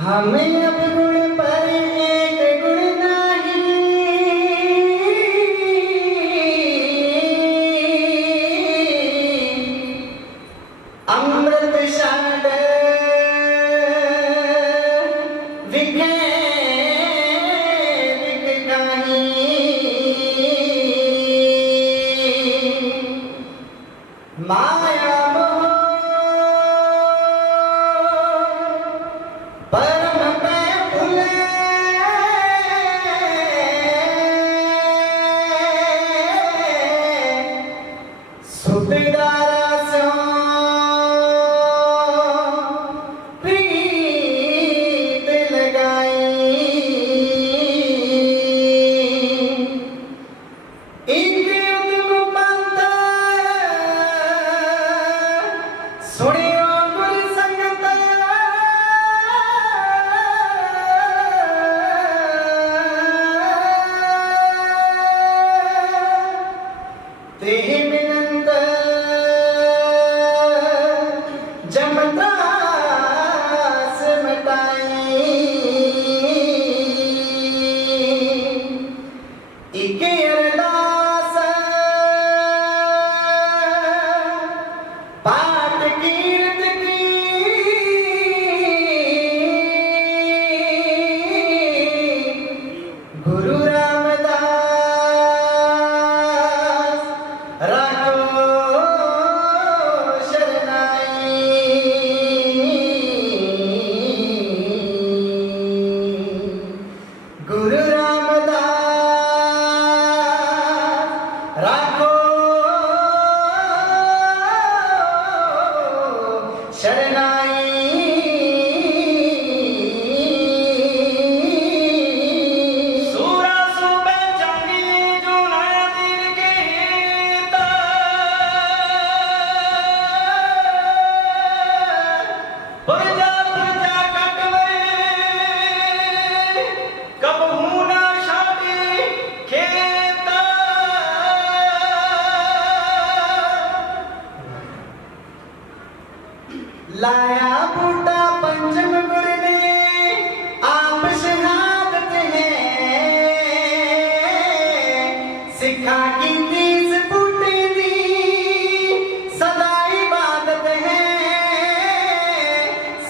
हमें अब गुण पर एक गुण नहीं, अमृत शाद विखे विकगाही। माया मोह परम में भूले, सुबेदारा स्यों प्रीत लगाई। एक उद्यम पंथ सुनियो गुर संगत, तेहि मिलंत जमत्रास मिटाई। इके अरदास पाठ कीर्त की, गुरु रामदास राखो शरणाई। गुरु रामदास राखो शरणाई। सूरा सुबह चंगी जो नया दिन गीत, पुरजा पुरजा कटवे कब हूं ना शादी खेत। लाया बूटा पंचम गुर ने आप शहादत है, सिखा की 30 बूटे दी सदा इबादत है।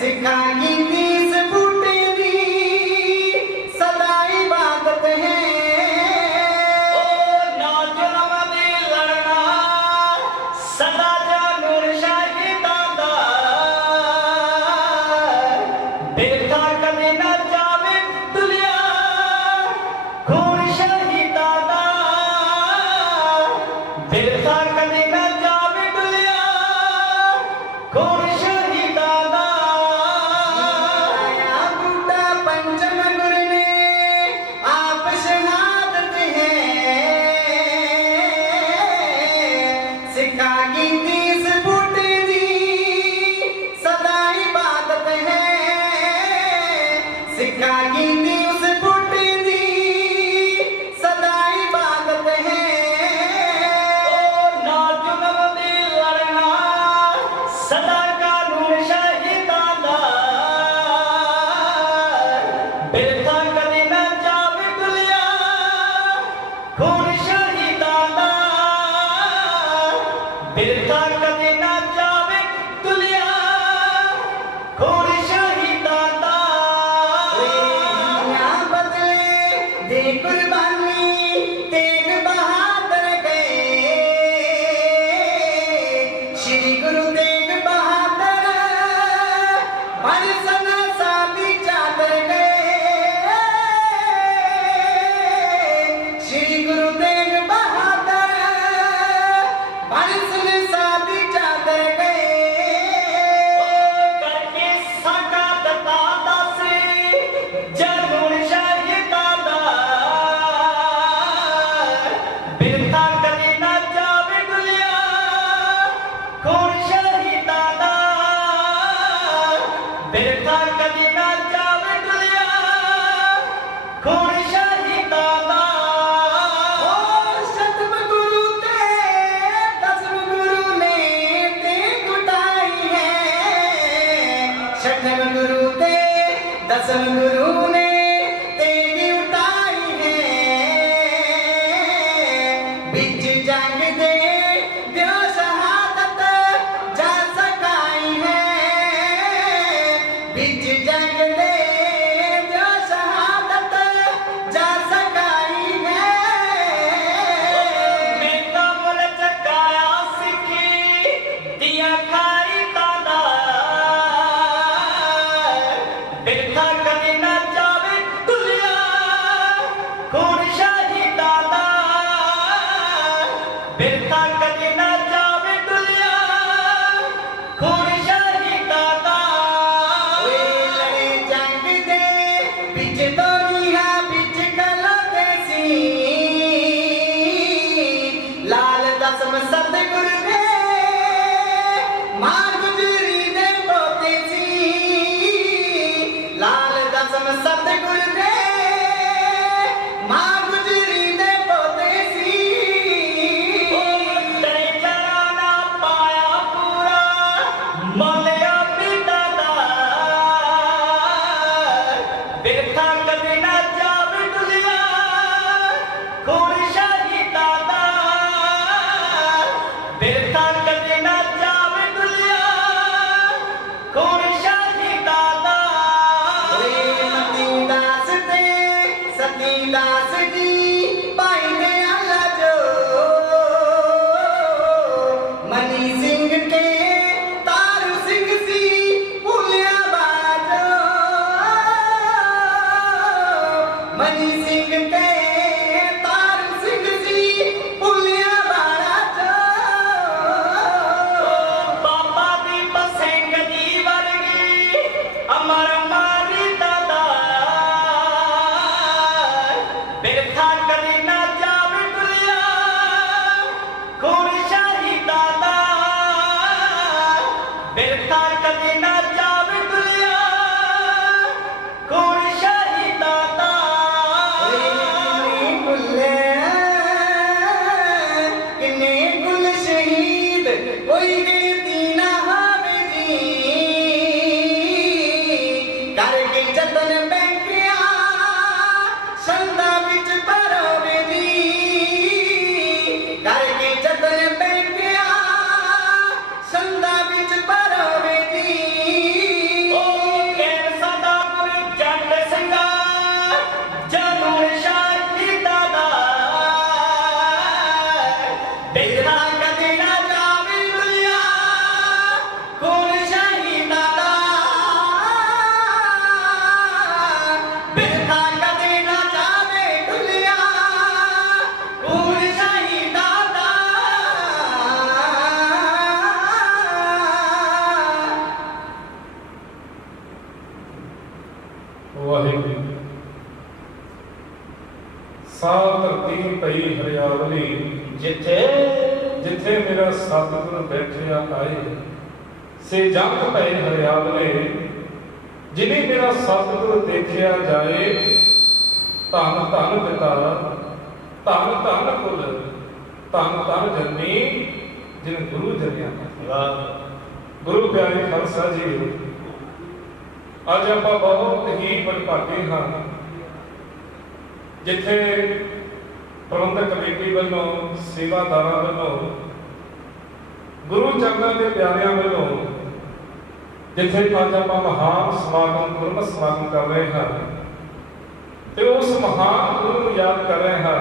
सिखा की 30 बूटे दी सदा इबादत है। ओ ना जुल्म दी लड़ना सदा जानूर शाही दादा, बिरथा कभी न जावे दुनिया खून शाही दादा। बिरथा कभी न जावे दुनिया खून शाही दादा। लाया बूटा पंचम गुर ने आप शहादत है, सिखा की 30 बूटे दी सदा इबादत है। सिखा की 30 बूटे दी सदा इबादत है। ओ ना जुल्म दी लड़ना सदा कानून शाही दादा, बिरथा कभी न जावे दुनिया खून शाही दादा। बिरथा कभी न जावे दुनिया खून शाही दादा। दुनिया बदले दे कुर्बानी तेग बहादुर गए, श्री गुरु तेग बहादुर बरसन सादी चादर गए। श्री गुरु तेग बहादुर बरसन सादी चादर गए। ओ करके सगात दादा से जानूर शाही दादा, बिरथा कभी न जावे दुनिया खून शाही दादा। बिरथा कभी न जावे दुनिया खून शाही दादा। ओ सतम गुरु ते 10वें गुरु ने तेग उठाई है, छठम गुरु ते दसम गुरु ने तेगी उठाई है, बिच जंग दे दियो शहादत जा सकाई है, बिच जंग दे दियो शहादत जा सकाई है। मेरा मुल चकाया सिखी दिया खाई दादा, बिरथा कदी ना जावे दुलिया खून शाही दादा, बिरथा कदी ना जावे दुलिया खून शाही दादा। ओए लड़े जंग दे बिच दुनिया बिच खलोते सी, लाल दसम सतगुर दे मां गुजरी दे पोते सी, लाल दसम सतगुर दे मां गुजरी दे पोते सी। डरे जरा ना पाया पूरा मलिया पिता दा, बिरथा कदी ना जावे दुलिया खून शाही दादा, बिरथा कदी ना जावे दुलिया खून शाही दादा। ओए मती दास ते सती दास जी पाई दे आला जो, मनी सिंह के तारू सिंह सी भूलिया बाजो, मनी सिंह के तारू सिंह सी भूलिया बाजो। बाबा दी बसेंग दी वर्गी अमर मारी दादा, बिरथा कदी ना जावे दुलिया खून शाही दादा, बिरथा कदी ना जावे दुलिया खून शाही दादा। किन्ने गुल शहीद कोई गिनती ना हावे जी, करके जतन बैंकिया संदा विच भरोवे जी, करके जतन बैंकिया संदा विच भरोवे जी। ओ कैर सदा गुर जट संगा जनूर शाही दादा, बिरथा कदी ना जावे दुलिया खून शाही दादा, बिरथा कदी ना जावे दुलिया खून शाही दादा। ਵਾਹਿਗੁਰੂ ਸਾਹ ਧਰਤੀ ਪਈ ਹਰਿਆਵਲੀ, जिथे ਜਿੱਥੇ ਮੇਰਾ ਸਤਿਗੁਰ ਬੈਠਿਆ ਆਏ, ਸੇ ਜੰਗ ਪਏ ਹਰਿਆਵਲੇ, ਜਿਨੇ ਮੇਰਾ ਸਤਿਗੁਰ ਦੇਖਿਆ ਜਾਏ, ਧੰਨ ਧੰਨ ਪਿਤਾ ਧੰਨ ਧੰਨ ਕੁਲ, ਧੰਨ ਧੰਨ ਜਨਨੀ ਜਿਨ ਗੁਰੂ ਜਨਿਆ। ਗੁਰੂ ਪਿਆਰੇ ਖਾਲਸਾ ਜੀ, ਅੱਜ ਆਪਾਂ ਬਹੁਤ ਹੀ ਵਡਭਾਗੇ ਹਾਂ ਜਿੱਥੇ ਪ੍ਰਬੰਧਕ ਕਮੇਟੀ ਵੱਲੋਂ, ਸੇਵਾਦਾਰਾਂ ਵੱਲੋਂ, ਗੁਰੂ ਚਰਨਾਂ ਦੇ ਪਿਆਰਿਆਂ ਵੱਲੋਂ, ਜਿੱਥੇ ਅੱਜ ਆਪਾਂ ਮਹਾਨ ਸਮਾਗਮ, ਗੁਰਮਤਿ ਸਮਾਗਮ ਕਰ ਰਹੇ ਹਾਂ ਤੇ ਉਸ ਮਹਾਨ ਗੁਰੂ ਨੂੰ ਯਾਦ ਕਰ ਰਹੇ ਹਾਂ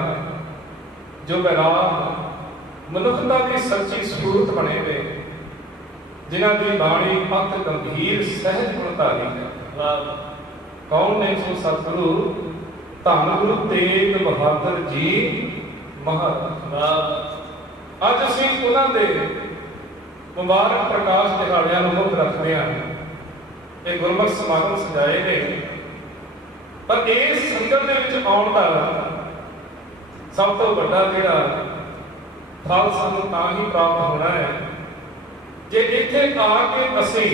ਜੋ ਬੈਰਾਗ ਮਨੁੱਖਤਾ ਦੀ ਸੱਚੀ ਸੂਰਤ ਬਣੇ ਵੇ, ਜਿਨ੍ਹਾਂ ਦੀ ਬਾਣੀ ਅਤ ਗੰਭੀਰ ਸਹਿਜ ਗੁਣਧਾਰੀ ਹੈ। ਕੌਣ ਨੇ ਸੋ ਸਤਿਗੁਰੂ ਧੰਨ ਗੁਰੂ ਤੇਗ ਬਹਾਦਰ ਜੀ ਮਹਾਰਾਜ। ਅੱਜ ਅਸੀਂ ਉਹਨਾਂ ਦੇ ਮੁਬਾਰਕ ਪ੍ਰਕਾਸ਼ ਦਿਹਾੜਿਆਂ ਨੂੰ ਮੁੱਖ ਰੱਖਦੇ ਹਾਂ। ਇਹ ਗੁਰਮਤਿ ਸਮਾਗਮ ਸਜਾਏ ਨੇ, ਪਰ ਇਸ ਸੰਗਤ ਦੇ ਵਿੱਚ ਆਉਣ ਦਾ ਸਭ ਤੋਂ ਵੱਡਾ ਜਿਹੜਾ ਫਲ ਸਾਨੂੰ ਤਾਂ ਹੀ ਪ੍ਰਾਪਤ ਹੋਣਾ ਹੈ ਜੇ ਇੱਥੇ ਆ ਕੇ ਅਸੀਂ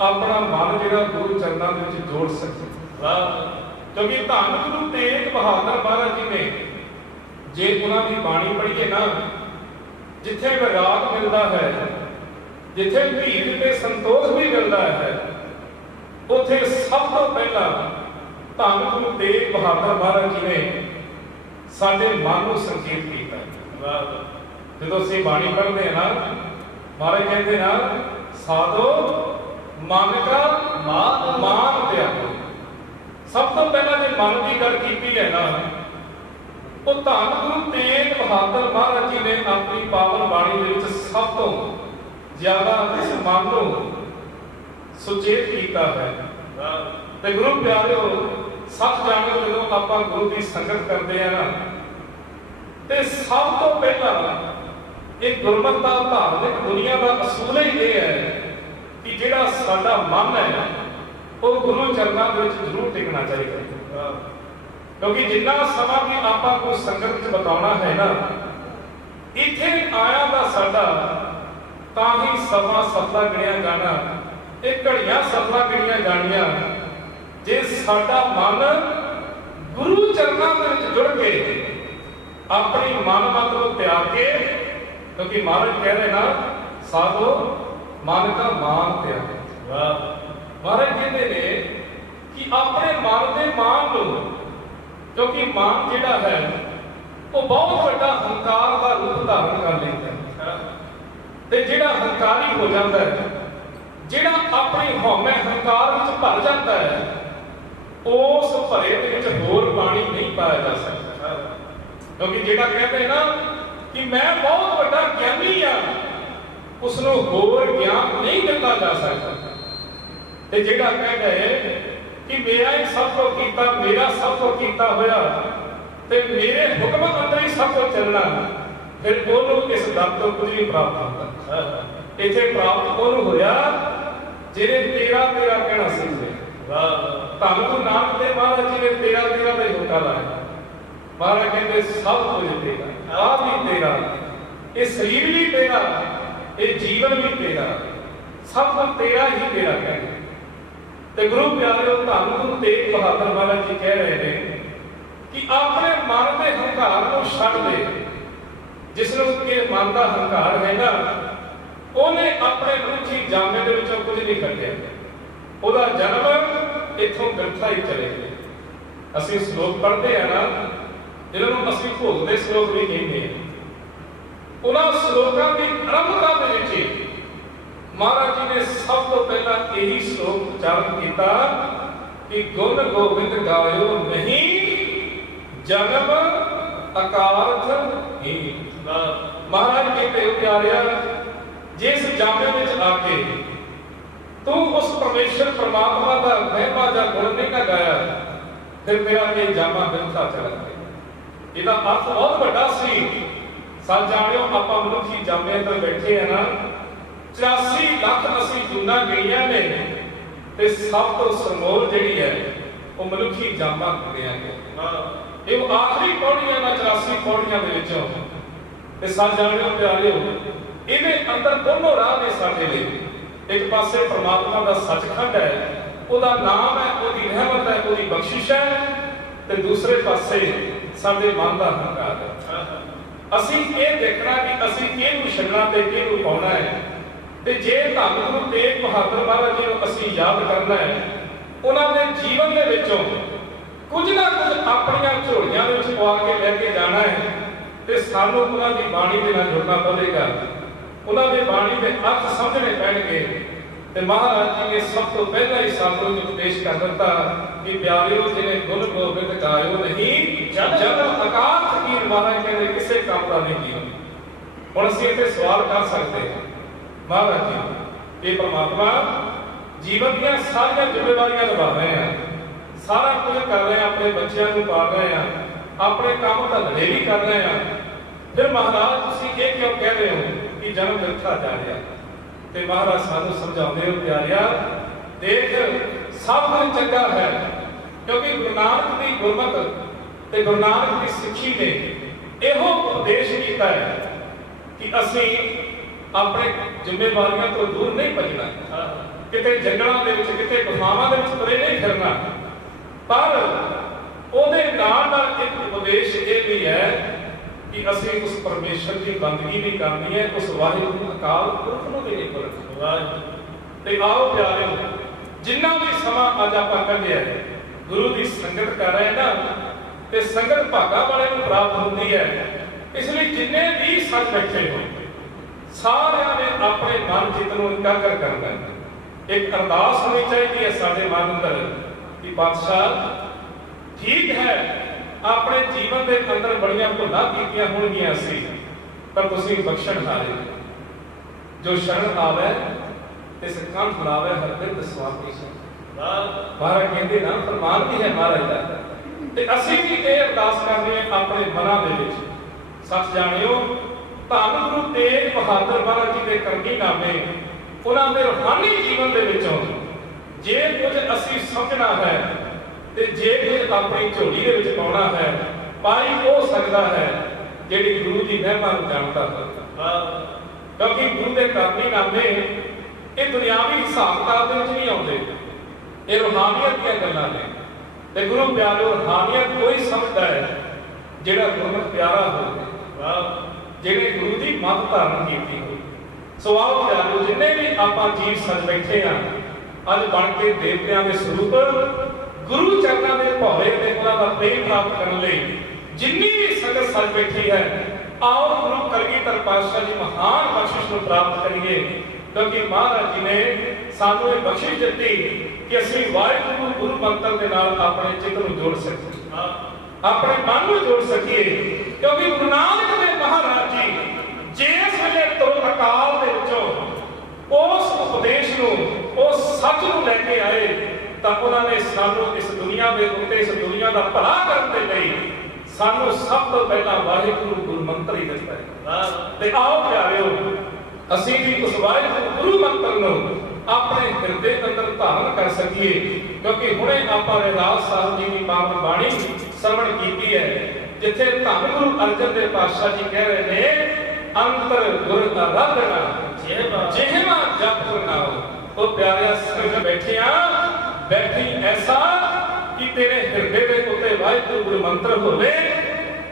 ਆਪਣਾ ਮਨ ਜਿਹੜਾ ਗੁਰੂ ਚਰਨਾਂ ਦੇ ਵਿੱਚ ਜੋੜ ਸਕੀਏ। ਕਿਉਂਕਿ ਧੰਨ ਗੁਰੂ ਤੇਗ ਬਹਾਦਰ ਮਹਾਰਾਜ ਜੀ ਨੇ, ਜੇ ਉਹਨਾਂ ਦੀ ਬਾਣੀ ਪੜ੍ਹੀਏ ਨਾ, ਜਿੱਥੇ ਵਿਰਾਗ ਮਿਲਦਾ ਹੈ, ਜਿੱਥੇ ਭੀੜ ਤੇ ਸੰਤੋਖ ਵੀ ਮਿਲਦਾ ਹੈ, ਉੱਥੇ ਸਭ ਤੋਂ ਪਹਿਲਾਂ ਧੰਨ ਗੁਰੂ ਤੇਗ ਬਹਾਦਰ ਮਹਾਰਾਜ ਜੀ ਨੇ ਸਾਡੇ ਮਨ ਨੂੰ ਸੰਕੇਤ ਕੀਤਾ ਹੈ। ਜਦੋਂ ਅਸੀਂ ਬਾਣੀ ਪੜ੍ਹਦੇ ਹਾਂ ਨਾ, ਮਹਾਰਾਜ ਕਹਿੰਦੇ ਨਾ, ਸਾਧੋ ਮਨ ਕਾ ਮਾਨ ਤਿਆਗੋ। ਸਭ ਤੋਂ ਪਹਿਲਾਂ ਜੇ ਮਨ ਦੀ ਗੱਲ ਕੀਤੀ ਹੈ ਨਾ, ਉਹ ਧੰਨ ਗੁਰੂ ਤੇਗ ਬਹਾਦਰ ਮਹਾਰਾਜ ਜੀ ਨੇ ਆਪਣੀ ਪਾਵਨ ਬਾਣੀ ਦੇ ਵਿੱਚ ਸਭ ਤੋਂ ਜ਼ਿਆਦਾ ਇਸ ਮਨ ਨੂੰ ਸੁਚੇਤ ਕੀਤਾ ਹੈ। ਤੇ ਗੁਰੂ ਪਿਆਰਿਓ, ਸੱਚ ਜਾਣੋ, ਜਦੋਂ ਆਪਾਂ ਗੁਰੂ ਦੀ ਸੰਗਤ ਕਰਦੇ ਆ ਨਾ, ਤੇ ਸਭ ਤੋਂ ਪਹਿਲਾਂ ਇਹ ਗੁਰਮਤਿ ਦਾ ਧਾਰਮਿਕ ਦੁਨੀਆ ਦਾ ਅਸੂਲ ਹੀ ਇਹ ਹੈ ਕਿ ਜਿਹੜਾ ਸਾਡਾ ਮਨ ਹੈ ਉਹ ਗੁਰੂ ਚਰਨਾਂ ਦੇ ਵਿੱਚ ਜ਼ਰੂਰ ਟਿਕਣਾ ਚਾਹੀਦਾ। ਕਿਉਂਕਿ ਜਿੰਨਾ ਸਮਾਂ ਵੀ ਆਪਾਂ ਕੋਈ ਸੰਗਤ ਵਿੱਚ ਬਿਤਾਉਣਾ ਹੈ ਨਾ, ਇੱਥੇ ਆਇਆ ਦਾ ਸਾਡਾ ਤਾਂ ਹੀ ਸਮਾਂ ਸਫਲਾ ਗਿਣਿਆ ਜਾਣਾ, ਇਹ ਘੜੀਆਂ ਸਫਲਾ ਗਿਣੀਆਂ ਜਾਣੀਆਂ ਜੇ ਸਾਡਾ ਮਨ ਗੁਰੂ ਚਰਨਾਂ ਦੇ ਵਿੱਚ ਜੁੜ ਕੇ ਆਪਣੀ ਮਨ ਨੂੰ ਤਿਆਗ ਕੇ, ਕਿਉਂਕਿ ਮਹਾਰਾਜ ਕਹਿ ਰਹੇ ਨਾ, ਸਾਧੋ ਮਨ ਦਾ ਮਾਨ ਤਿਆਗ। ਮਹਾਰਾਜ ਕਹਿੰਦੇ ਨੇ ਕਿ ਆਪਣੇ ਮਨ ਦੇ ਮਾਨ ਨੂੰ, ਕਿਉਂਕਿ ਮਾਨ ਜਿਹੜਾ ਹੈ ਉਹ ਬਹੁਤ ਵੱਡਾ ਹੰਕਾਰ ਦਾ ਰੂਪ ਧਾਰਨ ਕਰ ਲੈਂਦਾ ਹੈ, ਤੇ ਜਿਹੜਾ ਹੰਕਾਰੀ ਹੋ ਜਾਂਦਾ ਹੈ, ਜਿਹੜਾ ਆਪਣੀ ਹਉਮੈ ਹੰਕਾਰ ਵਿੱਚ ਭਰ ਜਾਂਦਾ ਹੈ, ਉਸ ਭਰੇ ਦੇ ਵਿੱਚ ਹੋਰ ਪਾਣੀ ਨਹੀਂ ਪਾਇਆ ਜਾ ਸਕਦਾ। ਕਿਉਂਕਿ ਜਿਹੜਾ ਕਹਿੰਦੇ ਨਾ ਕਿ ਮੈਂ ਬਹੁਤ ਵੱਡਾ ਗਿਆਨੀ ਆ, ਉਸ ਨੂੰ ਹੋਰ ਗਿਆਨ ਨਹੀਂ ਦਿੱਤਾ ਜਾ ਸਕਦਾ। ਤੇ ਜਿਹੜਾ ਕਹਿੰਦਾ ਕਿ ਮੇਰਾ ਹੀ ਸਭ ਕੁਝ ਕੀਤਾ, ਮੇਰਾ ਸਭ ਕੁਝ ਕੀਤਾ ਹੋਇਆ ਤੇ ਮੇਰੇ ਹੁਕਮ ਅੰਦਰ ਹੀ ਸਭ ਕੁਝ ਚੱਲਣਾ, ਫਿਰ ਉਹਨੂੰ ਇਸ ਦਰ ਤੋਂ ਕੁਝ ਨਹੀਂ ਪ੍ਰਾਪਤ ਹੁੰਦਾ। ਇੱਥੇ ਪ੍ਰਾਪਤ ਉਹਨੂੰ ਹੋਇਆ ਜਿਹਨੇ ਤੇਰਾ ਤੇਰਾ ਕਹਿਣਾ ਸਿੱਖਿਆ। ਧੰਨ ਗੁਰੂ ਨਾਨਕ ਦੇਵ ਮਹਾਰਾਜ ਜੀ ਨੇ ਤੇਰਾ ਤੇਰਾ ਦਾ ਹੀ ਹੁਕਾ ਲਾਇਆ। ਮਹਾਰਾਜ ਕਹਿੰਦੇ ਸਭ ਕੁਝ ਤੇਰਾ, ਆਪ ਵੀ ਤੇਰਾ, ਇਹ ਸਰੀਰ ਵੀ ਤੇਰਾ, ਇਹ ਜੀਵਨ ਵੀ ਤੇਰਾ, ਸਭ ਕੁਝ ਤੇਰਾ ਹੀ ਤੇਰਾ ਕਹਿੰਦੇ। ਤੇ ਗੁਰੂ ਪਿਆਰਿਓ, ਧੰਨ ਗੁਰੂ ਤੇਗ ਬਹਾਦਰ ਮਹਾਰਾਜ ਜੀ ਕਹਿ ਰਹੇ ਨੇ ਕਿ ਆਪਣੇ ਮਨ ਦੇ ਹੰਕਾਰ ਨੂੰ ਛੱਡ ਦੇ। ਜਿਸ ਨੂੰ ਕਿ ਮਨ ਦਾ ਹੰਕਾਰ ਹੈ ਨਾ, ਉਹਨੇ ਆਪਣੇ ਮਨੁੱਖੀ ਜਾਮੇ ਦੇ ਵਿੱਚੋਂ ਕੁਝ ਨਹੀਂ ਕੱਢਿਆ। ਉਹਦਾ ਜਨਮ ਇੱਥੋਂ ਗ੍ਰੰਥਾ ਹੀ ਚਲੇ ਗਿਆ। ਅਸੀਂ ਸ਼ਲੋਕ ਪੜ੍ਹਦੇ ਆ ਨਾ, ਜਿਹਨਾਂ ਨੂੰ ਅਸੀਂ ਭੋਗ ਦੇ ਸ਼ਲੋਕ ਵੀ ਕਹਿੰਦੇ ਆ, ਉਹਨਾਂ ਸ਼ਲੋਕਾਂ ਦੀ ਆਰੰਭਤਾ ਦੇ ਵਿੱਚ ਮਹਾਰਾਜ ਜੀ ਨੇ ਸਭ ਤੋਂ ਪਹਿਲਾਂ ਇਹੀ ਸ਼ਲੋਕ ਉਚਾਰਨ ਕੀਤਾ ਕਿ ਗੁਣ ਗੋਬਿੰਦ ਗਾਇਓ ਨਹੀਂ, ਜਨਮ ਅਕਾਰਥ ਹੀ। ਮਹਾਰਾਜ ਕਹਿੰਦੇ ਪਿਆਰਿਆ, ਜਿਸ ਜਾਮੇ ਵਿੱਚ ਆ ਕੇ ਤੂੰ ਉਸ ਪਰਮੇਸ਼ਰ ਪਰਮਾਤਮਾ ਦਾ ਮਹਿਮਾ ਜਾਂ ਗੁਣ ਨਹੀਂ ਨਾ ਗਾਇਆ, ਫਿਰ ਤੇਰਾ ਇਹ ਜਾਮਾ ਬਿਰਥਾ ਚਲਾ ਗਿਆ। ਇਹਦਾ ਅਰਥ ਬਹੁਤ ਵੱਡਾ ਸੀ। ਸੱਚ ਜਾਣਿਓ, ਆਪਾਂ ਮਨੁੱਖੀ ਜਾਮੇ ਤੇ ਬੈਠੇ ਆ ਨਾ, 84 ਲੱਖ ਅਸੀਂ ਜੂਨਾਂ ਗਈਆਂ ਨੇ, ਤੇ ਸਭ ਤੋਂ ਸਰਮੋਰ ਜਿਹੜੀ ਹੈ ਉਹ ਮਨੁੱਖੀ ਜਾਮਾ ਗਿਣਿਆ ਗਿਆ। ਇਹ ਆਖਰੀ ਪੌੜੀਆਂ ਨਾਲ 84 ਪੌੜੀਆਂ ਦੇ ਵਿੱਚੋਂ। ਤੇ ਸੱਚ ਜਾਣਿਓ ਪਿਆਰਿਓ, ਇਹਦੇ ਅੰਦਰ ਦੋਨੋਂ ਰਾਹ ਨੇ ਸਾਡੇ ਲਈ। ਇੱਕ ਪਾਸੇ ਪ੍ਰਮਾਤਮਾ ਦਾ ਸੱਚਖੰਡ ਹੈ, ਉਹਦਾ ਨਾਮ ਹੈ, ਉਹਦੀ ਰਹਿਮਤ ਹੈ, ਉਹਦੀ ਬਖਸ਼ਿਸ਼ ਹੈ, ਤੇ ਦੂਸਰੇ ਪਾਸੇ ਸਾਡੇ ਮਨ ਦਾ ਹੰਕਾਰ ਹੈ। ਅਸੀਂ ਇਹ ਦੇਖਣਾ ਕਿ ਅਸੀਂ ਕਿਹਨੂੰ ਛੱਡਣਾ ਤੇ ਕਿਹਨੂੰ ਪਾਉਣਾ ਹੈ। ਤੇ ਜੇ ਧੰਨ ਗੁਰੂ ਤੇਗ ਬਹਾਦਰ ਮਹਾਰਾਜ ਜੀ ਨੂੰ ਅਸੀਂ ਯਾਦ ਕਰਨਾ ਹੈ, ਉਹਨਾਂ ਦੇ ਜੀਵਨ ਦੇ ਵਿੱਚੋਂ ਕੁਝ ਨਾ ਕੁਝ ਆਪਣੀਆਂ ਝੋਲੀਆਂ ਦੇ ਵਿੱਚ ਪਵਾ ਕੇ ਲੈ ਕੇ ਜਾਣਾ ਹੈ, ਤੇ ਸਾਨੂੰ ਉਹਨਾਂ ਦੀ ਬਾਣੀ ਦੇ ਨਾਲ ਜੁੜਨਾ ਪਵੇਗਾ। ਉਹਨਾਂ ਦੇ ਬਾਣੀ ਦੇ ਅਰਥ ਸਮਝਣੇ ਪੈਣਗੇ। ਤੇ ਮਹਾਰਾਜ ਜੀ ਨੇ ਸਭ ਤੋਂ ਪਹਿਲਾਂ ਹੀ ਸਾਨੂੰ ਉਪਦੇਸ਼ ਕਰ ਦਿੱਤਾ ਕਿ ਪਿਆਰਿਓ, ਜਿਹਨੇ ਗੁਣ ਗੋਬਿੰਦ ਗਾਇਓ ਨਹੀਂ, ਜਦ ਅਕਾਲ ਫਕੀਰ। ਮਹਾਰਾਜ ਕਹਿੰਦੇ ਕਿਸੇ ਕੰਮ ਦਾ ਨਹੀਂ ਜੀਵਨ। ਹੁਣ ਅਸੀਂ ਇੱਥੇ ਸਵਾਲ ਕਰ ਸਕਦੇ ਹਾਂ, ਮਹਾਰਾਜ ਜੀ, ਇਹ ਪਰਮਾਤਮਾ ਜੀਵਨ ਦੀਆਂ ਸਾਰੀਆਂ ਜ਼ਿੰਮੇਵਾਰੀਆਂ ਨਿਭਾ ਰਹੇ ਆ, ਸਾਰਾ ਕੁਝ ਕਰ ਰਹੇ ਆ, ਆਪਣੇ ਬੱਚਿਆਂ ਨੂੰ ਪਾਲ ਰਹੇ ਆ, ਆਪਣੇ ਕੰਮ ਧੰਦੇ ਵੀ ਕਰ ਰਹੇ ਆ, ਫਿਰ ਮਹਾਰਾਜ ਤੁਸੀਂ ਇਹ ਕਿਉਂ ਕਹਿ ਰਹੇ ਹੋ ਕਿ ਜਨਮ ਬਿਰਥਾ ਜਾ ਰਿਹਾ? ਤੇ ਮਹਾਰਾਜ ਸਾਨੂੰ ਸਮਝਾਉਂਦੇ ਹੋ ਪਿਆਰਿਆ, ਦੇਖ ਸਭ ਕੁਝ ਚੰਗਾ ਹੈ, ਕਿਉਂਕਿ ਗੁਰੂ ਨਾਨਕ ਦੀ ਗੁਰਮਤਿ ਤੇ ਗੁਰੂ ਨਾਨਕ ਦੀ ਸਿੱਖੀ ਨੇ ਇਹੋ ਉਪਦੇਸ਼ ਕੀਤਾ ਹੈ ਕਿ ਅਸੀਂ ਆਪਣੇ ਜ਼ਿੰਮੇਵਾਰੀਆਂ ਤੋਂ ਦੂਰ ਨਹੀਂ ਭੱਜਣਾ, ਕਿਤੇ ਜੰਗਲਾਂ ਦੇ ਵਿੱਚ, ਕਿਤੇ ਗੁਫਾਵਾਂ ਦੇ ਵਿੱਚ ਤੁਰੇ ਨਹੀਂ ਫਿਰਨਾ। ਪਰ ਉਹਦੇ ਨਾਲ ਨਾਲ ਇੱਕ ਉਪਦੇਸ਼ ਇਹ ਵੀ ਹੈ ਕਿ ਅਸੀਂ ਉਸ ਪਰਮੇਸ਼ਰ ਦੀ ਬੰਦਗੀ ਵੀ ਕਰਨੀ ਹੈ, ਉਸ ਵਾਹਿਗੁਰੂ ਅਕਾਲ ਪੁਰਖ ਨੂੰ ਵੀ ਨਹੀਂ ਭੁੱਲਣਾ। ਤੇ ਆਓ ਪਿਆਰਿਓ, ਜਿੰਨਾ ਵੀ ਸਮਾਂ ਅੱਜ ਆਪਾਂ ਕੱਢਿਆ, ਗੁਰੂ ਦੀ ਸੰਗਤ ਕਰ ਰਹੇ ਨਾ ਤੇ ਸੰਗਤ ਭਾਗਾ ਵਾਲੇ ਨੂੰ ਪ੍ਰਾਪਤ ਹੁੰਦੀ ਹੈ। ਇਸ ਲਈ ਜਿੰਨੇ ਵੀ ਸੱਜ ਬੈਠੇ ਹੋ ਸਾਰਿਆਂ ਨੇ ਆਪਣੇ ਮਨ ਚਿੱਤ ਨੂੰ ਇਕਾਗਰ ਕਰਨਾ ਹੈ। ਇੱਕ ਅਰਦਾਸ ਹੋਣੀ ਚਾਹੀਦੀ ਹੈ ਸਾਡੇ ਮਨ ਅੰਦਰ ਕਿ ਪਾਤਸ਼ਾਹ ਠੀਕ ਹੈ ਆਪਣੇ ਜੀਵਨ ਦੇ ਅੰਦਰ ਬੜੀਆਂ ਭੁੱਲਾਂ ਕੀਤੀਆਂ ਹੋਣਗੀਆਂ ਸੀ, ਪਰ ਤੁਸੀਂ ਬਖਸ਼ਣਹਾਰੇ ਜੋ ਸ਼ਰਨ ਆਵੇ ਇਸ ਕੰਠ ਲਾਵੇ ਹਰਦਿਤ ਸੁਆਮੀ ਸੋ। ਮਹਾਰਾਜ ਕਹਿੰਦੇ ਨਾ ਫਰਮਾਨ ਵੀ ਹੈ ਮਹਾਰਾਜ ਦਾ, ਤੇ ਅਸੀਂ ਵੀ ਇਹ ਅਰਦਾਸ ਕਰਦੇ ਹਾਂ ਆਪਣੇ ਮਨਾਂ ਦੇ ਵਿੱਚ। ਸੱਚ ਜਾਣਿਓ ਧੰਨ ਗੁਰੂ ਤੇਗ ਬਹਾਦਰ ਮਹਾਰਾਜ ਜੀ ਦੇ ਕਰਨੀ ਨਾਮੇ ਉਹਨਾਂ ਦੇ ਰੂਹਾਨੀ ਜੀਵਨ ਦੇ ਵਿੱਚੋਂ ਜੇ ਕੁਝ ਅਸੀਂ ਸਮਝਣਾ ਹੈ ਤੇ ਜੇ ਕੁਝ ਆਪਣੀ ਝੋਲੀ ਦੇ ਵਿੱਚ ਪਾਉਣਾ ਹੈ, ਪਾਈ ਹੋ ਸਕਦਾ ਹੈ ਜਿਹੜੀ ਗੁਰੂ ਦੀ ਮਹਿਮਾ ਨੂੰ ਜਾਣਦਾ ਹੈ। ਕਿਉਂਕਿ ਗੁਰੂ ਦੇ ਕਰਨੀ ਨਾਮੇ ਇਹ ਦੁਨਿਆਵੀ ਹਿਸਾਬ ਕਿਤਾਬ ਦੇ ਵਿੱਚ ਨਹੀਂ ਆਉਂਦੇ, ਇਹ ਰੂਹਾਨੀਅਤ ਦੀਆਂ ਗੱਲਾਂ ਨੇ। ਤੇ ਗੁਰੂ ਪਿਆਰਿਓ ਰੂਹਾਨੀਅਤ ਕੋਈ ਸਮਝਦਾ ਹੈ ਜਿਹੜਾ ਗੁਰਮਤਿ ਪਿਆਰਾ ਹੋਵੇ, ਜਿਹੜੇ ਗੁਰੂ ਦੀ ਮੱਤ ਧਾਰਨ ਕੀਤੀ ਹੋਵੇ। ਸੋ ਆਓ ਪਿਆਰਿਓ ਜਿੰਨੇ ਵੀ ਆਪਾਂ ਜੀਵ ਸੱਜ ਬੈਠੇ ਆ ਅੱਜ ਬਣ ਕੇ ਦੇਵਤਿਆਂ ਦੇ ਸਰੂਪ ਗੁਰੂ ਚਰਨਾਂ ਦੇ ਭੌਰੇ ਤੇ ਉਹਨਾਂ ਦਾ ਪ੍ਰੇਮ ਪ੍ਰਾਪਤ ਕਰਨ ਲਈ ਜਿੰਨੀ ਵੀ ਸੰਗਤ ਸੱਜ ਬੈਠੀ ਹੈ, ਆਓ ਗੁਰੂ ਕਲਗੀਧਰ ਪਾਤਸ਼ਾਹ ਜੀ ਮਹਾਨ ਬਖਸ਼ਿਸ਼ ਨੂੰ ਪ੍ਰਾਪਤ ਕਰੀਏ। ਕਿਉਂਕਿ ਮਹਾਰਾਜ ਜੀ ਨੇ ਸਾਨੂੰ ਇਹ ਬਖਸ਼ਿਸ਼ ਦਿੱਤੀ ਕਿ ਅਸੀਂ ਵਾਹਿਗੁਰੂ ਗੁਰੂ ਮੰਤਰ ਦੇ ਨਾਲ ਆਪਣੇ ਚਿੱਤ ਨੂੰ ਜੋੜ ਸਕੀਏ, ਆਪਣੇ ਮਨ ਨੂੰ ਜੋੜ ਸਕੀਏ। ਕਿਉਂਕਿ ਗੁਰੂ ਨਾਨਕ ਦੇਵ ਮਹਾਰਾਜ ਜੀ ਜਿਸ ਵੇਲੇ ਤੁਰ ਅਕਾਲ ਦੇ ਵਿੱਚੋਂ ਉਸ ਉਪਦੇਸ਼ ਨੂੰ ਉਸ ਸੱਚ ਨੂੰ ਲੈ ਕੇ ਆਏ ਤਾਂ ਉਹਨਾਂ ਨੇ ਸਾਨੂੰ ਇਸ ਦੁਨੀਆ ਦੇ ਉੱਤੇ ਇਸ ਦੁਨੀਆ ਦਾ ਭਲਾ ਕਰਨ ਦੇ ਲਈ ਸਾਨੂੰ ਸਭ ਤੋਂ ਪਹਿਲਾਂ ਵਾਹਿਗੁਰੂ ਗੁਰੂ ਮੰਤਰ ਹੀ ਦਿੱਤਾ ਹੈ। ਤੇ ਆਓ ਪਿਆਰਿਓ ਅਸੀਂ ਵੀ ਉਸ ਵਾਹਿਗੁਰੂ ਗੁਰੂ ਮੰਤਰ ਨੂੰ ਆਪਣੇ ਹਿਰਦੇ ਅੰਦਰ ਧਾਰਨ ਕਰ ਸਕੀਏ। ਕਿਉਂਕਿ ਹੁਣੇ ਆਪਾਂ ਰਹਿਰਾਸ ਸਾਹਿਬ ਜੀ ਦੀ ਪਾਵਨ ਬਾਣੀ ਸਰਵਣ ਕੀਤੀ ਹੈ, ਜਿੱਥੇ ਧੰਨ ਗੁਰੂ ਅਰਜਨ ਦੇਵ ਪਾਤਸ਼ਾਹ ਜੀ ਕਹਿ ਰਹੇ ਨੇ ਅੰਤਰ ਗੁਰ ਆਰਾਧਨਾ ਜਿਹਮਾ ਜਪ ਨਾਉ। ਉਹ ਪਿਆਰਿਆ ਸੰਗ ਬੈਠਿਆ ਬੈਠੀ ਐਸਾ ਕਿ ਤੇਰੇ ਹਿਰਦੇ ਦੇ ਉੱਤੇ ਵਾਹਿਗੁਰੂ ਗੁਰੂ ਮੰਤਰ ਹੋਵੇ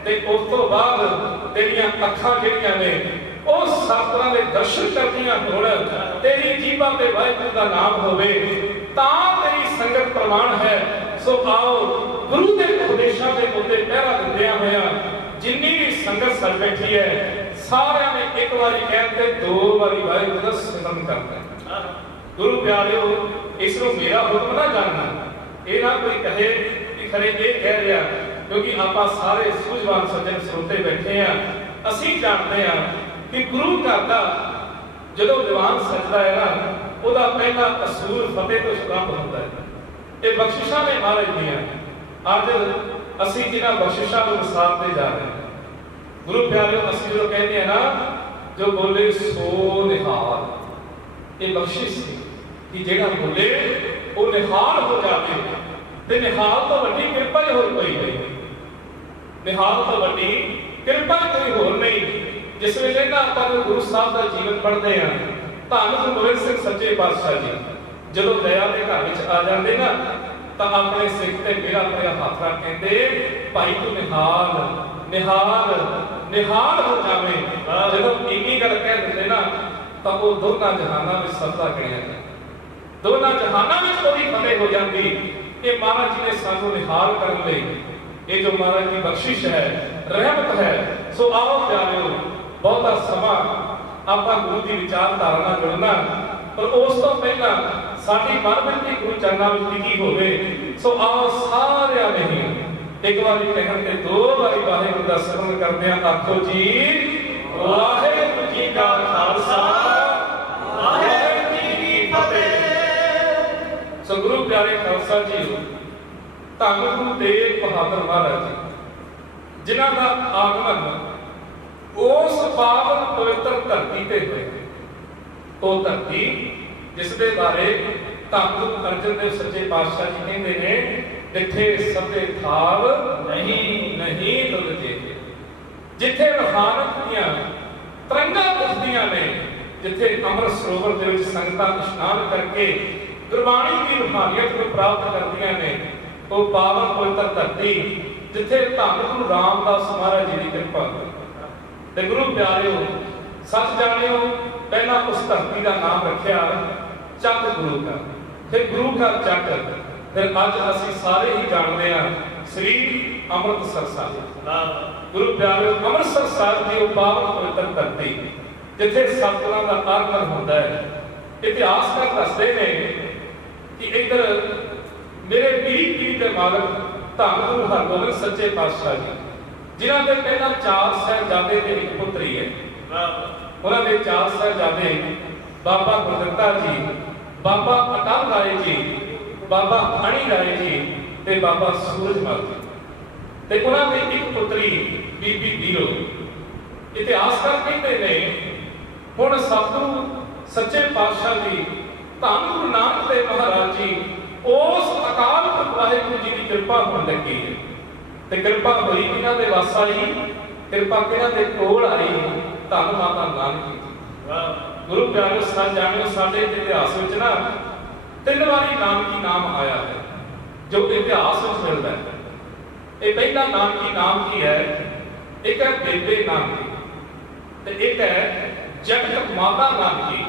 ਤੇ ਉਸ ਤੋਂ ਬਾਅਦ ਤੇਰੀਆਂ ਅੱਖਾਂ ਜਿਹੜੀਆਂ ਨੇ ਉਹ ਸਤਿਗੁਰਾਂ ਦੇ ਦਰਸ਼ਨ ਕਰਦੀਆਂ ਹੋਣ, ਤੇਰੀ ਜੀਭਾਂ ਤੇ ਵਾਹਿਗੁਰੂ ਦਾ ਨਾਮ ਹੋਵੇ ਤਾਂ ਤੇਰੀ ਸੰਗਤ ਪ੍ਰਮਾਣ ਹੈ। ਸੋ ਆਓ ਗੁਰੂ ਦੇ ਉਪਦੇਸ਼ਾਂ ਦੇ ਉੱਤੇ ਪਹਿਰਾ ਦਿੰਦਿਆਂ ਹੋਇਆ ਜਿੰਨੀ ਵੀ ਸੰਗਤ ਸੱਜ ਬੈਠੀ ਹੈ ਸਾਰਿਆਂ ਨੇ ਇੱਕ ਵਾਰੀ ਕਹਿੰਦੇ ਦੋ ਵਾਰੀ ਵਾਹਿਗੁਰੂ ਦਾ ਸਿਮਰਨ ਕਰਨਾ ਹੈ। ਗੁਰੂ ਪਿਆਰਿਓ ਇਸ ਨੂੰ ਮੇਰਾ ਹੁਕਮ ਨਾ ਜਾਣਨਾ, ਇਹ ਨਾ ਕੋਈ ਕਹੇ ਕਿ ਖਰੇ ਇਹ ਕਹਿ ਰਿਹਾ, ਕਿਉਂਕਿ ਆਪਾਂ ਸਾਰੇ ਸੂਝਵਾਨ ਸੱਜਣ ਸਰੋਤੇ ਬੈਠੇ ਆ। ਅਸੀਂ ਜਾਣਦੇ ਆ ਕਿ ਗੁਰੂ ਘਰ ਦਾ ਜਦੋਂ ਦੀਵਾਨ ਸਜਦਾ ਹੈ ਨਾ ਉਹਦਾ ਪਹਿਲਾ ਅਸੂਲ ਫਤਿਹ ਤੋਂ ਸ਼ੁਰੂ ਹੁੰਦਾ ਹੈ। ਇਹ ਬਖਸ਼ਿਸ਼ਾਂ ਨੇ ਮਹਾਰਾਜ ਦੀਆਂ। ਅੱਜ ਅਸੀਂ ਜਿਹਨਾਂ ਬਖਸ਼ਿਸ਼ਾਂ ਨੂੰ ਵਿਸਾਰਦੇ ਜਾ ਰਹੇ ਹਾਂ। ਗੁਰੂ ਪਿਆਰਿਓ ਅਸੀਂ ਜਦੋਂ ਕਹਿੰਦੇ ਆ ਨਾ ਜੋ ਬੋਲੇ ਸੋ ਨਿਹਾਲ, ਇਹ ਬਖਸ਼ਿਸ਼ ਸੀ ਕਿ ਜਿਹੜਾ ਬੋਲੇ ਉਹ ਨਿਹਾਲ ਹੋ ਜਾਵੇ। ਤੇ ਨਿਹਾਲ ਤੋਂ ਵੱਡੀ ਕਿਰਪਾ ਹੀ ਹੋਰ ਕੋਈ ਨਹੀਂ, ਨਿਹਾਲ ਤੋਂ ਵੱਡੀ ਕਿਰਪਾ ਕੋਈ ਹੋਰ ਨਹੀਂ। ਜਿਸ ਵੇਲੇ ਨਾ ਆਪਾਂ ਗੁਰੂ ਸਾਹਿਬ ਦਾ ਜੀਵਨ ਪੜ੍ਹਦੇ ਆ, ਧੰਨ ਗੁਰੂ ਗੋਬਿੰਦ ਸਿੰਘ ਸੱਚੇ ਪਾਤਸ਼ਾਹ ਜੀ ਜਦੋਂ ਦਇਆ ਦੇ ਘਰ ਵਿੱਚ ਆ ਜਾਂਦੇ ਨਾ ਤਾਂ ਆਪਣੇ ਸਿੱਖ ਤੇ ਮੇਰਾ ਪਿਆ ਹੱਥ ਰੱਖ ਕਹਿੰਦੇ ਭਾਈ ਤੂੰ ਨਿਹਾਲ ਨਿਹਾਲ ਨਿਹਾਲ ਹੋ ਜਾਵੇਂ। ਜਦੋਂ ਇੰਨੀ ਗੱਲ ਕਹਿ ਦਿੰਦੇ ਨਾ ਤਾਂ ਉਹ ਦੋਨਾਂ ਜਹਾਨਾਂ ਵਿੱਚ ਸਬਦਾ ਗਿਣਿਆ ਜਾਂਦਾ, ਦੋਨਾਂ ਜਹਾਨਾਂ ਵਿੱਚ ਉਹਦੀ ਫਤਿਹ ਹੋ ਜਾਂਦੀ। ਇਹ ਮਹਾਰਾਜ ਜੀ ਨੇ ਸਾਨੂੰ ਨਿਹਾਲ ਕਰਨ ਲਈ ਇਹ ਜੋ ਮਹਾਰਾਜ ਦੀ ਬਖਸ਼ਿਸ਼ ਹੈ, ਰਹਿਮਤ ਹੈ। ਸੋ ਆਓ ਪਿਆਰਿਓ ਬਹੁਤਾ ਸਮਾਂ ਆਪਾਂ ਗੁਰੂ ਦੀ ਵਿਚਾਰਧਾਰਾ ਨਾਲ ਜੁੜਨਾ, ਪਰ ਉਸ ਤੋਂ ਪਹਿਲਾਂ ਸਾਡੀ ਮਨਬਿਰਤੀ ਗੁਰੂ ਚਰਨਾਂ ਵਿੱਚ ਲਿਖੀ ਹੋਵੇ। ਸੋ ਆਓ ਸਾਰਿਆਂ ਨੇ ਇੱਕ ਵਾਰੀ ਕਹਿਣ ਤੇ ਦੋ ਵਾਰੀ ਵਾਹਿਗੁਰੂ ਦਾ ਸਿਮਰਨ ਕਰਦੇ ਆ। ਆਖੋ ਜੀ ਵਾਹਿਗੁਰੂ ਜੀ ਕਾ ਖਾਲਸਾ ਵਾਹਿਗੁਰੂ ਜੀ ਕੀ ਫਤਿਹ। ਸੋ ਗੁਰੂ ਪਿਆਰੇ ਖਾਲਸਾ ਜੀ ਧੰਨ ਗੁਰੂ ਤੇਗ ਬਹਾਦਰ ਮਹਾਰਾਜ ਜੀ ਜਿਨ੍ਹਾਂ ਦਾ ਆਗਮਨ ਉਸ ਪਾਵਨ ਪਵਿੱਤਰ ਧਰਤੀ ਤੇ ਹੋਇਆ, ਉਹ ਧਰਤੀ ਜਿਸ ਦੇ ਬਾਰੇ ਧੰਨ ਗੁਰੂ ਅਰਜਨ ਦੇਵ ਸੱਚੇ ਪਾਤਸ਼ਾਹ ਜੀ ਕਹਿੰਦੇ ਨੇ ਜਿੱਥੇ ਸਭੇ ਥਾਵ ਨਹੀਂ ਨਹੀਂ ਤੁਲਜੇ, ਜਿੱਥੇ ਰੂਹਾਨਤ ਦੀਆਂ ਤਰੰਗਾਂ ਉੱਠਦੀਆਂ ਨੇ, ਜਿੱਥੇ ਅੰਮ੍ਰਿਤ ਸਰੋਵਰ ਦੇ ਵਿੱਚ ਸੰਗਤਾਂ ਇਸ਼ਨਾਨ ਕਰਕੇ ਗੁਰਬਾਣੀ ਦੀ ਰੂਹਾਨੀਅਤ ਨੂੰ ਪ੍ਰਾਪਤ ਕਰਦੀਆਂ ਨੇ, ਉਹ ਪਾਵਨ ਪਵਿੱਤਰ ਧਰਤੀ ਜਿੱਥੇ ਧੰਨ ਗੁਰੂ ਰਾਮਦਾਸ ਮਹਾਰਾਜ ਜੀ ਦੀ ਕਿਰਪਾ ਹੋਈ। ਤੇ ਗੁਰੂ ਪਿਆਰਿਓ ਸੱਚ ਜਾਣਿਓ ਪਹਿਲਾਂ ਉਸ ਧਰਤੀ ਦਾ ਨਾਮ ਰੱਖਿਆ ਚੱਕ ਗੁਰੂ ਘਰ, ਫਿਰ ਗੁਰੂ ਘਰ ਚੱਕ, ਫਿਰ ਅੱਜ ਅਸੀਂ ਸਾਰੇ ਹੀ ਜਾਣਦੇ ਹਾਂ ਸ੍ਰੀ ਅੰਮ੍ਰਿਤਸਰ ਸਾਹਿਬ। ਗੁਰੂ ਪਿਆਰਿਓ, ਅੰਮ੍ਰਿਤਸਰ ਸਾਹਿਬ ਦੀ ਉਹ ਪਾਵਨ ਪਵਿੱਤਰ ਧਰਤੀ ਜਿੱਥੇ ਸਤਿਗੁਰਾਂ ਦਾ ਆਗਮਨ ਹੁੰਦਾ ਹੈ। ਇਤਿਹਾਸਕਾਰ ਦੱਸਦੇ ਨੇ ਕਿ ਇੱਧਰ ਮੇਰੇ ਪੀੜੀ ਦੇ ਮਾਲਕ ਧੰਨ ਗੁਰੂ ਹਰਗੋਬਿੰਦ ਸੱਚੇ ਪਾਤਸ਼ਾਹ ਜੀ, ਜਿਨ੍ਹਾਂ ਦੇ ਪਹਿਲਾਂ 4 ਸਾਹਿਬਜ਼ਾਦੇ ਤੇ ਇੱਕ ਪੁੱਤਰੀ ਹੈ। ਉਹਨਾਂ ਦੇ 4 ਸਾਹਿਬਜ਼ਾਦੇ ਬਾਬਾ ਗੁਰਦਿੱਤਾ ਜੀ, ਬਾਬਾ ਅਟਲ ਰਾਏ ਜੀ, ਬਾਬਾ ਹਣੀ ਰਾਏ ਜੀ ਤੇ ਬਾਬਾ ਸੂਰਜਮਲ ਜੀ, ਤੇ ਉਹਨਾਂ ਦੀ ਇੱਕ ਪੁੱਤਰੀ ਬੀਬੀ ਬੀਰੋ। ਇਤਿਹਾਸਕਾਰ ਕਹਿੰਦੇ ਨੇ ਹੁਣ ਸਤਿਗੁਰੂ ਸੱਚੇ ਪਾਤਸ਼ਾਹ ਜੀ ਧੰਨ ਗੁਰੂ ਨਾਨਕ ਦੇਵ ਮਹਾਰਾਜ ਜੀ ਉਸ ਅਕਾਲ ਪੁਰਖ ਵਾਹਿਗੁਰੂ ਜੀ ਦੀ ਕਿਰਪਾ ਹੋਣ ਲੱਗੀ ਹੈ। ਤੇ ਕਿਰਪਾ ਹੋਈ ਕਿਹਨਾਂ ਦੇ ਵੱਸ ਆਈ? ਕਿਰਪਾ ਕਿਹਨਾਂ ਦੇ ਕੋਲ ਆਈ? ਧੰਨ ਮਾਤਾ ਨਾਨਕੀ ਜੀ। ਗੁਰੂ ਪਿਆਰਿਓ, ਸੱਚ ਜਾਣਿਓ, ਸਾਡੇ ਇਤਿਹਾਸ ਵਿੱਚ ਨਾ 3 ਵਾਰੀ ਨਾਨਕੀ ਨਾਮ ਆਇਆ ਹੈ ਜੋ ਇਤਿਹਾਸ ਵਿੱਚ ਮਿਲਦਾ ਹੈ। ਇਹ ਪਹਿਲਾ ਨਾਨਕੀ ਨਾਮ ਕੀ ਹੈ? ਇੱਕ ਹੈ ਬੇਬੇ ਨਾਨਕੀ, ਤੇ ਇੱਕ ਹੈ ਜਗਤ ਮਾਤਾ ਨਾਨਕੀ,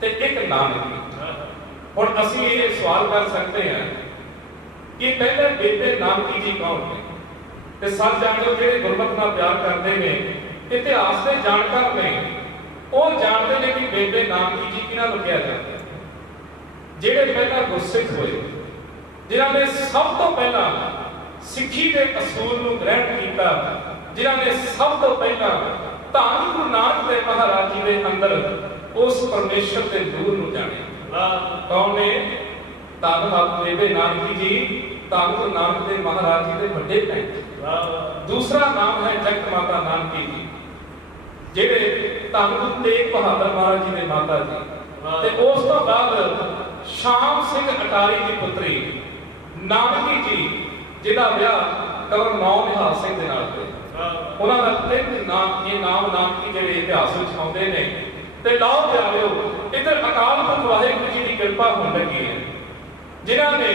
ਤੇ ਇੱਕ ਨਾਨਕੀ। ਹੁਣ ਅਸੀਂ ਇਹ ਸਵਾਲ ਕਰ ਸਕਦੇ ਹਾਂ ਕਿ ਪਹਿਲੇ ਬੇਬੇ ਨਾਨਕੀ ਜੀ ਕੌਣ ਨੇ? ਤੇ ਸਭ ਜਾਣਦੇ ਹੋ ਜਿਹੜੇ ਗੁਰਮਤਿ ਨਾਲ ਪਿਆਰ ਕਰਦੇ ਨੇ, ਇਤਿਹਾਸ ਦੇ ਜਾਣਕਾਰ ਨੇ, ਉਹ ਜਾਣਦੇ ਨੇ ਕਿ ਬੇਬੇ ਨਾਨਕੀ ਜੀ ਕਿਹਨਾਂ ਨੂੰ ਕਿਹਾ ਜਾਂਦਾ ਹੈ। ਜਿਹੜੇ ਪਹਿਲਾਂ ਗੁਰਸਿੱਖ ਹੋਏ, ਜਿਨ੍ਹਾਂ ਨੇ ਸਭ ਤੋਂ ਪਹਿਲਾਂ ਸਿੱਖੀ ਦੇ ਅਸੂਲ ਨੂੰ ਗ੍ਰਹਿਣ ਕੀਤਾ, ਜਿਨ੍ਹਾਂ ਨੇ ਸਭ ਤੋਂ ਪਹਿਲਾਂ ਧੰਨ ਗੁਰੂ ਨਾਨਕ ਦੇਵ ਮਹਾਰਾਜ ਜੀ ਦੇ ਅੰਦਰ ਉਸ ਪਰਮੇਸ਼ਰ ਦੇ ਨੂਰ ਨੂੰ ਜਾਣਿਆ। ਕੌਣ ਨੇ? ਧੰਨ ਬਾਬਾ ਬੇਬੇ ਨਾਨਕੀ ਜੀ, ਧੰਨ ਗੁਰੂ ਨਾਨਕ ਦੇਵ ਮਹਾਰਾਜ ਜੀ ਦੇ ਵੱਡੇ ਭੈਣ। ਦੂਸਰਾ ਨਾਮ ਹੈ ਜਗਤ ਮਾਤਾ ਨਾਨਕੀ ਜੀ, ਜਿਹੜੇ ਧੰਨ ਗੁਰੂ ਤੇਗ ਬਹਾਦਰ ਮਹਾਰਾਜ ਜੀ ਦੇ ਮਾਤਾ ਜੀ। ਤੇ ਉਸ ਤੋਂ ਬਾਅਦ ਸ਼ਾਮ ਸਿੰਘ ਅਟਾਰੀ ਦੀ ਪੁੱਤਰੀ ਨਾਨਕੀ ਜੀ, ਜਿਹਦਾ ਵਿਆਹ ਕਵਰ ਨੌ ਨਿਹਾਲ ਸਿੰਘ ਦੇ ਨਾਲ ਹੋਇਆ। ਉਹਨਾਂ ਦਾ 3 ਨਾਮ, ਇਹ ਨਾਮ ਨਾਨਕੀ ਜਿਹੜੇ ਇਤਿਹਾਸ ਵਿੱਚ ਆਉਂਦੇ ਨੇ। ਤੇ ਲਓ ਪਿਆਰਿਓ, ਇੱਧਰ ਅਕਾਲ ਪੁਰਖ ਵਾਹਿਗੁਰੂ ਜੀ ਦੀ ਕਿਰਪਾ ਹੋਣ ਲੱਗੀ ਹੈ, ਜਿਨ੍ਹਾਂ ਨੇ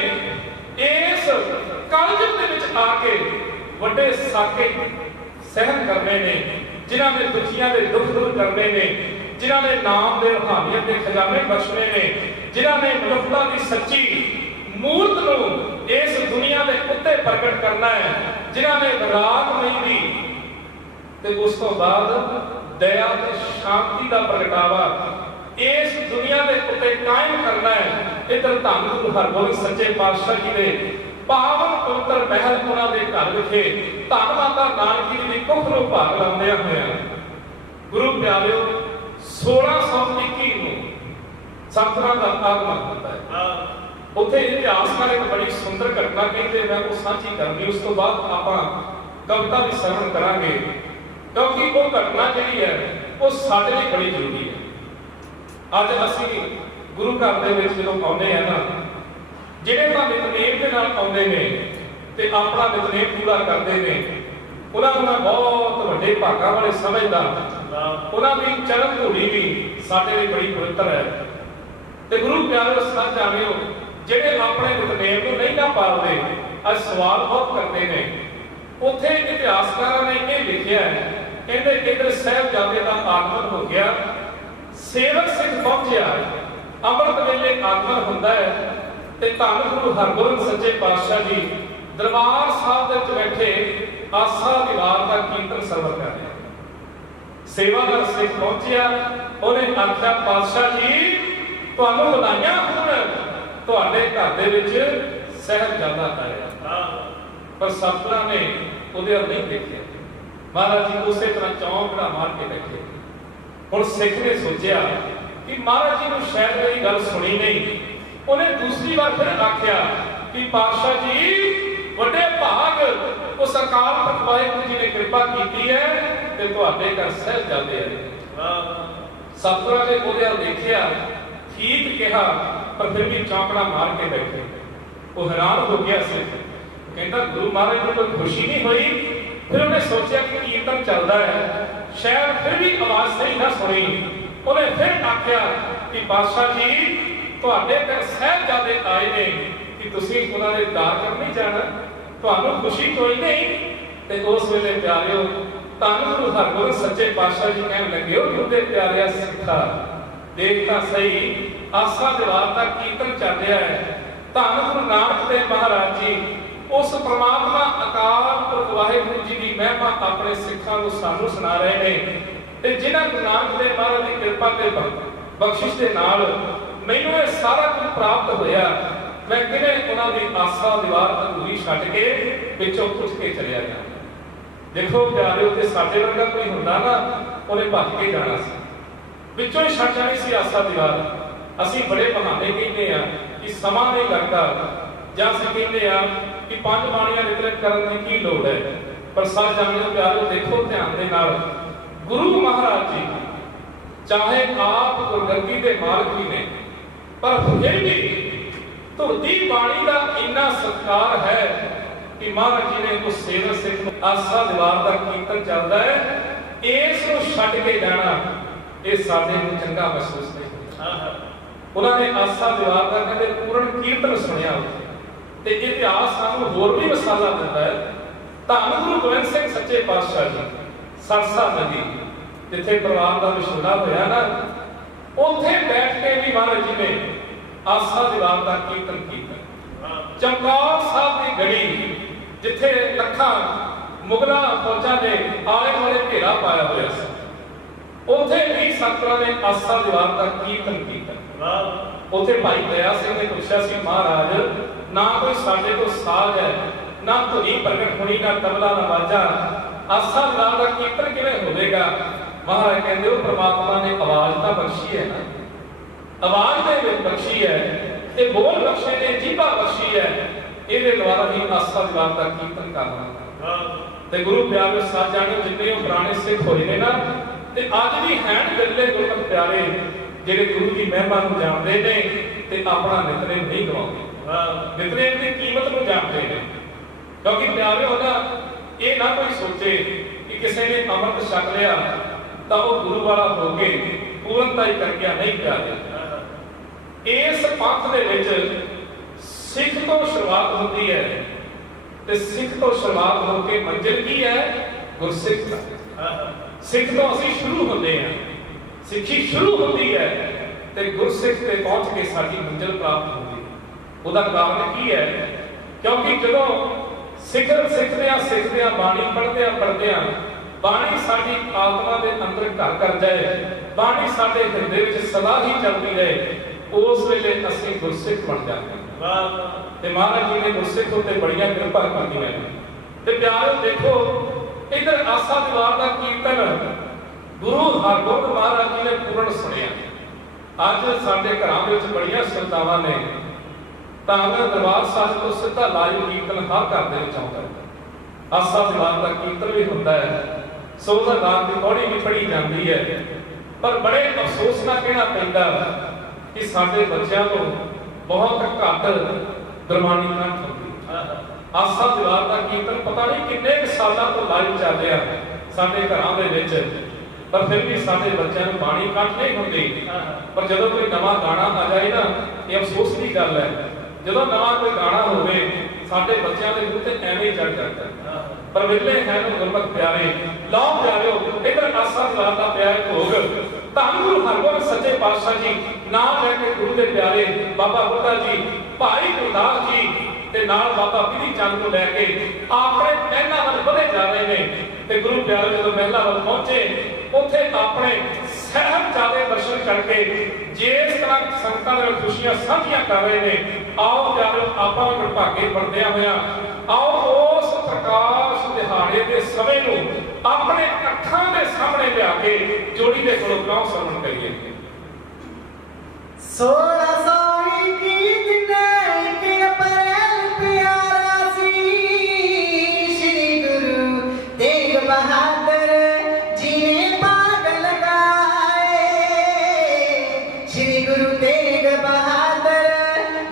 ਇਸ ਕਲਯੁਗ ਦੇ ਵਿੱਚ ਆ ਕੇ ਵੱਡੇ ਸਾਕੇ ਸਹਿਨ ਕਰਨੇ ਨੇ, ਜਿਨ੍ਹਾਂ ਨੇ ਦੁਖੀਆਂ ਦੇ ਦੁੱਖ ਦੂਰ ਕਰਨੇ ਨੇ, ਜਿਨ੍ਹਾਂ ਨੇ ਨਾਮ ਦੇ ਰੂਹਾਨੀਅਤ ਦੇ ਖਜ਼ਾਨੇ ਬਖਸ਼ਣੇ ਨੇ, ਜਿਨ੍ਹਾਂ ਨੇ ਮਨੁੱਖਤਾ ਦੀ ਸੱਚੀ ਮੂਰਤ ਨੂੰ ਇਸ ਦੁਨੀਆ ਦੇ ਉੱਤੇ ਪ੍ਰਗਟ ਕਰਨਾ ਹੈ, ਜਿਨ੍ਹਾਂ ਨੇ ਰਾਗਮਈ ਦੀ ਤੇ ਉਸ ਤੋਂ ਬਾਅਦ ਦਇਆ ਤੇ ਸ਼ਾਂਤੀ ਦਾ ਪ੍ਰਗਟਾਵਾ ਇਸ ਦੁਨੀਆ ਦੇ ਉੱਤੇ ਕਾਇਮ ਕਰਨਾ ਹੈ। ਇੱਧਰ ਧੰਨ ਗੁਰੂ ਹਰਗੋਬਿੰਦ ਸੱਚੇ ਪਾਤਸ਼ਾਹ ਜੀ ਦੇ ਪਾਵਨ ਪਵਿੱਤਰ ਮਹਿਲ ਉਹਨਾਂ ਦੇ ਘਰ ਵਿਖੇ ਧੰਨ ਮਾਤਾ ਨਾਨਕੀ ਜੀ ਦੀ ਕੁੱਖ ਨੂੰ ਭਾਗ ਲਾਉਂਦਿਆਂ ਹੋਇਆਂ ਗੁਰੂ ਪਿਆਰਿਓ 1621 ਨੂੰ ਸਤਿਗੁਰਾਂ ਦਾ ਆਗਮਨ ਹੁੰਦਾ ਹੈ। ਉੱਥੇ ਇਤਿਹਾਸਕਾਰ ਇੱਕ ਬੜੀ ਸੁੰਦਰ ਘਟਨਾ ਕਹਿੰਦੇ, ਮੈਂ ਉਹ ਸਾਂਝੀ ਕਰਾਂਗੀ, ਉਸ ਤੋਂ ਬਾਅਦ ਆਪਾਂ ਕਵਿਤਾ ਵੀ ਸਰਵਣ ਕਰਾਂਗੇ, ਕਿਉਂਕਿ ਉਹ ਘਟਨਾ ਜਿਹੜੀ ਹੈ ਉਹ ਸਾਡੇ ਲਈ ਬੜੀ ਜ਼ਰੂਰੀ ਹੈ। ਅੱਜ ਅਸੀਂ ਗੁਰੂ ਘਰ ਦੇ ਵਿੱਚ ਜਦੋਂ ਆਉਂਦੇ ਆ ਨਾ, ਜਿਹੜੇ ਤਾਂ ਨਿਤਨੇਮ ਦੇ ਨਾਲ ਆਉਂਦੇ ਨੇ ਤੇ ਆਪਣਾ ਨਿਤਨੇਮ ਪੂਰਾ ਕਰਦੇ ਨੇ, ਉਹਨਾਂ ਨੂੰ ਬਹੁਤ ਵੱਡੇ ਭਾਗਾਂ ਵਾਲੇ ਸਮਝਦਾ। ਉਹਨਾਂ ਦੀ ਚਰਨ ਧੂੜੀ ਵੀ ਸਾਡੇ ਲਈ ਬੜੀ ਪਵਿੱਤਰ ਹੈ। ਤੇ ਗੁਰੂ ਪਿਆਰਿਓ, ਸੱਚ ਜਾਣਿਓ, ਜਿਹੜੇ ਆਪਣੇ ਨਿਤਨੇਮ ਨੂੰ ਨਹੀਂ ਨਾ ਪਾਲਦੇ, ਅੱਜ ਸਵਾਲ ਬਹੁਤ ਕਰਦੇ ਨੇ। ਉੱਥੇ ਇਤਿਹਾਸਕਾਰਾਂ ਨੇ ਇਹ ਲਿਖਿਆ ਹੈ, ਕਹਿੰਦੇ ਇੱਧਰ ਸਾਹਿਬਜ਼ਾਦੇ ਦਾ ਆਗਮਨ ਹੋ ਗਿਆ, ਸੇਵਕ ਸਿੰਘ ਪਹੁੰਚਿਆ, ਅੰਮ੍ਰਿਤ ਵੇਲੇ ਆਗਮਨ ਹੁੰਦਾ ਹੈ, ਤੇ ਧੰਨ ਗੁਰੂ ਹਰਗੋਬਿੰਦ ਸੱਚੇ ਪਾਤਸ਼ਾਹ ਜੀ ਦਰਬਾਰ ਸਾਹਿਬ ਦੇ ਵਿੱਚ ਬੈਠੇ ਆਸਾ ਦੀ ਵਾਰ ਦਾ ਕੀਰਤਨ ਸਰਵਣ ਕਰ ਰਹੇ। ਸੇਵਾਦਾਰ ਸਿੱਖ ਪਹੁੰਚਿਆ, ਉਹਨੇ ਆਖਿਆ, ਪਾਤਸ਼ਾਹ ਜੀ ਤੁਹਾਨੂੰ ਵਧਾਈਆਂ ਹੋਣ, ਤੁਹਾਡੇ ਘਰ ਦੇ ਵਿੱਚ ਸਾਹਿਬਜ਼ਾਦਾ ਆਇਆ। ਪਰ ਸਤਿਗੁਰਾਂ ਨੇ ਉਹਦੇ ਵੱਲ ਨਹੀਂ ਦੇਖਿਆ। ਮਹਾਰਾਜ ਜੀ ਉਸੇ ਤਰ੍ਹਾਂ ਚੌਂਕੜਾ ਮਾਰ ਕੇ ਬੈਠੇ। ਹੁਣ ਸਿੱਖ ਨੇ ਸੋਚਿਆ ਕਿ ਮਹਾਰਾਜ ਜੀ ਨੂੰ ਸ਼ਾਇਦ ਮੇਰੀ ਗੱਲ ਸੁਣੀ ਨਹੀਂ। ਉਹਨੇ ਦੂਸਰੀ ਵਾਰ ਫਿਰ ਆਖਿਆ ਕਿ ਪਾਤਸ਼ਾਹ ਜੀ ਵੱਡੇ ਭਾਗ ਉਸ ਅਕਾਲ ਪੁਰਖ ਵਾਹਿਗੁਰੂ ਜੀ ਨੇ ਕਿਰਪਾ ਕੀਤੀ ਹੈ ਤੇ ਤੁਹਾਡੇ ਘਰ ਸਾਹਿਬਜ਼ਾਦੇ ਆਏ। ਸਤਿਗੁਰਾਂ ਨੇ ਉਹਦੇ ਵੱਲ ਦੇਖਿਆ, ਠੀਕ ਕਿਹਾ, ਪਰ ਫਿਰ ਵੀ ਚੌਂਕੜਾ ਮਾਰ ਕੇ ਬੈਠੇ। ਉਹ ਹੈਰਾਨ ਹੋ ਗਿਆ ਸੀ, ਕਹਿੰਦਾ ਗੁਰੂ ਮਹਾਰਾਜ ਨੂੰ ਕੋਈ ਖੁਸ਼ੀ ਨਹੀਂ ਹੋਈ। ਫਿਰ ਉਹਨੇ ਸੋਚਿਆ ਕਿ ਕੀਰਤਨ ਚੱਲਦਾ ਹੈ, ਸ਼ਾਇਦ ਫਿਰ ਵੀ ਆਵਾਜ਼ ਸਹੀ ਨਾ ਸੁਣੀ। ਉਹਨੇ ਫਿਰ ਆਖਿਆ ਕਿ ਪਾਤਸ਼ਾਹ ਜੀ ਤੁਹਾਡੇ ਘਰ ਸਾਹਿਬਜ਼ਾਦੇ ਆਏ ਨੇ ਕਿ ਤੁਸੀਂ ਉਹਨਾਂ ਦੇ ਦਾਰ ਕਰਨ ਨਹੀਂ ਜਾਣਾ, ਤੁਹਾਨੂੰ ਖੁਸ਼ੀ ਕੋਈ ਨਹੀਂ। ਤੇ ਉਸ ਵੇਲੇ ਪਿਆਰਿਓ, ਧੰਨ ਗੁਰੂ ਹਰਗੋਬਿੰਦ ਸੱਚੇ ਪਾਤਸ਼ਾਹ ਜੀ ਕਹਿਣ ਲੱਗੇ, ਉਹ ਗੁਰਦੇ ਪਿਆਰਿਆ ਸਿੱਖਾ, ਦੇਖ ਤਾਂ ਸਹੀ, ਆਸਾ ਦੀਵਾਰ ਦਾ ਕੀਰਤਨ ਚੱਲ ਰਿਹਾ ਹੈ, ਧੰਨ ਗੁਰੂ ਨਾਨਕ ਦੇਵ ਮਹਾਰਾਜ ਜੀ ਉਸ ਪ੍ਰਮਾਤਮਾ ਅਕਾਲ ਪੁਰਖ ਵਾਹਿਗੁਰੂ ਜੀ ਦੀ ਮਹਿਮਾ ਆਪਣੇ ਸਿੱਖਾਂ ਨੂੰ ਸਾਨੂੰ ਸੁਣਾ ਰਹੇ ਨੇ। ਤੇ ਜਿਨ੍ਹਾਂ ਗੁਰੂ ਨਾਨਕ ਦੇਵ ਮਹਾਰਾਜ ਦੀ ਕਿਰਪਾ ਤੇ ਬਖਸ਼ਿਸ਼ ਦੇ ਨਾਲ ਮੈਨੂੰ ਇਹ ਸਾਰਾ ਕੁਝ ਪ੍ਰਾਪਤ ਹੋਇਆ, ਮੈਂ ਕਿਵੇਂ ਉਹਨਾਂ ਦੀ ਆਸਾ ਦੀਵਾਰ ਅਧੂਰੀ ਛੱਡ ਕੇ ਵਿੱਚੋਂ ਪੁੱਛ ਕੇ ਚਲਿਆ ਗਿਆ। ਦੇਖੋ ਪਿਆਰਿਓ, ਤੇ ਸਾਡੇ ਵਰਗਾ ਕੋਈ ਹੁੰਦਾ ਨਾ, ਉਹਨੇ ਭੱਜ ਕੇ ਜਾਣਾ ਸੀ, ਵਿੱਚੋਂ ਹੀ ਛੱਡ ਜਾਣੀ ਸੀ ਆਸਾ ਦੀਵਾਰ। ਅਸੀਂ ਬੜੇ ਬਹਾਨੇ ਕਹਿੰਦੇ ਆ ਕਿ ਸਮਾਂ ਨਹੀਂ ਲੱਗਦਾ, ਜਾਂ ਅਸੀਂ ਕਹਿੰਦੇ ਆ ਕਿ 5 ਬਾਣੀਆਂ ਨਿਤਨੇਮ ਕਰਨ ਦੀ ਕੀ ਲੋੜ ਹੈ। ਪਰ ਸੱਚ ਜਾਣਦੇ ਹੋ ਪਿਆਰਿਓ, ਦੇਖੋ ਧਿਆਨ ਦੇ ਨਾਲ, ਗੁਰੂ ਮਹਾਰਾਜ ਜੀ ਚਾਹੇ ਆਪ ਗੁਰਗੱਦੀ ਦੇ ਮਾਲਕ ਵੀ ਨੇ, ਪਰ ਫਿਰ ਵੀ ਧੁਰਦੀ ਬਾਣੀ ਦਾ ਇੰਨਾ ਸਤਿਕਾਰ ਹੈ ਕਿ ਮਹਾਰਾਜ ਜੀ ਨੇ ਉਸ ਸੇਵਕ ਸਿੱਖ ਨੂੰ ਆਸਾ ਦੀਵਾਰ ਦਾ ਕੀਰਤਨ ਚੱਲਦਾ ਹੈ, ਇਸ ਨੂੰ ਛੱਡ ਕੇ ਜਾਣਾ ਇਹ ਸਾਡੇ ਨੂੰ ਚੰਗਾ ਮਹਿਸੂਸ ਨਹੀਂ ਹੁੰਦਾ। ਉਹਨਾਂ ਨੇ ਆਸਾ ਦੀਵਾਰ ਦਾ ਕਹਿੰਦੇ ਪੂਰਨ ਕੀਰਤਨ ਸੁਣਿਆ, ਤੇ ਇਤਿਹਾਸ ਸਾਨੂੰ ਹੋਰ ਵੀ ਮਸਾਲਾ ਦਿੰਦਾ ਹੈ। ਧੰਨ ਗੁਰੂ ਗੋਬਿੰਦ ਸਿੰਘ ਸੱਚੇ ਪਾਤਸ਼ਾਹ ਜੀ ਸਰਸਾ ਨਦੀ ਜਿੱਥੇ ਪਰਿਵਾਰ ਦਾ ਵਿਛੋੜਾ ਹੋਇਆ ਨਾ, ਉੱਥੇ ਬੈਠ ਕੇ ਵੀ ਮਹਾਰਾਜ ਜੀ ਨੇ ਆਸਾ ਦੀਵਾਰ ਦਾ ਕੀਰਤਨ ਕੀਤਾ। ਚਮਕੌਰ ਸਾਹਿਬ ਦੀ ਗੜੀ ਜਿੱਥੇ ਲੱਖਾਂ ਮੁਗਲਾਂ ਫੌਜਾਂ ਨੇ ਆਲੇ ਦੁਆਲੇ ਘੇਰਾ ਪਾਇਆ ਹੋਇਆ ਸੀ, ਉੱਥੇ ਵੀ ਸਤਿਗੁਰਾਂ ਨੇ ਆਸਾ ਦੀਵਾਰ ਦਾ ਕੀਰਤਨ ਕੀਤਾ। ਉੱਥੇ ਭਾਈ ਦਇਆ ਸਿੰਘ ਨੇ ਪੁੱਛਿਆ ਸੀ, ਮਹਾਰਾਜ ਨਾ ਕੋਈ ਸਾਡੇ ਕੋਲ ਸਾਜ਼ ਹੈ, ਨਾ ਧੁਨੀ ਪ੍ਰਗਟ ਹੋਣੀ, ਨਾ ਤਬਲਾ, ਨਾ ਬਾਜਾ, ਆਸਾ ਦੀਵਾਰ ਦਾ ਕੀਰਤਨ ਕਿਵੇਂ ਹੋਵੇਗਾ? ਮਹਾਰਾਜ ਕਹਿੰਦੇ ਉਹ ਪ੍ਰਮਾਤਮਾ ਨੇ ਆਵਾਜ਼ ਤਾਂ ਬਖਸ਼ੀ ਹੈ ਨਾ, ਆਵਾਜ਼ ਦੇ ਵਿੱਚ ਬਖਸ਼ੀ ਹੈ, ਇਹ ਬੋਲ ਬਖਸ਼ੇ ਨੇ, ਜੀਭਾ ਬਖਸ਼ੀ ਹੈ, ਇਹਦੇ ਦੁਆਰਾ ਹੀ ਆਸਾ ਦੀਵਾਰ ਦਾ ਕੀਰਤਨ ਕਰਨਾ। ਤੇ ਗੁਰੂ ਪਿਆਰੇ ਸਾਥ ਜਾਣੋ, ਜਿੰਨੇ ਉਹ ਪੁਰਾਣੇ ਸਿੱਖ ਹੋਏ ਨੇ ਨਾ, ਤੇ ਅੱਜ ਵੀ ਹੈਣ ਗੱਲੇ ਗੁਰਮਤਿ ਪਿਆਰੇ ਜਿਹੜੇ ਗੁਰੂ ਦੀ ਮਹਿਮਾ ਨੂੰ ਜਾਣਦੇ ਨੇ ਤੇ ਆਪਣਾ ਨਿਤਨੇਮ ਨਹੀਂ ਗਵਾਉਂਦੇ, ਨਿਤਨੇਮ ਦੀ ਕੀਮਤ ਨੂੰ ਜਾਣਦੇ ਨੇ। ਕਿਉਂਕਿ ਪਿਆਰੇ ਉਹਦਾ ਇਹ ਨਾ ਕੋਈ ਸੋਚੇ ਕਿ ਕਿਸੇ ਨੇ ਅੰਮ੍ਰਿਤ ਛਕ ਲਿਆ ਤਾਂ ਉਹ ਗੁਰੂ ਵਾਲਾ ਹੋ ਕੇ ਪੂਰਨਤਾ ਹੀ ਕਰ ਗਿਆ, ਨਹੀਂ ਪਿਆਰੇ। ਇਸ ਪੰਥ ਦੇ ਵਿੱਚ ਸਿੱਖ ਤੋਂ ਸ਼ੁਰੂਆਤ ਹੁੰਦੀ ਹੈ, ਤੇ ਸਿੱਖ ਤੋਂ ਸ਼ੁਰੂਆਤ ਹੋ ਕੇ ਮੰਜ਼ਿਲ ਕੀ ਹੈ? ਗੁਰਸਿੱਖ ਦਾ। ਸਿੱਖ ਤੋਂ ਅਸੀਂ ਸ਼ੁਰੂ ਹੁੰਦੇ ਹਾਂ, ਸਿੱਖੀ ਸ਼ੁਰੂ ਹੁੰਦੀ ਹੈ, ਤੇ ਗੁਰਸਿੱਖ ਤੇ ਪਹੁੰਚ ਕੇ ਸਾਡੀ ਮੰਜ਼ਿਲ ਪ੍ਰਾਪਤ ਹੁੰਦੀ ਹੈ। ਉਹਦਾ ਕਾਰਨ ਕੀ ਹੈ? ਕਿਉਂਕਿ ਜਦੋਂ ਸਿੱਖਦਿਆਂ ਬਾਣੀ ਪੜ੍ਹਦਿਆਂ ਬਾਣੀ ਸਾਡੀ ਆਤਮਾ ਦੇ ਅੰਦਰ ਘਰ ਕਰ ਜਾਏ, ਬਾਣੀ ਸਾਡੇ ਹਿਰਦੇ ਵਿੱਚ ਸਦਾ ਹੀ ਚੱਲਦੀ ਰਹੇ, ਉਸ ਵੇਲੇ ਅਸੀਂ ਗੁਰਸਿੱਖ ਬਣ ਜਾਂਦੇ ਹਾਂ। ਤੇ ਮਹਾਰਾਜ ਜੀ ਨੇ ਗੁਰਸਿੱਖ ਉੱਤੇ ਬੜੀਆਂ ਕਿਰਪਾ ਕੀਤੀਆਂ ਨੇ। ਤੇ ਪਿਆਰੋ ਦੇਖੋ, ਇਧਰ ਆਸਾ ਦੀਵਾਰ ਦਾ ਕੀਰਤਨ ਗੁਰੂ ਹਰਗੋਬਿੰਦ ਮਹਾਰਾਜ ਜੀ ਨੇ ਪੂਰਨ ਸੁਣਿਆ। ਅੱਜ ਸਾਡੇ ਘਰਾਂ ਵਿੱਚ ਬੜੀਆਂ ਸੰਤਾਵਾਂ ਨੇ, ਤਾਂ ਦਰਬਾਰ ਸਾਹਿਬ ਤੋਂ ਸਿੱਧਾ ਲਾਈਵ ਕੀਰਤਨ ਹਰ ਘਰ ਦੇ ਵਿੱਚ ਆਉਂਦਾ ਹੈ। ਆਸਾ ਦੀਵਾਰ ਦਾ ਕੀਰਤਨ ਵੀ ਹੁੰਦਾ ਹੈ, ਸੋਹਣ ਰਾਤ ਦੀ ਪੌੜੀ ਵੀ ਪੜ੍ਹੀ ਜਾਂਦੀ ਹੈ। ਪਰ ਬੜੇ ਅਫਸੋਸ ਨਾਲ ਕਹਿਣਾ ਪੈਂਦਾ ਕਿ ਸਾਡੇ ਬੱਚਿਆਂ ਨੂੰ ਬਹੁਤ ਘੱਟ ਗੁਰਬਾਣੀ ਕੰਠ ਹੁੰਦੀ। ਆਸਾ ਦੀਵਾਰ ਦਾ ਕੀਰਤਨ ਪਤਾ ਨਹੀਂ ਕਿੰਨੇ ਕੁ ਸਾਲਾਂ ਤੋਂ ਲਾਈਵ ਚੱਲ ਰਿਹਾ ਸਾਡੇ ਘਰਾਂ ਦੇ ਵਿੱਚ, ਪਰ ਫਿਰ ਵੀ ਸਾਡੇ ਬੱਚਿਆਂ ਨੂੰ ਬਾਣੀ ਕੰਠ ਨਹੀਂ ਹੁੰਦੀ। ਪਰ ਜਦੋਂ ਕੋਈ ਨਵਾਂ ਗਾਣਾ ਆ ਜਾਏ ਨਾ, ਇਹ ਅਫਸੋਸ ਦੀ ਗੱਲ ਹੈ, ਜਦੋਂ ਨਵਾਂ ਕੋਈ ਗਾਣਾ ਹੋਵੇ ਸਾਡੇ ਬੱਚਿਆਂ ਦੇ ਮੂੰਹ ਤੇ ਐਵੇਂ ਹੀ ਚੜ ਜਾਂਦਾ। ਪਰ ਵੇਲੇ ਹੈ ਨੂੰ ਗੁਰਮਤਿ ਪਿਆਰੇ, ਲਓ ਪਿਆਰਿਓ, ਇਧਰ ਆਸਾ ਦੀਵਾਰ ਦਾ ਪਿਆਰ ਭੋਗ ਧੰਨ ਗੁਰੂ ਹਰਗੋਬਿੰਦ ਸੱਚੇ ਪਾਤਸ਼ਾਹ ਜੀ ਨਾਮ ਲੈ ਕੇ ਗੁਰੂ ਦੇ ਪਿਆਰੇ ਬਾਬਾ ਬੁੱਢਾ ਜੀ, ਭਾਈ ਗੁਰਦਾਸ ਜੀ ਤੇ ਨਾਲ ਬਾਬਾ ਬਿਧੀ ਚੰਦ ਨੂੰ ਲੈ ਕੇ ਆਪਣੇ ਮਹਿਲਾਂ ਵੱਲ ਵਧੇ ਜਾ ਰਹੇ ਨੇ। ਤੇ ਗੁਰੂ ਪਿਆਰੇ ਜਦੋਂ ਮਹਿਲਾਂ ਵੱਲ ਪਹੁੰਚੇ, ਉੱਥੇ ਆਪਣੇ ਸਾਹਿਬਜ਼ਾਦੇ ਦਰਸ਼ਨ ਕਰਕੇ ਜਿਸ ਤਰ੍ਹਾਂ ਸੰਗਤਾਂ ਦੇ ਖੁਸ਼ੀਆਂ ਸਾਂਝੀਆਂ ਕਰ ਰਹੇ ਨੇ, ਆਓ ਪਿਆਰਿਓ ਆਪਾਂ ਵੀ ਵਡਭਾਗੇ ਬਣਦਿਆਂ ਹੋਇਆ ਆਓ ਉਸ ਪ੍ਰਕਾਸ਼ ਦਿਹਾੜੇ ਦੇ ਸਮੇਂ ਨੂੰ ਆਪਣੇ ਅੱਖਾਂ ਦੇ ਸਾਹਮਣੇ ਲਿਆ ਕੇ ਜੋੜੀ ਦੇ ਕੋਲੋਂ ਗਾਉਂ ਸਰਵਣ ਕਰੀਏ। 1621 ਦਿਨ ਇੱਕ ਅਪ੍ਰੈਲ ਪਿਆਰਾ ਸੀ, ਸ਼੍ਰੀ ਗੁਰੂ ਤੇਗ ਬਹਾਦਰ ਜੀ ਨੇ ਭਾਗ ਲਗਾਏ, ਸ਼੍ਰੀ ਗੁਰੂ ਤੇਗ ਬਹਾਦਰ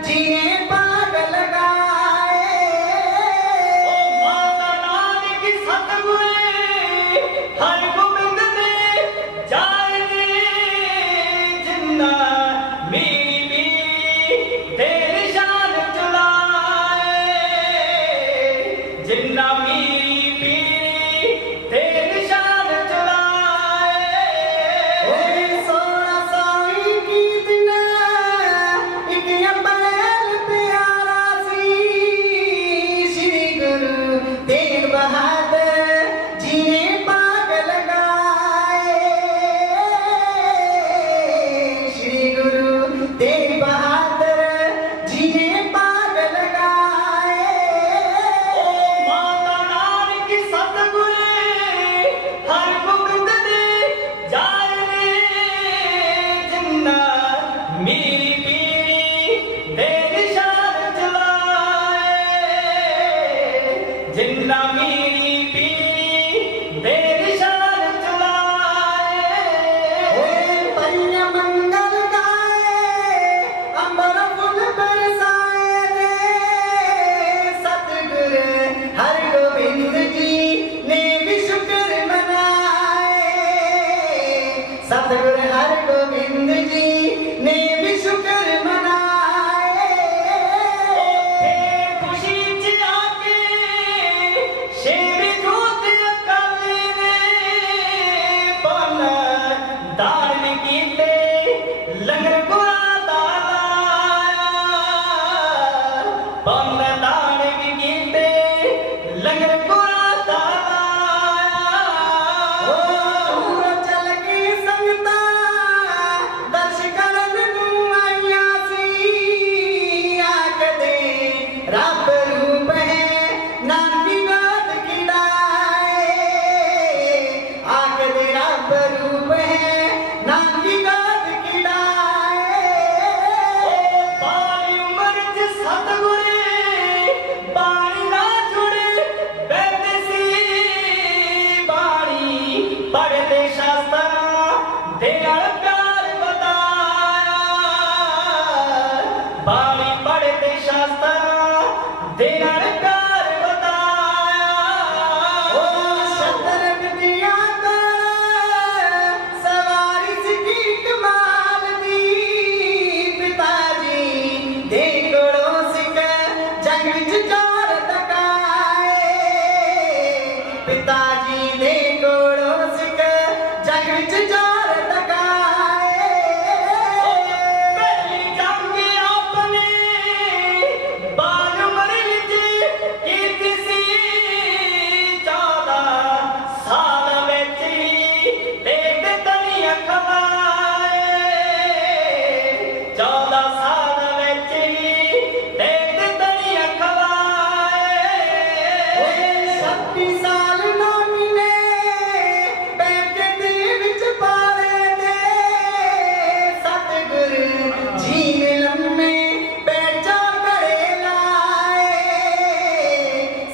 ਜੀ ਨੇ ਭਾਗ ਲਗਾਏ। ਓ ਮਾਤਾ ਨਾਨਕ ਸਤਿਗੁਰੇ ਹਰਗੋਬਿੰਦ ਦੇ ਜਾਏ ਦੇ ਜਿੰਨਾ ਮੇਰੀ सतगुर हर गोविंद जी ने भी शुक्र मनाए। खुशी च आके शेर जोत अकाली ने पन दान कीते लंगर गुरा दा पन दान कीते लंगर गुरा दा चल के संगता दर्श करन नूं आईयां सी। आखदे रब रूप है नानकी गोद खिड़ाए। आखदे रब रूप है नानकी गोद खिड़ाए। बारी उमर च सतगुरे बाणी ना जुड़े बैठे सी बाणी पढ़ते शास्त्र दे नाल प्यार बताया बाणी पढ़ते शास्त्र दे नाल प्यार बताया शतरंज दिया सवारी सिखी कमाल दी। पिताजी दे कोलों सिख जंग विच जोर तकाए। पिताजी दे कोलों सिख जंग विच जोर तकाए। पहली जंग आपने बाल उमर विच कीती सी 14 साल विच तेग तनिया खवाए 14 साल विच तेग तनिया खवाए 36 साल नौमी ने बैठ के विच पाले दे। सतगुर जी ने लम्मे बैठा करे लाए।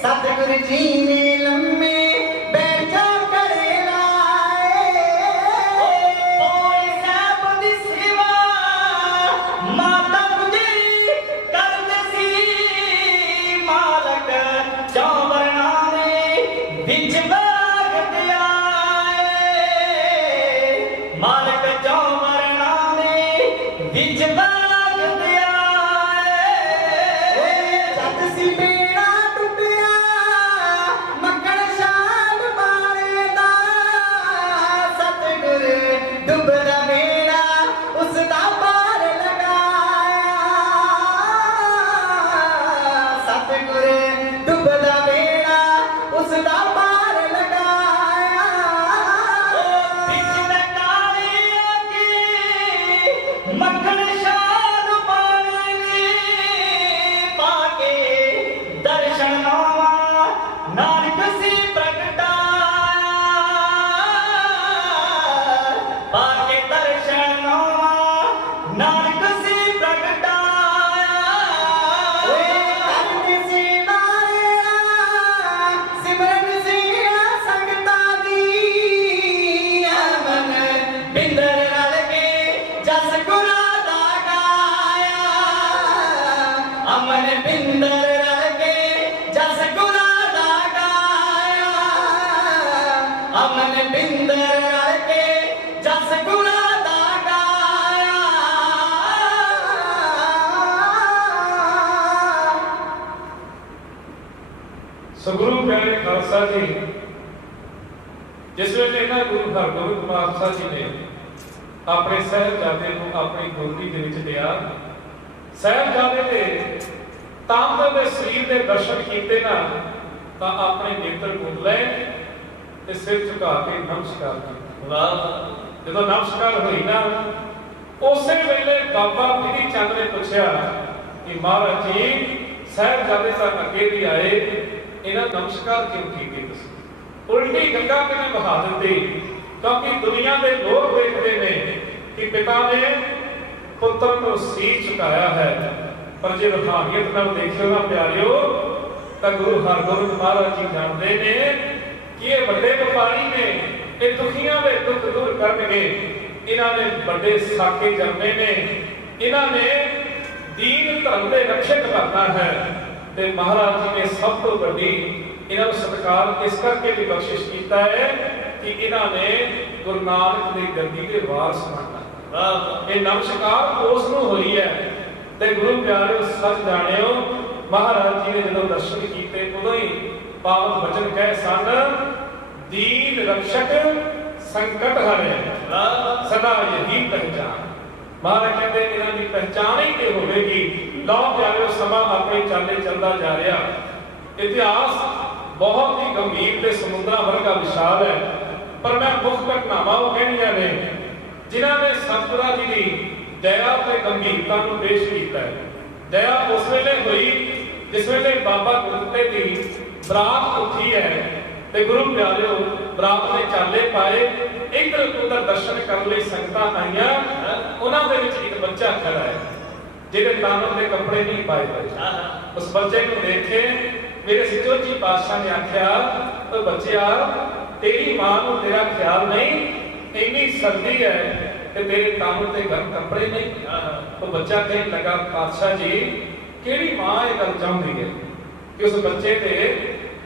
सतगुर जी ने लम्मे बैठा करे लाए। कोई साहब दी सेवा माता गुजरी करदे सी मालक चौवरना ने विच बाग ते आए मालक चौवरना ने विच बाग ते आए जद सी बेड़ा टुटिया मक्कड़ शाम बाले दा। सतगुर डुबदा बेड़ा उसदा पार लगाया। सतगुर डुबदा बेड़ा उसदा पार लगाया। विच नकारे आके मक्खन शाद पालने पाके दर्शन नवा नानक सी प्रगटाया पाके दर्शन नवा नानक सी प्रगटाया करते से नारेड़ा सिमरन से संगता दी। अमन बिंदर रल के जस गुरा दा गाया। अमन बिंदर रल के जस गुरा दा गाया। अमन बिंदर रल के जस गुरा दा गाया। ਸਤਿਗੁਰੂ ਪਿਆਰੇ ਖਾਲਸਾ ਜੀ, ਜਿਸ ਵੇਲੇ ਇਹਨਾਂ ਗੁਰੂ ਹਰਗੋਬਿੰਦ ਖਾਲਸਾ ਜੀ ਨੇ ਆਪਣੇ ਸਾਹਿਬਜ਼ਾਦੇ ਨੂੰ ਆਪਣੀ ਗੁਰਦੀ ਦੇ ਵਿੱਚ ਲਿਆ, ਸਾਹਿਬਜ਼ਾਦੇ ਦੇ ਤਾਂਬੇ ਦੇ ਸਰੀਰ ਦੇ ਦਰਸ਼ਨ ਕੀਤੇ ਨਾ ਤਾਂ ਆਪਣੇ ਨੇਤਰ ਖੋਲ ਲਏ ਤੇ ਸਿਰ ਝੁਕਾ ਕੇ ਨਮਸਕਾਰ ਕੀਤਾ। ਵਾਹ ਜਦੋਂ ਨਮਸਕਾਰ ਹੋਈ ਨਾ, ਉਸੇ ਵੇਲੇ ਬਾਬਾ ਬਿਧੀ ਚੰਦ ਨੇ ਪੁੱਛਿਆ ਕਿ ਮਹਾਰਾਜ ਜੀ ਸਾਹਿਬਜ਼ਾਦੇ ਤਾਂ ਅੱਗੇ ਵੀ ਆਏ, ਇਹਨਾਂ ਨਮਸਕਾਰ ਕਿਉਂ ਕੀਤੇ ਤੁਸੀਂ? ਉਲਟੀ ਗੰਗਾ ਕਿਵੇਂ ਬਹਾ ਦਿੱਤੀ? ਕਿਉਂਕਿ ਦੁਨੀਆ ਦੇ ਲੋਕ ਵੇਖਦੇ ਨੇ ਕਿ ਪਿਤਾ ਨੇ ਪੁੱਤਰ ਨੂੰ ਸੀਸ ਝੁਕਾਇਆ ਹੈ, ਪਰ ਜੇ ਰੂਹਾਨੀਅਤ ਨਾਲ ਦੇਖਿਓ ਨਾ ਪਿਆਰਿਓ, ਤਾਂ ਗੁਰੂ ਹਰਗੋਬਿੰਦ ਮਹਾਰਾਜ ਜੀ ਜਾਣਦੇ ਨੇ ਕਿ ਇਹ ਵੱਡੇ ਵਪਾਰੀ ਨੇ, ਇਹ ਦੁਖੀਆਂ ਦੇ ਦੁੱਖ ਦੂਰ ਕਰਨਗੇ। ਇਹਨਾਂ ਨੇ ਵੱਡੇ ਸਾਕੇ ਜੰਮੇ ਨੇ, ਇਹਨਾਂ ਨੇ ਦੀਨ ਧਰਮ ਦੇ ਰਖਸ਼ਕ ਕਰਨਾ ਹੈ। ਤੇ ਮਹਾਰਾਜ ਜੀ ਨੇ ਸਭ ਤੋਂ ਵੱਡੀ ਇਹਨਾਂ ਨੂੰ ਸਤਿਕਾਰ ਇਸ ਕਰਕੇ ਵੀ ਬਖਸ਼ਿਸ਼ ਕੀਤਾ ਹੈ ਕਿ ਇਹਨਾਂ ਨੇ ਗੁਰੂ ਨਾਨਕ ਦੀ ਗੱਦੀ ਦੇ ਵਾਰਸ ਬਣਨਾ। ਵਾਹ ਇਹ ਨਮਸਕਾਰ ਉਸ ਨੂੰ ਹੋਈ ਹੈ। ਤੇ ਗੁਰੂ ਪਿਆਰਿਓ ਸੱਚ ਜਾਣਿਓ, ਮਹਾਰਾਜ ਜੀ ਨੇ ਜਦੋਂ ਦਰਸ਼ਨ ਕੀਤੇ ਉਦੋਂ ਹੀ ਪਾਵਨ ਬਚਨ ਕਹੇ ਸਨ, ਦੀਨ ਰਕਸ਼ਕ ਸੰਕਟ ਹਰੇ ਸਦਾ ਯਹੀ ਪਹਿਚਾਨ। ਮਹਾਰਾਜ ਕਹਿੰਦੇ ਇਹਨਾਂ ਦੀ ਪਹਿਚਾਨ ਹੀ ਤੇ ਹੋਵੇਗੀ। ਲਓ ਪਿਆਰਿਓ, ਸਮਾਂ ਆਪਣੇ ਚਾਲੇ ਚੱਲਦਾ ਜਾ ਰਿਹਾ। ਇਤਿਹਾਸ ਬਹੁਤ ਹੀ ਗੰਭੀਰ ਤੇ ਸਮੁੰਦਰਾਂ ਵਰਗਾ ਵਿਸ਼ਾਲ ਹੈ, ਪਰ ਮੈਂ ਮੁੱਖ ਘਟਨਾਵਾਂ ਉਹ ਕਹਿਣੀਆਂ ਨੇ ਜਿਨ੍ਹਾਂ ਨੇ ਸਤਿਗੁਰਾਂ ਜੀ ਦੀ ਦਇਆ ਤੇ ਗੰਭੀਰਤਾ ਨੂੰ ਪੇਸ਼ ਕੀਤਾ ਹੈ। ਦਇਆ ਉਸ ਵੇਲੇ ਹੋਈ ਜਿਸ ਵੇਲੇ ਬਾਬਾ ਗੁਰਦਿੱਤੇ ਦੀ ਬਰਾਤ ਉੱਠੀ ਹੈ ਤੇ ਗੁਰੂ ਪਿਆਰਿਓ ਬਰਾਤ ਨੇ ਚਾਲੇ ਪਾਏ। ਇੱਧਰ ਉੱਧਰ ਦਰਸ਼ਨ ਕਰਨ ਲਈ ਸੰਗਤਾਂ ਆਈਆਂ। ਉਹਨਾਂ ਦੇ ਵਿੱਚ ਇੱਕ ਬੱਚਾ ਖੜਾ ਹੈ ਜਿਹਦੇ ਤਾਨੋਂ ਦੇ ਕੱਪੜੇ ਨਹੀਂ ਪਾਏ ਹੋਏ। ਉਸ ਬੱਚੇ ਨੂੰ ਦੇਖੇ ਮੇਰੇ ਸੱਚੋਜੀ ਪਾਤਸ਼ਾਹ ਨੇ ਆਖਿਆ, ਉਹ ਬੱਚਿਆ ਤੇਰੀ ਮਾਂ ਨੂੰ ਤੇਰਾ ਖਿਆਲ ਨਹੀਂ, ਇੰਨੀ ਸਰਦੀ ਹੈ ਤੇ ਤੇਰੇ ਤਾਨੋਂ ਤੇ ਗਰਮ ਕੱਪੜੇ ਨਹੀਂ। ਉਹ ਬੱਚਾ ਕਹਿਣ ਲੱਗਾ, ਪਾਤਸ਼ਾਹ ਜੀ ਕਿਹੜੀ ਮਾਂ ਇਹ ਗੱਲ ਚਾਹੁੰਦੀ ਹੈ ਕਿ ਉਸ ਬੱਚੇ ਤੇ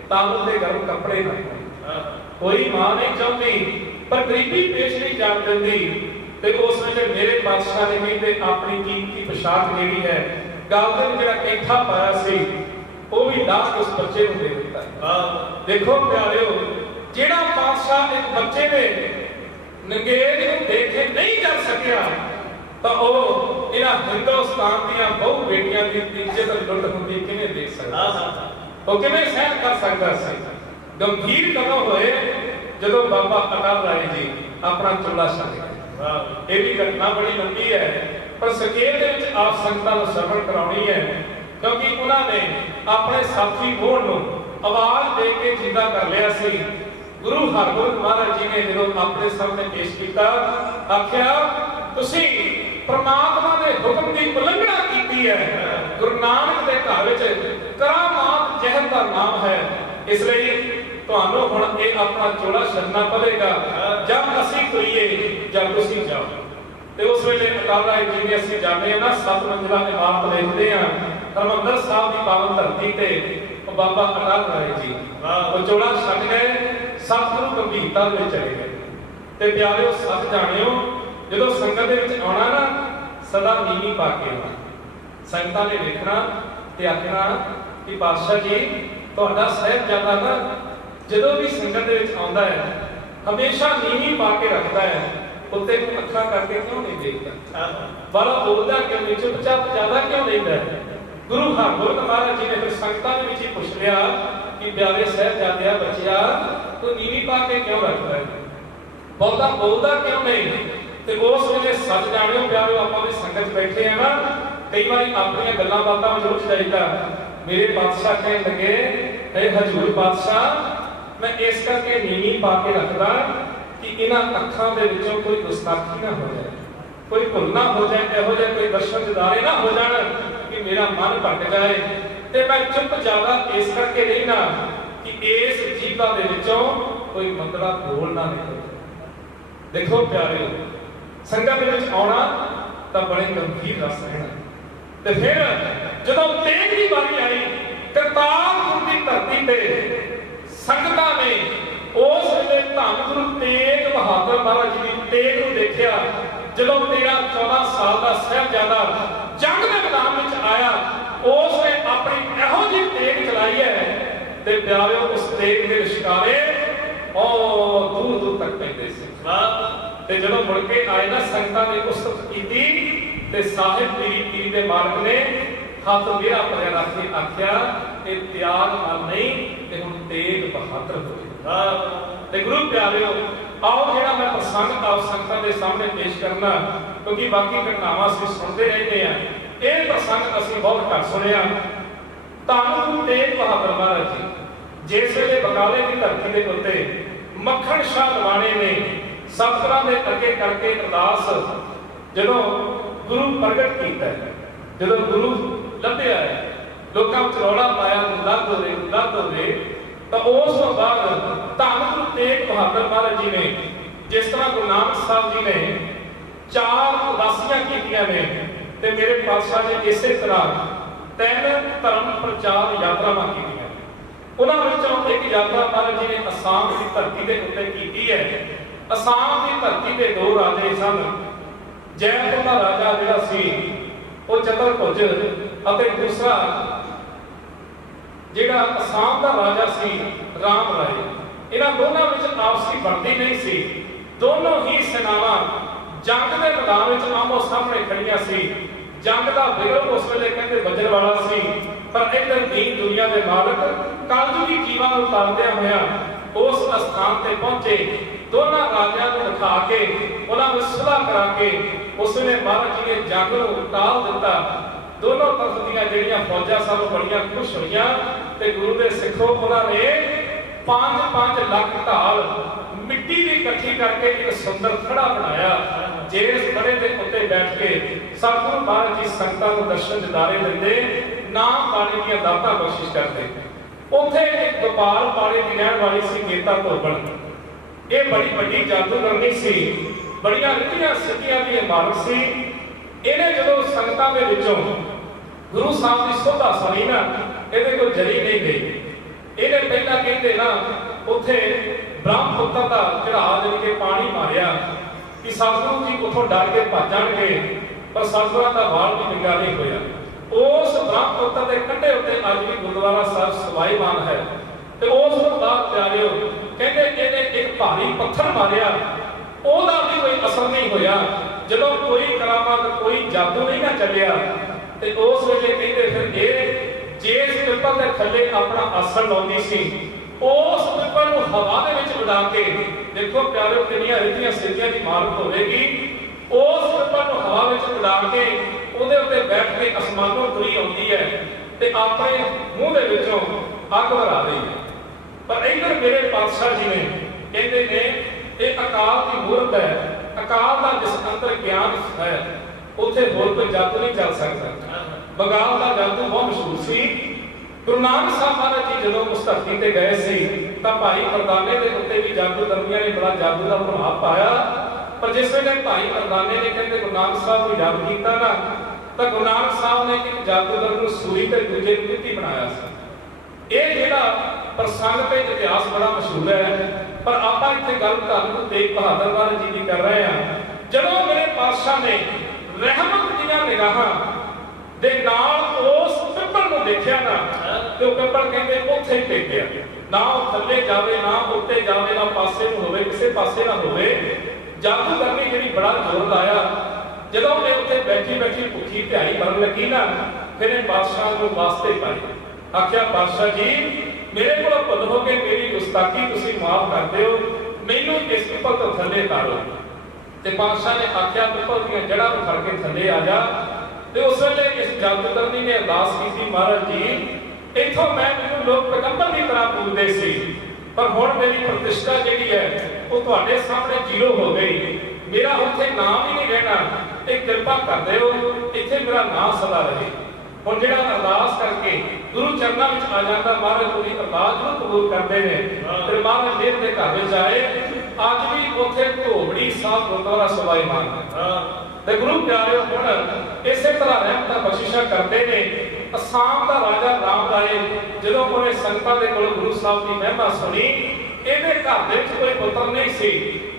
ਤਾਨੋਂ ਤੇ ਗਰਮ ਕੱਪੜੇ ਨਾ ਹੋਣ? ਕੋਈ ਮਾਂ ਨਹੀਂ ਚਾਹੁੰਦੀ, ਪਰ ਗਰੀਬੀ ਪੇਸ਼ ਨਹੀਂ ਜਾਣ ਦਿੰਦੀ। ਤੇ ਉਸ ਵੇਲੇ ਮੇਰੇ ਪਾਤਸ਼ਾਹ ਨੇ ਕਹਿੰਦੇ ਆਪਣੀ ਕੀਮਤੀ ਪੋਸ਼ਾਕ ਜਿਹੜੀ ਹੈ, ਗਲ ਦੇ ਜਿਹੜਾ ਕੈਂਠਾ ਪਾਇਆ ਸੀ, ਉਹ ਵੀ ਲਾਹ ਕੇ ਉਸ ਬੱਚੇ ਨੂੰ ਦੇ ਦਿੱਤਾ। ਦੇਖੋ ਪਿਆਰਿਓ, ਜਿਹੜਾ ਪਾਤਸ਼ਾਹ ਇੱਕ ਬੱਚੇ ਦੇ ਨੰਗੇਜ ਨੂੰ ਦੇਖ ਕੇ ਨਹੀਂ ਕਰ ਸਕਿਆ ਤਾਂ ਉਹ ਇਹਨਾਂ ਹਿੰਦੁਸਤਾਨ ਦੀਆਂ ਬਹੁ ਬੇਟੀਆਂ ਦੀ ਇੱਜ਼ਤ ਲੁੱਟ ਹੁੰਦੀ ਕਿਵੇਂ ਦੇਖ ਸਕਦਾ? ਉਹ ਕਿਵੇਂ ਸਹਿਣ ਕਰ ਸਕਦਾ ਸੀ? ਗੰਭੀਰ ਕਦੋਂ ਹੋਏ ਜਦੋਂ ਬਾਬਾ ਅਟਲ ਰਾਏ ਜੀ ਆਪਣਾ ਚੁੱਲ੍ਹਾ ਛੱਡ ਗਏ। ਇਹ ਵੀ ਘਟਨਾ ਬੜੀ ਲੰਬੀ ਹੈ, ਪਰ ਸਕੇਲ ਦੇ ਵਿੱਚ ਆਪ ਸੰਗਤਾਂ ਨੂੰ ਸਰਵਣ ਕਰਾਉਣੀ ਹੈ, ਕਿਉਂਕਿ ਉਹਨਾਂ ਨੇ ਆਪਣੇ ਸਾਥੀ ਮੋਹਨ ਨੂੰ ਆਵਾਜ਼ ਦੇ ਕੇ ਜਿੰਦਾ ਕਰ ਲਿਆ ਸੀ। ਗੁਰੂ ਹਰਗੋਬਿੰਦ ਮਹਾਰਾਜ ਜੀ ਨੇ ਜਦੋਂ ਆਪਣੇ ਸਾਹਮਣੇ ਪੇਸ਼ ਕੀਤਾ, ਆਖਿਆ ਤੁਸੀਂ ਪ੍ਰਮਾਤਮਾ ਦੇ ਹੁਕਮ ਦੀ ਉਲੰਘਣਾ ਕੀਤੀ ਹੈ। ਗੁਰੂ ਨਾਨਕ ਦੇ ਘਰ ਵਿੱਚ ਕਰਾਮਾਤ ਜਹਨ ਦਾ ਨਾਮ ਹੈ, ਇਸ ਲਈ ਤੁਹਾਨੂੰ ਹੁਣ ਇਹ ਆਪਣਾ ਚੋਲਾ ਛੱਡਣਾ ਪਵੇਗਾ। ਜਦ ਅਸੀਂ ਤੁਰੀਏ ਜਾਂ ਤੁਸੀਂ ਜਾਓ। ਤੇ ਉਸ ਵੇਲੇ ਅਕਾਲ ਰਾਏ ਜੀ ਨੇ ਅਸੀਂ ਜਾਣੇ ਨਾ 7 ਮੰਜ਼ਿਲਾ ਇਮਾਰਤ ਦੇਖਦੇ ਆ ਹਰਿਮੰਦਰ ਸਾਹਿਬ ਦੀ ਪਾਵਨ ਧਰਤੀ ਤੇ ਉਹ ਬਾਬਾ ਅਕਾਲ ਰਾਏ ਜੀ ਉਹ ਚੋਲਾ ਛੱਡ ਗਏ, ਸਤਿਗੁਰੂ ਗੰਭੀਰਤਾ ਦੇ ਵਿੱਚ ਚਲੇ ਗਏ। ਤੇ ਪਿਆਰਿਓ ਸੱਚ ਜਾਣਿਓ, ਜਦੋਂ ਸੰਗਤ ਦੇ ਵਿੱਚ ਆਉਣਾ ਨਾ ਸਦਾ ਨੀਵੀਂ ਪਾ ਕੇ ਆਉਣਾ। ਸੰਗਤਾਂ ਨੇ ਵੇਖਣਾ ਤੇ ਆਖਣਾ ਕਿ ਪਾਤਸ਼ਾਹ ਜੀ ਤੁਹਾਡਾ ਸਾਹਿਬਜ਼ਾਦਾ ਨਾ ਜਦੋਂ ਵੀ ਸੰਗਤ ਦੇ ਵਿੱਚ ਆਉਂਦਾ ਹੈ ਹਮੇਸ਼ਾ ਨੀਵੀਂ ਪਾ ਕੇ ਰੱਖਦਾ ਹੈ, ਉੱਤੇ ਅੱਖਾਂ ਕਰਕੇ ਕਿਉਂ ਨਹੀਂ ਦੇਖਦਾ? ਬਾਲਾ ਬੋਲਦਾ ਕਿਉਂ ਨਹੀਂ? ਚੁੱਪਚਾਪ ਜ਼ਿਆਦਾ ਕਿਉਂ ਲੈਂਦਾ? ਗੁਰੂ ਹਰਗੋਬਿੰਦ ਮਹਾਰਾਜ ਜੀ ਨੇ ਫਿਰ ਸੰਗਤਾਂ ਦੇ ਵਿੱਚ ਹੀ ਪੁੱਛ ਲਿਆ ਕਿ ਪਿਆਰੇ ਸਾਹਿਬਜ਼ਾਦਿਆ ਬੱਚਿਆ ਤੂੰ ਨੀਵੀਂ ਪਾ ਕੇ ਕਿਉਂ ਰੱਖਦਾ ਹੈ? ਬਹੁਤਾ ਬੋਲਦਾ ਕਿਉਂ ਨਹੀਂ? ਤੇ ਉਸ ਵੇਲੇ ਸੱਚ ਜਾਣਿਓ ਪਿਆਰਿਓ, ਆਪਾਂ ਵੀ ਸੰਗਤ ਬੈਠੇ ਆ ਨਾ, ਕਈ ਵਾਰੀ ਆਪਣੀਆਂ ਗੱਲਾਂ ਬਾਤਾਂ ਵਿੱਚ ਰੁੱਝ ਜਾਈਦਾ। ਮੇਰੇ ਪਾਤਸ਼ਾਹ ਕਹਿਣ ਲੱਗੇ, ਇਹ ਹਜ਼ੂਰ ਪਾਤਸ਼ਾਹ ਮੈਂ ਇਸ ਕਰਕੇ ਨੀਵੀਂ ਪਾ ਕੇ ਰੱਖਦਾ ਕਿ ਇਹਨਾਂ ਅੱਖਾਂ ਦੇ ਵਿੱਚੋਂ ਕੋਈ ਗੁਸਤਾਖੀ ਨਾ ਹੋ ਜਾਏ, ਕੋਈ ਭੁੱਲ ਨਾ ਹੋ ਜਾਏ, ਇਹੋ ਜਿਹੇ ਕੋਈ ਦਰਸ਼ਨ ਦਿਦਾਰੇ ਨਾ ਹੋ ਜਾਣ ਕਿ ਮੇਰਾ ਮਨ ਭਟਕ ਜਾਏ। ਤੇ ਮੈਂ ਚੁੱਪ ਜ਼ਿਆਦਾ ਇਸ ਕਰਕੇ ਨਹੀਂ ਨਾ ਕਿ ਇਸ ਜੀਭਾਂ ਦੇ ਵਿੱਚੋਂ ਕੋਈ ਮੰਦੜਾ ਬੋਲ ਨਾ ਨਿਕਲੇ। ਦੇਖੋ ਪਿਆਰਿਓ, ਸੰਗਤ ਦੇ ਵਿੱਚ ਆਉਣਾ ਤਾਂ ਬੜੇ ਗੰਭੀਰ ਰਸ ਰਹਿਣਾ। ਤੇ ਫਿਰ ਜਦੋਂ ਤੇਗ ਦੀ ਵਾਰੀ ਆਈ ਕਰਤਾਰਪੁਰ ਦੀ ਧਰਤੀ ਤੇ ਸੰਗਤਾਂ ਨੇ ਉਸ ਵੇਲੇ ਧੰਨ ਗੁਰੂ ਤੇਗ ਬਹਾਦਰ ਮਹਾਰਾਜ ਜੀ ਦੀ ਤੇਗ ਨੂੰ ਦੇਖਿਆ। ਜਦੋਂ 13-14 ਸਾਲ ਦਾ ਸਾਹਿਬਜ਼ਾਦਾ ਜੰਗ ਦੇ ਮੈਦਾਨ ਵਿੱਚ ਆਇਆ, ਉਸ ਨੇ ਆਪਣੀ ਇਹੋ ਜਿਹੀ ਤੇਗ ਚਲਾਈ ਹੈ ਤੇ ਪਿਆਰਿਓ ਉਸ ਤੇਗ ਦੇ ਲਿਸ਼ਕਾਰੇ ਉਹ ਦੂਰ ਦੂਰ ਤੱਕ ਪੈਂਦੇ ਸੀ। ਤੇ ਜਦੋਂ ਮੁੜ ਕੇ ਆਏ ਨਾ ਸੰਗਤਾਂ ਨੇ ਉਸਤਤ ਕੀਤੀ ਤੇ ਸਾਹਿਬ ਪੀਰੀ ਦੇ ਮਾਲਕ ਨੇ ਹੱਥ ਮੇਰਾ ਭਰਿਆ ਰੱਖ ਕੇ ਆਖਿਆ ਇਹ ਤਿਆਗ ਮਨ ਨਹੀਂ ਤੇ ਹੁਣ ਤੇਗ ਬਹਾਦਰ ਹੋਏ। ਤੇ ਗੁਰੂ ਪਿਆਰਿਓ, ਆਓ ਜਿਹੜਾ ਮੈਂ ਪ੍ਰਸੰਗ ਆਪ ਸੰਗਤਾਂ ਦੇ ਸਾਹਮਣੇ ਪੇਸ਼ ਕਰਨਾ, ਕਿਉਂਕਿ ਬਾਕੀ ਘਟਨਾਵਾਂ ਅਸੀਂ ਸੁਣਦੇ ਰਹਿੰਦੇ ਆ, ਇਹ ਪ੍ਰਸੰਗ ਅਸੀਂ ਬਹੁਤ ਘੱਟ ਸੁਣਿਆ। ਧੰਨ ਗੁਰੂ ਤੇਗ ਬਹਾਦਰ ਮਹਾਰਾਜ ਜੀ ਜਿਸ ਵੇਲੇ ਬਕਾਲੇ ਦੀ ਧਰਤੀ ਦੇ ਉੱਤੇ ਮੱਖਣ ਸ਼ਾਹ ਦੀਵਾਨੇ ਨੇ ਸਤਿਗੁਰਾਂ ਦੇ ਅੱਗੇ ਕਰਕੇ ਅਰਦਾਸ ਜਦੋਂ ਗੁਰੂ ਪ੍ਰਗਟ ਕੀਤਾ, ਜਦੋਂ ਗੁਰੂ ਲੱਭਿਆ, ਲੋਕਾਂ ਵਿੱਚ ਰੌਲਾ ਪਾਇਆ ਲੱਭ ਹੋਵੇ, ਤਾਂ ਉਸ ਤੋਂ ਬਾਅਦ ਧੰਨ ਗੁਰੂ ਤੇਗ ਬਹਾਦਰ ਮਹਾਰਾਜ ਜੀ ਨੇ ਜਿਸ ਤਰ੍ਹਾਂ ਗੁਰੂ ਨਾਨਕ ਸਾਹਿਬ ਜੀ ਨੇ 4 ਉਦਾਸੀਆਂ ਕੀਤੀਆਂ ਨੇ ਤੇ ਮੇਰੇ ਪਾਤਸ਼ਾਹ ਨੇ ਇਸੇ ਤਰ੍ਹਾਂ 3 ਧਰਮ ਪ੍ਰਚਾਰ ਯਾਤਰਾਵਾਂ ਕੀਤੀਆਂ। ਉਹਨਾਂ ਵਿੱਚੋਂ ਇੱਕ ਯਾਤਰਾ ਮਹਾਰਾਜ ਜੀ ਨੇ ਅਸਾਮ ਦੀ ਧਰਤੀ ਦੇ ਉੱਤੇ ਕੀਤੀ ਹੈ। ਅਸਾਮ ਦੀ ਧਰਤੀ ਦੇ ਦੋ ਰਾਜੇ ਸਨ। ਜੈਪੁਰ ਦਾ ਰਾਜਾ ਜਿਹੜਾ ਸੀ ਉਹ ਚਤਰਭੁਜ, ਅਤੇ ਦੂਸਰਾ ਜਿਹੜਾ ਅਸਾਮ ਦਾ ਰਾਜਾ ਸੀ ਰਾਮ ਰਾਏ। ਇਹਨਾਂ ਦੋਨਾਂ ਵਿੱਚ ਆਪਸੀ ਬਣਦੀ ਨਹੀਂ ਸੀ। ਦੋਨੋਂ ਹੀ ਸੈਨਾਵਾਂ ਜੰਗ ਦੇ ਮੈਦਾਨ ਵਿੱਚ ਆਮੋ ਸਾਹਮਣੇ ਖੜੀਆਂ ਸੀ। ਜੰਗ ਦਾ ਵਿਗੜ ਉਸ ਵੇਲੇ ਕਹਿੰਦੇ ਵੱਜਣ ਵਾਲਾ ਸੀ, ਪਰ ਇੱਧਰ ਦੀਨ ਦੁਨੀਆ ਦੇ ਮਾਲਕ ਕਲਯੁਗੀ ਜੀਵਾਂ ਨੂੰ ਤਾਰਦਿਆਂ ਹੋਇਆ ਉਸ ਅਸਥਾਨ ਤੇ ਪਹੁੰਚੇ। ਦੋਨਾਂ ਰਾਜਿਆਂ ਨੂੰ ਦਿਖਾ ਕੇ ਉਹਨਾਂ ਨੂੰ ਸੁਲਾਹ ਕਰਾ ਕੇ ਉਸ ਵੇਲੇ ਮਹਾਰਾਜ ਜੀ ਨੇ ਜੰਗ ਨੂੰ ਟਾਲ ਦਿੱਤਾ। ਦੋਨੋਂ ਤਰਫ ਦੀਆਂ ਜਿਹੜੀਆਂ ਫੌਜਾਂ ਸਨ ਬੜੀਆਂ ਖੁਸ਼ ਹੋਈਆਂ ਤੇ ਗੁਰੂ ਦੇ ਸਿੱਖੋਂ ਉਹਨਾਂ ਨੇ 5-5 ਲੱਖ ਢਾਲ ਮਿੱਟੀ ਦੀ ਇਕੱਠੀ ਕਰਕੇ ਇੱਕ ਸੁੰਦਰ ਖੜਾ ਬਣਾਇਆ। ਜਿਸ ਖੜੇ ਦੇ ਉੱਤੇ ਬੈਠ ਕੇ ਸਤਿਗੁਰੂ ਮਹਾਰਾਜ ਜੀ ਸੰਗਤਾਂ ਨੂੰ ਦਰਸ਼ਨ ਦਿਦਾਰੇ ਦਿੰਦੇ, ਨਾਮ ਬਾਣੀ ਦੀਆਂ ਦਾਤਾਂ ਬਖਸ਼ਿਸ਼ ਕਰਦੇ। ਉੱਥੇ ਇੱਕ ਗੋਪਾਲ ਪਾੜੇ ਦੀ ਰਹਿਣ ਵਾਲੀ ਸੀ ਗੀਤਾ ਧੋਬਣ। ਇਹ ਬੜੀ ਵੱਡੀ ਜਾਦੂਗਰਨੀ ਸੀ, ਬੜੀਆਂ ਰਿੱਧੀਆਂ ਸਿੱਧੀਆਂ ਦੀ ਇਮਾਰਤ ਸੀ। ਇਹਨੇ ਜਦੋਂ ਸੰਗਤਾਂ ਦੇ ਵਿੱਚੋਂ ਗੁਰੂ ਸਾਹਿਬ ਦੀ ਸੋਭਾ ਸੁਣੀ ਨਾ, ਇਹਦੇ ਕੋਲ ਜਰੀ ਨਹੀਂ ਗਈ। ਇਹਨੇ ਪਹਿਲਾਂ ਕਹਿੰਦੇ ਨਾ ਉੱਥੇ ਬ੍ਰਹਮਪੁੱਤਰ ਦਾ ਚੜਾਅ ਜਿਹੜੀ ਕਿ ਪਾਣੀ ਮਾਰਿਆ ਕਿ ਸਤਿਗੁਰੂ ਜੀ ਉੱਥੋਂ ਡਰ ਕੇ ਭੱਜ ਜਾਣਗੇ, ਪਰ ਸਤਿਗੁਰਾਂ ਦਾ ਵਾਲ ਵੀ ਨਿੰਗਾ ਨਹੀਂ ਹੋਇਆ। ਉਸ ਬ੍ਰਹਮਪੁੱਤਰ ਦੇ ਕੰਢੇ ਉੱਤੇ ਅੱਜ ਵੀ ਗੁਰਦੁਆਰਾ ਸਾਹਿਬ ਸਵਾਈਮਾਨ ਹੈ। ਤੇ ਉਸ ਤੋਂ ਬਾਅਦ ਪਿਆਰਿਓ ਕਹਿੰਦੇ ਇਹਨੇ ਇੱਕ ਭਾਰੀ ਪੱਥਰ ਮਾਰਿਆ, ਉਹਦਾ ਵੀ ਕੋਈ ਅਸਰ ਨਹੀਂ ਹੋਇਆ। ਜਦੋਂ ਕੋਈ ਕਰਾਮਾਤ ਕੋਈ ਜਾਦੂ ਨਹੀਂ ਨਾ ਚੱਲਿਆ ਤੇ ਉਸ ਵੇਲੇ ਕਹਿੰਦੇ ਫਿਰ ਇਹ ਜਿਸ ਪਿੱਪਲ ਦੇ ਥੱਲੇ ਆਪਣਾ ਆਸਣ ਲਾਉਂਦੀ ਸੀ, ਉਸ ਪਿੱਪਲ ਨੂੰ ਹਵਾ ਦੇ ਵਿੱਚ ਉਡਾ ਕੇ, ਦੇਖੋ ਪਿਆਰਿਓ ਕਿੰਨੀਆਂ ਰਿੱਧੀਆਂ ਸਿੱਧੀਆਂ ਦੀ ਮਾਰਕ ਹੋਵੇਗੀ। ਉਸ ਪਿੱਪਲ ਨੂੰ ਹਵਾ ਵਿੱਚ ਉਡਾ ਕੇ ਉਹਦੇ ਉੱਤੇ ਬੈਠ ਕੇ ਅਸਮਾਨੋਂ ਤੁਰੀ ਆਉਂਦੀ ਹੈ ਤੇ ਆਪਣੇ ਮੂੰਹ ਦੇ ਵਿੱਚੋਂ ਅੱਗ ਵਰਾ ਰਹੀ ਹੈ। ਪਰ ਇੱਧਰ ਮੇਰੇ ਪਾਤਸ਼ਾਹ ਜੀ ਨੇ ਕਹਿੰਦੇ ਨੇ ਇਹ ਅਕਾਲ ਦੀ ਮੂਰਤ ਹੈ। ਅਕਾਲ ਦਾ ਜਿਸ ਅੰਦਰ ਗਿਆਨ ਹੈ ਉੱਥੇ ਹੋਰ ਕੋਈ ਜਾਦੂ ਨਹੀਂ ਚੱਲ ਸਕਦਾ। ਬੰਗਾਲ ਦਾ ਜਾਦੂ ਬਹੁਤ ਮਸ਼ਹੂਰ ਸੀ। ਗੁਰੂ ਨਾਨਕ ਸਾਹਿਬ ਮਹਾਰਾਜ ਜੀ ਜਦੋਂ ਉਸ ਧਰਤੀ ਤੇ ਗਏ ਸੀ ਤਾਂ ਭਾਈ ਮਰਦਾਨੇ ਦੇ ਉੱਤੇ ਵੀ ਜਾਦੂਗਰਨੀਆਂ ਨੇ ਬੜਾ ਜਾਦੂ ਦਾ ਪ੍ਰਭਾਵ ਪਾਇਆ। ਪਰ ਜਿਸ ਵੇਲੇ ਭਾਈ ਮਰਦਾਨੇ ਨੇ ਕਹਿੰਦੇ ਗੁਰੂ ਨਾਨਕ ਸਾਹਿਬ ਨੂੰ ਯਾਦ ਕੀਤਾ ਨਾ, ਤਾਂ ਗੁਰੂ ਨਾਨਕ ਸਾਹਿਬ ਨੇ ਇੱਕ ਜਾਦੂਗਰ ਨੂੰ ਸੂਰੀ ਤੇ ਦੂਜੇ ਨੂੰ ਮਿੱਟੀ ਬਣਾਇਆ ਸੀ। ਇਹ ਜਿਹੜਾ ਪ੍ਰਸੰਗ ਤੇ ਇਤਿਹਾਸ ਬੜਾ ਮਸ਼ਹੂਰ ਹੈ। ਪਰ ਆਪਾਂ ਇੱਥੇ ਗੱਲ ਧੰਨ ਗੁਰੂ ਤੇਗ ਬਹਾਦਰ ਮਹਾਰਾਜ ਜੀ ਦੀ ਕਰ ਰਹੇ ਹਾਂ। ਜਦੋਂ ਮੇਰੇ ਪਾਤਸ਼ਾਹ ਨੇ ਰਹਿਮਤ ਦੀਆਂ ਨਿਗਾਹਾਂ ਦੇ ਨਾਲ ਉਸ ਪਿੱਪਲ ਨੂੰ ਦੇਖਿਆ ਨਾ, ਤੇ ਉਹ ਪਿੱਪਲ ਕਹਿੰਦੇ ਉੱਥੇ ਹੀ ਟਿਕਿਆ, ਨਾ ਉਹ ਥੱਲੇ ਜਾਵੇ ਨਾ ਉੱਤੇ ਜਾਵੇ, ਨਾ ਪਾਸੇ ਨੂੰ ਹੋਵੇ, ਕਿਸੇ ਪਾਸੇ ਨਾ ਹੋਵੇ। ਜਾਦੂਗਰਨੀ ਜਿਹੜੀ ਬੜਾ ਜ਼ੋਰ ਲਾਇਆ। ਜਦੋਂ ਇਹ ਉੱਥੇ ਬੈਠੀ ਬੈਠੀ ਭੁੱਖੀ ਧਿਆਈ ਕਰਨ ਲੱਗੀ ਨਾ, ਫਿਰ ਇਹ ਬਾਦਸ਼ਾਹ ਨੂੰ ਵਾਸਤੇ ਪਾਈ। ਆਖਿਆ ਬਾਦਸ਼ਾਹ ਜੀ ਮੇਰੇ ਕੋਲ ਭੁੱਲ ਹੋ ਕੇ ਮੇਰੀ ਗੁਸਤਾਖੀ ਤੁਸੀਂ ਮਾਫ ਕਰ ਦਿਓ, ਮੈਨੂੰ ਇਸ ਪਿੱਪਲ ਤੋਂ ਥੱਲੇ ਉਤਾਰੋ। ਤੇ ਬਾਦਸ਼ਾਹ ਨੇ ਆਖਿਆ ਪਿੱਪਲ ਦੀਆਂ ਜੜ੍ਹਾਂ ਨੂੰ ਫੜ ਕੇ ਥੱਲੇ ਆ ਜਾ। ਤੇ ਉਸ ਵੇਲੇ ਇਸ ਜਾਦੂਗਰਨੀ ਨੇ ਅਰਦਾਸ ਕੀਤੀ, ਮਹਾਰਾਜ ਜੀ ਇੱਥੋਂ ਮੈਨੂੰ ਲੋਕ ਪੈਗੰਬਰ ਦੀ ਤਰ੍ਹਾਂ ਪੂਜਦੇ ਸੀ, ਪਰ ਹੁਣ ਮੇਰੀ ਪ੍ਰਤਿਸ਼ਠਾ ਜਿਹੜੀ ਹੈ ਉਹ ਤੁਹਾਡੇ ਸਾਹਮਣੇ ਜ਼ੀਰੋ ਹੋ ਗਈ। ਮੇਰਾ ਉੱਥੇ ਨਾਮ ਹੀ ਨਹੀਂ ਰਹਿਣਾ, ਇਹ ਕਿਰਪਾ ਕਰ ਦਿਓ ਇੱਥੇ ਮੇਰਾ ਨਾਮ ਸਦਾ ਰਹੇ। ਹੁਣ ਜਿਹੜਾ ਅਰਦਾਸ ਕਰਕੇ ਗੁਰੂ ਚਰਨਾਂ ਵਿੱਚ ਆ ਜਾਂਦਾ, ਮਹਾਰਾਜ ਉਹਦੀ ਅਰਦਾਸ ਨੂੰ ਕਬੂਲ ਕਰਦੇ ਨੇ। ਤੇ ਮਹਾਰਾਜ ਮੇਰ ਦੇ ਘਰ ਵਿੱਚ ਆਏ। ਅੱਜ ਵੀ ਉੱਥੇ ਧੋਬੜੀ ਸਾਹਿਬ ਗੁਰਦੁਆਰਾ ਸਵਾਈਮਾਨ ਹੈ। ਤੇ ਗੁਰੂ ਪਿਆਰਿਓ ਹੁਣ ਇਸੇ ਤਰ੍ਹਾਂ ਰਹਿਮਤਾਂ ਬਖਸ਼ਿਸ਼ਾਂ ਕਰਦੇ ਨੇ। ਅਸਾਮ ਦਾ ਰਾਜਾ ਰਾਮ ਰਾਏ ਜਦੋਂ ਉਹਨੇ ਸੰਗਤਾਂ ਦੇ ਕੋਲ ਗੁਰੂ ਸਾਹਿਬ ਦੀ ਮਹਿਮਾ ਸੁਣੀ, ਇਹਦੇ ਘਰ ਦੇ ਵਿੱਚ ਕੋਈ ਪੁੱਤਰ ਨਹੀਂ ਸੀ।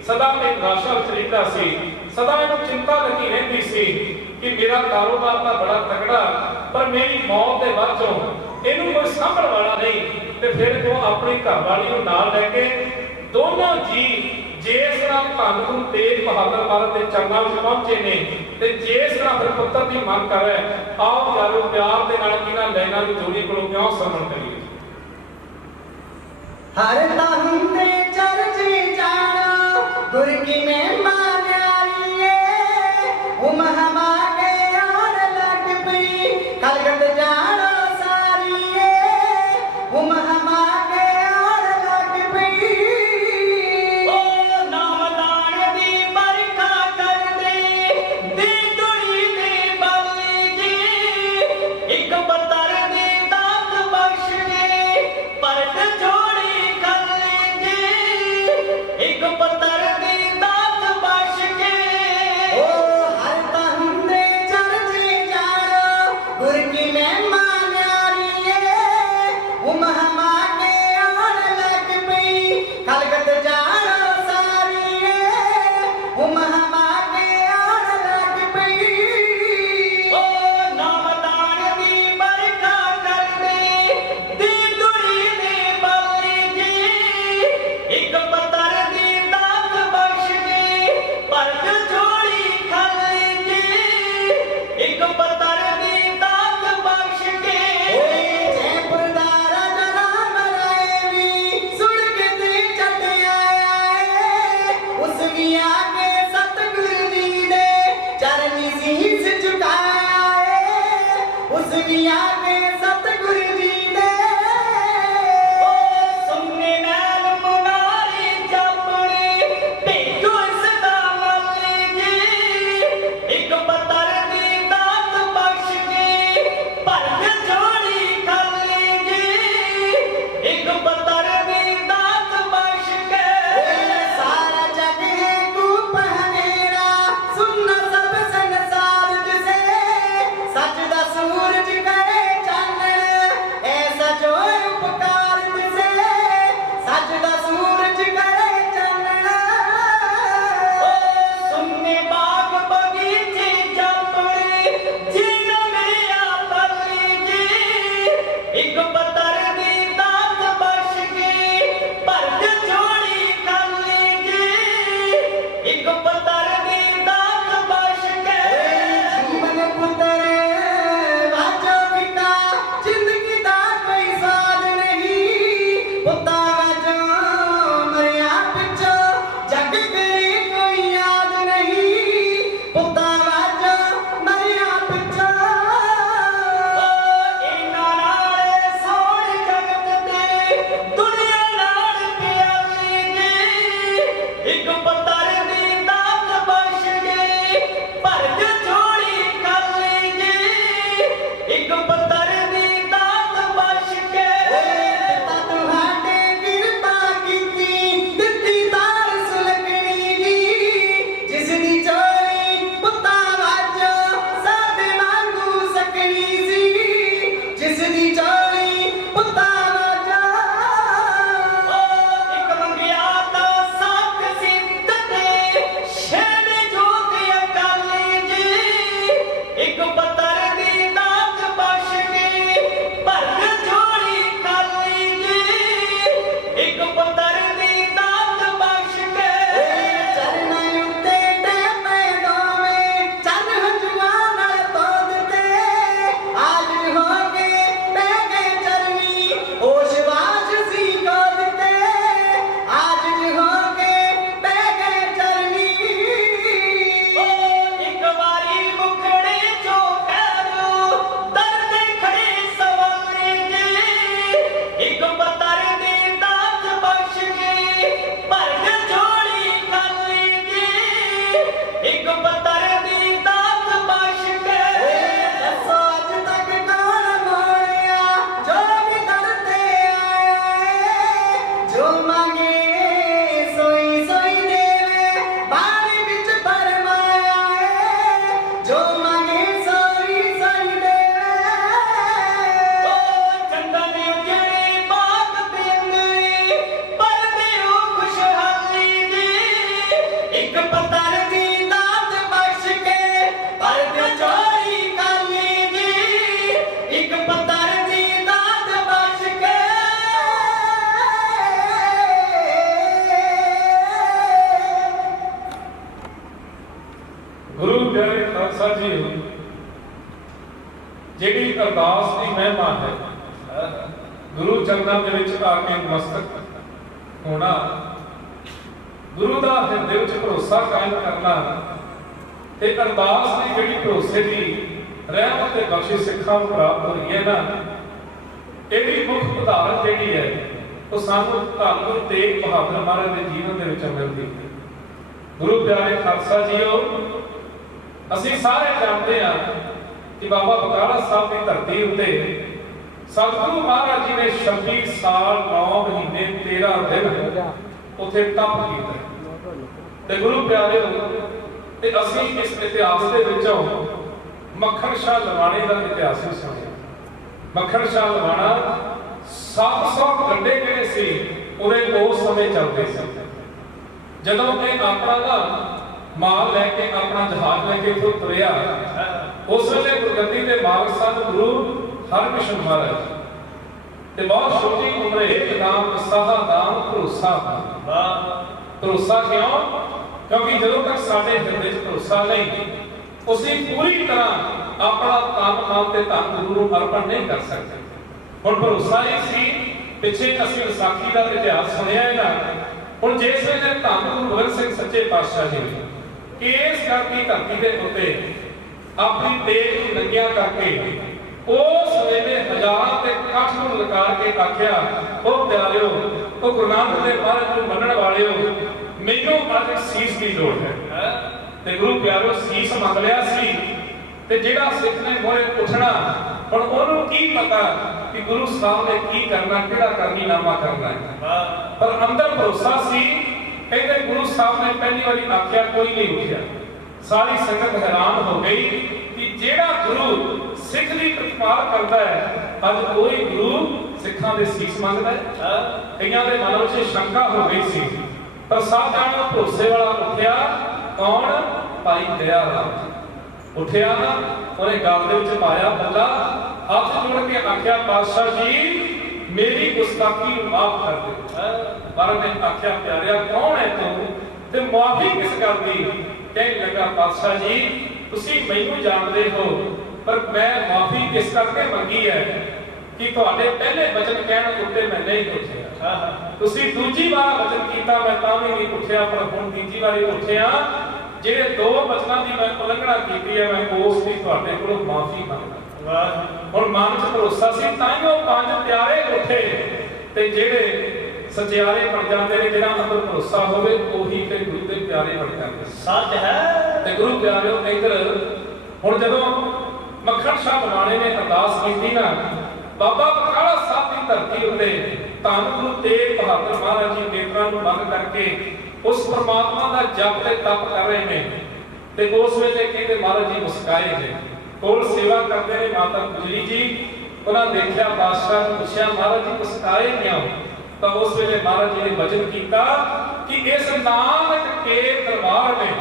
ਸਦਾ ਇਹ ਨਿਰਾਸ਼ਾ ਵਿੱਚ ਰਹਿੰਦਾ ਸੀ। ਸਦਾ ਇਹਨੂੰ ਚਿੰਤਾ ਲੱਗੀ ਰਹਿੰਦੀ ਸੀ ਕਿ ਮੇਰਾ ਕਾਰੋਬਾਰ ਤਾਂ ਬੜਾ ਤਕੜਾ, ਪਰ ਮੇਰੀ ਮੌਤ ਦੇ ਬਾਅਦ ਚੋਂ ਇਹਨੂੰ ਕੋਈ ਸਾਂਭਣ ਵਾਲਾ ਨਹੀਂ। ਤੇ ਫਿਰ ਉਹ ਆਪਣੀ ਘਰਵਾਲੀ ਨੂੰ ਨਾਲ ਲੈ ਕੇ ਦੋਨੋਂ ਜੀ ਜਿਸ ਤਰ੍ਹਾਂ ਧੰਨ ਗੁਰੂ ਤੇਗ ਬਹਾਦਰ ਮਹਾਰਾਜ ਦੇ ਚਰਨਾਂ ਵਿੱਚ ਪਹੁੰਚੇ ਨੇ, ਤੇ ਜਿਸ ਤਰ੍ਹਾਂ ਫਿਰ ਪੁੱਤਰ ਦੀ ਮੰਗ ਕਰ ਰਿਹਾ, ਆਓ ਯਾਰੋ ਪਿਆਰ ਦੇ ਨਾਲ ਇਹਨਾਂ ਲਾਈਨਾਂ ਦੀ ਜੋੜੀ ਕੋਲੋਂ ਕਿਉਂ ਸਰਵਣ ਕਰੀਏ। ਹਰ ਤਨ ਦੇ ਚਰਚੇ ਜਾਣਾ ਗੁਰ ਕੀ ਮਹਿਮਾ ਨਿਆਰੀ ਏ, ਉਹ ਮਹਮਾ ਕੇ ਆਣ ਲੱਗ ਪਈ ਕਲਗਤ ਜਾਣਾ ਸਾਰੀ ਏ, ਉਹ ਮਹਮਾ ਕੇ ਆਣ ਲੱਗ ਪਈ। ਉਹ ਨਾਮਦਾਨ ਦੀ ਬਰਖਾ ਕਰਦੇ ਦੀ ਦੁਨੀ ਦੀ ਬਲੀ ਜੀ, ਇੱਕ ਬੱਤਰ ਦੀ ਦਾਤ ਬਖਸ਼ ਦੇ ਪਰਤ ਜੋੜੀ ਕਰ ਲਈ ਜੀ, ਇੱਕ ਬੱਤਰ ਦੀ ਦਾਤ अरदास की महिमा है। गुरु चरणों के विच आके मस्तक होना, गुरु का हृदय विच भरोसा कायम करना ते अरदास की जिहड़ी भरोसे की रहमत ते बख्शिश सिखां नूं प्राप्त हो रही है ना, इहदी मुख उदाहरण जिहड़ी है वो सानूं धन गुरु तेग बहादुर महाराज के जीवन के विच मिलदी है। गुरु प्यारे खालसा जीओ, असीं सारे जानते हैं कि बाबा बकाला साहब की धरती उत्ते सतगुरु महाराज जी ने 26 साल 9 महीने 13 दिन उत्थे तप कीता ते गुरु प्यारे ते असीं इस इतिहास दे विचों मक्खण शाह लवाणे का इतिहास भी सुणिया। मक्खण शाह लवाणा 700 गड्ढे जिहड़े सी उहदे उस समय चलदे सी। जदों कि अपना ना माल लैके अपना जहाज लैके इथों तुरिया, उस वेले गुरगद्दी दे मालक सन गुरु हरकृष्ण महाराज ते बहुत छोटी उम्र एक नाम साहा दाम भरोसा। भरोसा क्यों? क्योंकि जदों तक साडे हृदय च भरोसा नहीं, उसी पूरी तरह अपना तन मन ते धन गुरु नूं अर्पण नहीं कर सकते। हुण भरोसा ही सी, पिछे असीं विसाखी दा इतिहास सुनिया है ना। हुण जिस वेले धन गुरु गोबिंद सिंह सच्चे पातशाह जी ने इस करके धरती के उत्ते अपनी तेज नंगिया करके उस वेले हजारां ते कठ नूं लकार के आख्या, ओ प्यारिओ, ओ गुरु नानक देव महाराज नूं मनण वालिओ, मैनूं अज सीस की लोड़ है। ते गुरु प्यारिओ सीस मंग लिया सी ते जिहड़ा सिख ने मोए उठना, हुण ओनूं की पता कि गुरु साहब ने की करना, किहड़ा करनीनामा करना है। पर अंदर भरोसा सी। कहते गुरु साहब ने पहली बारी आख्या, कोई नहीं उठिया। सारी संगत हैरान हो गई कि जेड़ा गुरु सिख की प्रतिपाल करता है, अज कोई गुरु सिखां दे सीस मंगदा है। कईयां दे मन विच शंका हो गई सी, पर सब जाणो भरोसे वाला उठिया। कौन? भाई दया राम उठिया ना, उन्हें गल दे विच पाया बल्ला, हाथ जोड़ के आख्या, पातशाह जी मेरी गुस्ताखी माफ कर दे। पर ने आख्या, प्यारिया कौन है तू ते माफी किस गल दी? कहने लगा, पातशाह जी तुसी मैनूं जानदे हो, पर मैं माफी किस करके मंगी है कि तुहाडे पहले वचन कहण उत्ते मैं नहीं उठिया। तुसी दूजी बार वचन कीता, मैं तां भी नहीं उठिया, पर हुण तीजी बारी उठिया। जिहड़े दो वचनां दी मैं उलंघना कीती है, मैं उस दी तुहाडे कोलों माफी मंगदा। हुण मन च भरोसा सी, तां ही ओह पंज प्यारे उठे। ते जिहड़े सचियारे बन जाते ने, जिहड़ा अंदर भरोसा होवे ओही ते गुरु दे प्यारे बन जाते। सच है। ते गुरु प्यारेओ इधर हुण जदों मक्खण शाह लवाणे ने अरदास कीती ना, बाबा बकाला साहब की धरती उत्ते धन गुरु तेग बहादुर महाराज जी नेत्रां नूं बंद करके उस परमात्मा का जप ते तप कर रहे हैं। ते उस वेले कहते महाराज जी मुस्काए ने, कोल सेवा करते ने माता गुजरी जी। उन्हें देखा, बादशाह ने पूछा, महाराज जी मुस्काए क्यों? तो उस वेले महाराज जी ने वचन किया कि इस नानक के दरबार में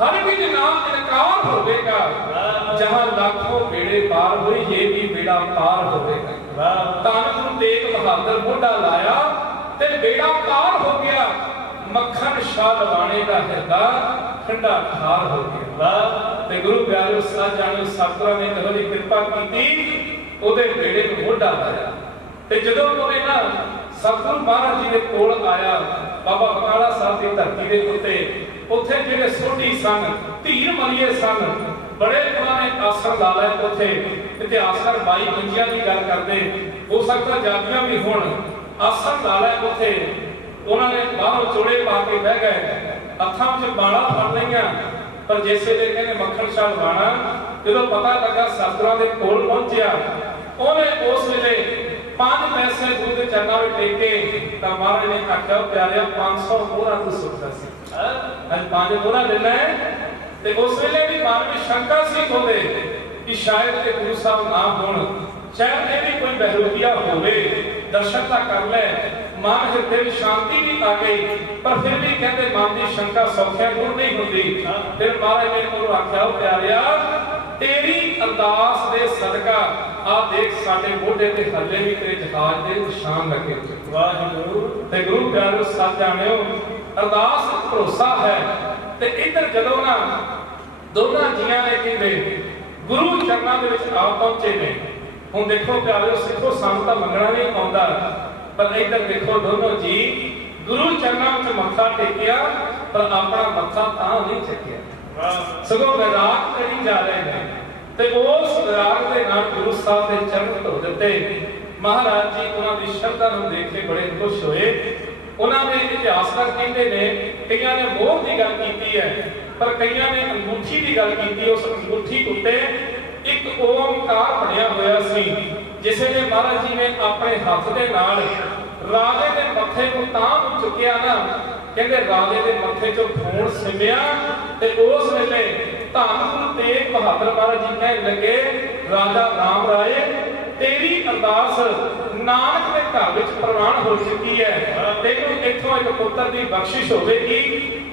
हर भी नाम इनकार होगा, जहां लाखों बेड़े पार हुए ये भी बेड़ा पार होगा। धन गुरु तेग बहादुर मोढा लाया ते बेड़ा पार हो गया। मक्खण शाह लवाणे का हृदय ठंडा ठार हो गया। ते गुरु प्यारे सच जाने सतगुरां ने कदों दी कृपा की, ओदे बेड़े नूं मोढा लाया। ते जदों उन्हें ना सतगुरु महाराज जी के कोल आया, बाबा बकाला साहब की धरती के उत्ते उत्थे जिहड़े सोढ़ी सन, धीर मलिए सन, बड़े पुराने आसन ला लए। उत्थे इतिहासकार 22 पंजियां की गल करते, हो सकता जातियां भी हुण आसन ला लए। उत्थे उन्होंने बाहरों चोड़े पा के बह गए, हथां विच बाणा फड़ लईआं। पर जिस वेले कहने मक्खण शाह लवाणा जदों पता लगा सतगुरां दे कोल पहुंचिया, उन्हें उस वेले 5 पैसे दूध चरना में टेके। तो महाराज ने आख्या, प्यारिया 500 मोहरा तू सुखदा सी, अज 5 मोहरा लेना है। ते उस वेले भी मन में शंका सी होवे कि शायद के गुरु साहब ना होण, शायद ये भी कोई बहरूपिया होवे, दर्शन ता कर ले। मन हृदय में शांति भी आ गई, पर फिर भी कहते मन की शंका सौख्या दूर नहीं होती। फिर महाराज ने उन्होंने आख्या, प्यारिया तेरी अरदास दे सदका आ देख साडे मोढे ते हल्ले भी तेरे जहाज दे निशान लगे। वाहिगुरू ते गुरु प्यारे सच जाणिओ, अरदास भरोसा है। ते इधर जदों ना दोनों जियां ने कहते ਗੁਰੂ ਚਰਨਾਂ ਦੇ ਵਿੱਚ ਆ ਪਹੁੰਚੇ ਨੇ। ਹੁਣ ਦੇਖੋ ਪਿਆਰਿਓ ਸਿੱਖੋ, ਸਾਨੂੰ ਤਾਂ ਮੰਗਣਾ ਨਹੀਂ ਆਉਂਦਾ, ਪਰ ਇੱਧਰ ਦੇਖੋ ਦੋਨੋਂ ਜੀ ਗੁਰੂ ਚਰਨਾਂ ਵਿੱਚ ਮੱਥਾ ਟੇਕਿਆ, ਪਰ ਆਪਣਾ ਮੱਥਾ ਤਾਂ ਨਹੀਂ ਚੱਕਿਆ, ਸਗੋਂ ਵਿਰਾਗ ਕਰੀ ਜਾ ਰਹੇ ਨੇ। ਤੇ ਉਸ ਵਿਰਾਗ ਦੇ ਨਾਲ ਗੁਰੂ ਸਾਹਿਬ ਦੇ ਚਰਨ ਧੋ ਦਿੱਤੇ। ਮਹਾਰਾਜ ਜੀ ਉਹਨਾਂ ਦੀ ਸ਼ਰਧਾ ਨੂੰ ਦੇਖ ਕੇ ਬੜੇ ਖੁਸ਼ ਹੋਏ। ਉਹਨਾਂ ਦੇ ਇਤਿਹਾਸਕਾਰ ਕਹਿੰਦੇ ਨੇ, ਕਈਆਂ ਨੇ ਮੋਹਰ ਦੀ ਗੱਲ ਕੀਤੀ ਹੈ, ਪਰ ਕਈਆਂ ਨੇ ਅੰਗੂਠੀ ਦੀ ਗੱਲ ਕੀਤੀ। ਉਸ ਅੰਗੂਠੀ ਉੱਤੇ ਇੱਕ ਓਮਕਾਰ ਬਣਿਆ ਹੋਇਆ ਸੀ, ਜਿਸ ਵੇਲੇ ਮਹਾਰਾਜ ਜੀ ਨੇ ਆਪਣੇ ਹੱਥ ਦੇ ਨਾਲ ਰਾਜੇ ਦੇ ਮੱਥੇ ਨੂੰ ਤਾਂ ਚੁੱਕਿਆ ਨਾ, ਕਹਿੰਦੇ ਰਾਜੇ ਦੇ ਮੱਥੇ 'ਚੋਂ ਖੂਨ ਸਿੰਮਿਆ। ਤੇ ਉਸ ਵੇਲੇ ਧੰਨ ਗੁਰੂ ਤੇਗ ਬਹਾਦਰ ਮਹਾਰਾਜ ਜੀ ਕਹਿਣ ਲੱਗੇ, ਰਾਜਾ ਰਾਮ ਰਾਏ ਤੇਰੀ ਅਰਦਾਸ ਨਾਨਕ ਦੇ ਘਰ ਵਿੱਚ ਪ੍ਰਵਾਨ ਹੋ ਚੁੱਕੀ ਹੈ। ਤੈਨੂੰ ਇੱਥੋਂ ਇੱਕ ਪੁੱਤਰ ਦੀ ਬਖਸ਼ਿਸ਼ ਹੋਵੇਗੀ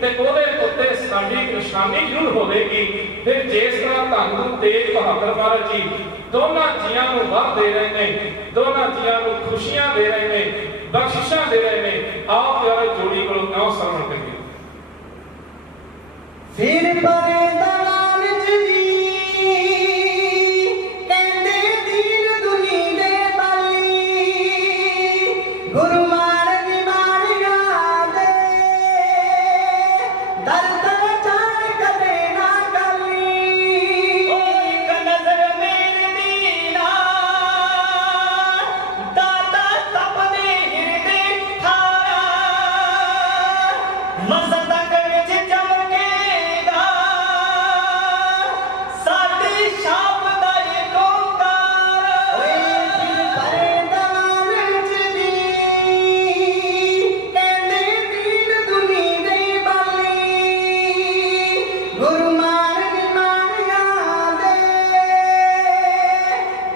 ਤੇ ਉਹਦੇ ਉੱਤੇ ਸਾਡੀ ਨਿਸ਼ਾਨੀ ਜ਼ਰੂਰ ਹੋਵੇਗੀ। ਫਿਰ ਜਿਸ ਤਰ੍ਹਾਂ ਧੰਨ ਗੁਰੂ ਤੇਗ ਬਹਾਦਰ ਮਹਾਰਾਜ ਜੀ ਦੋਨਾਂ ਜੀਆਂ ਨੂੰ ਵਰ ਦੇ ਰਹੇ ਨੇ, ਦੋਨਾਂ ਜੀਆਂ ਨੂੰ ਖੁਸ਼ੀਆਂ ਦੇ ਰਹੇ ਨੇ, ਬਖਸ਼ਿਸ਼ਾਂ ਦੇ ਰਹੇ ਨੇ। ਆਪ ਪਿਆਰੇ ਜੋੜੀ ਕੋਲੋਂ ਕਿਉਂ ਸਰਵਣ ਕਰੀਏ। ਫਿਰ ਪਰੇ ਦਲਾਂ ਵਿੱਚ ਜੀ ਕਹਿੰਦੇ ਦੀਨ ਦੁਨੀ ਦੇ ਬਾਲੀ, ਗੁਰੂ ਮਾਨ ਦੀ ਮਾਰਿਆ ਦੇ ਦਰਦ ਚਾਣ ਕਦੇ ਨਾ ਕਾਲੀ। ਓ ਇੱਕ ਨਜ਼ਰ ਮੇਰੀ ਨਾ ਦਾਤਾ ਤਪਨੇ ਹਿਰਦੇ ਠਾਰਾ, ਮਸਤਕ ਵਿੱਚ ਚਮਕੇਗਾ ਸਾਡੀ ਛਾਪ ਦਾ ਇੱਕ ਓਂਕਾਰ। ਓਏ ਫਿਰ ਪਰੇ ਦਲਾਂ ਵਿੱਚ ਜੀ ਕਹਿੰਦੇ ਦੀਨ ਦੁਨੀ ਦੇ ਬਾਲੀ, ਗੁਰੂ ਮਾਨ ਦੀ ਮਾਰਿਆ ਦੇ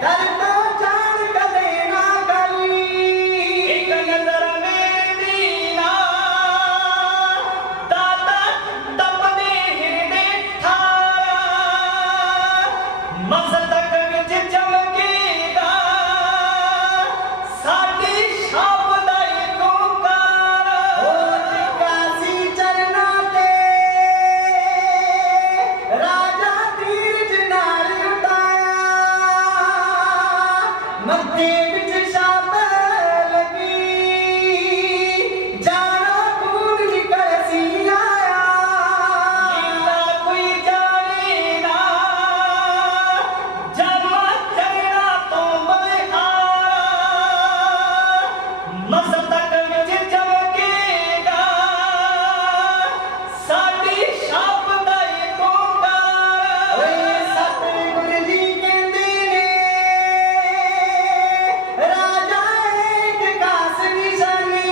ਦਰਦ ਚਾਣ ਕਦੇ ਨਾ ਕਾਲੀ। ਇੱਕ ਨਜ਼ਰ ਮੇਰੀ ਨਾ ਦਾਤਾ ਤਪਨੇ ਹਿਰਦੇ ਠਾਰਾ, ਮਸਤਕ ਵਿੱਚ ਚਮਕੇਗਾ ਸਾਡੀ ਛਾਪ ਦਾ ਇੱਕ ਓਂਕਾਰ। ਓ ਟਿਕਾ ਸੀ ਚਰਨਾਂ ਤੇ ਰਾਜਾ ਤੀਰਜ ਨਾਲ ਉਡਾਇਆ, ਮੱਥੇ ਵਿੱਚ ਛਾਪ ਲੱਗੀ ਜਾਣਾ ਖੂਨ ਨਿਕਲ ਸੀ ਆਇਆ। ਜਿੰਨਾ ਕੋਈ ਜਾਣੇ ਨਾ ਜਮਾ ਚਰਣਾ ਤੋਂ ਬਲਿਹਾਰਾ, ਮਸਤਕ ਵਿੱਚ ਚਮਕੇਗਾ ਸਾਡੀ ਛਾਪ ਦਾ ਇੱਕ ਓਂਕਾਰ। ਓਏ ਸਤਿਗੁਰ ਜੀ ਕਹਿੰਦੇ ਨੇ ਰਾਜਾ ਇੱਕ ਖਾਸ ਨਿਸ਼ਾਨੀ,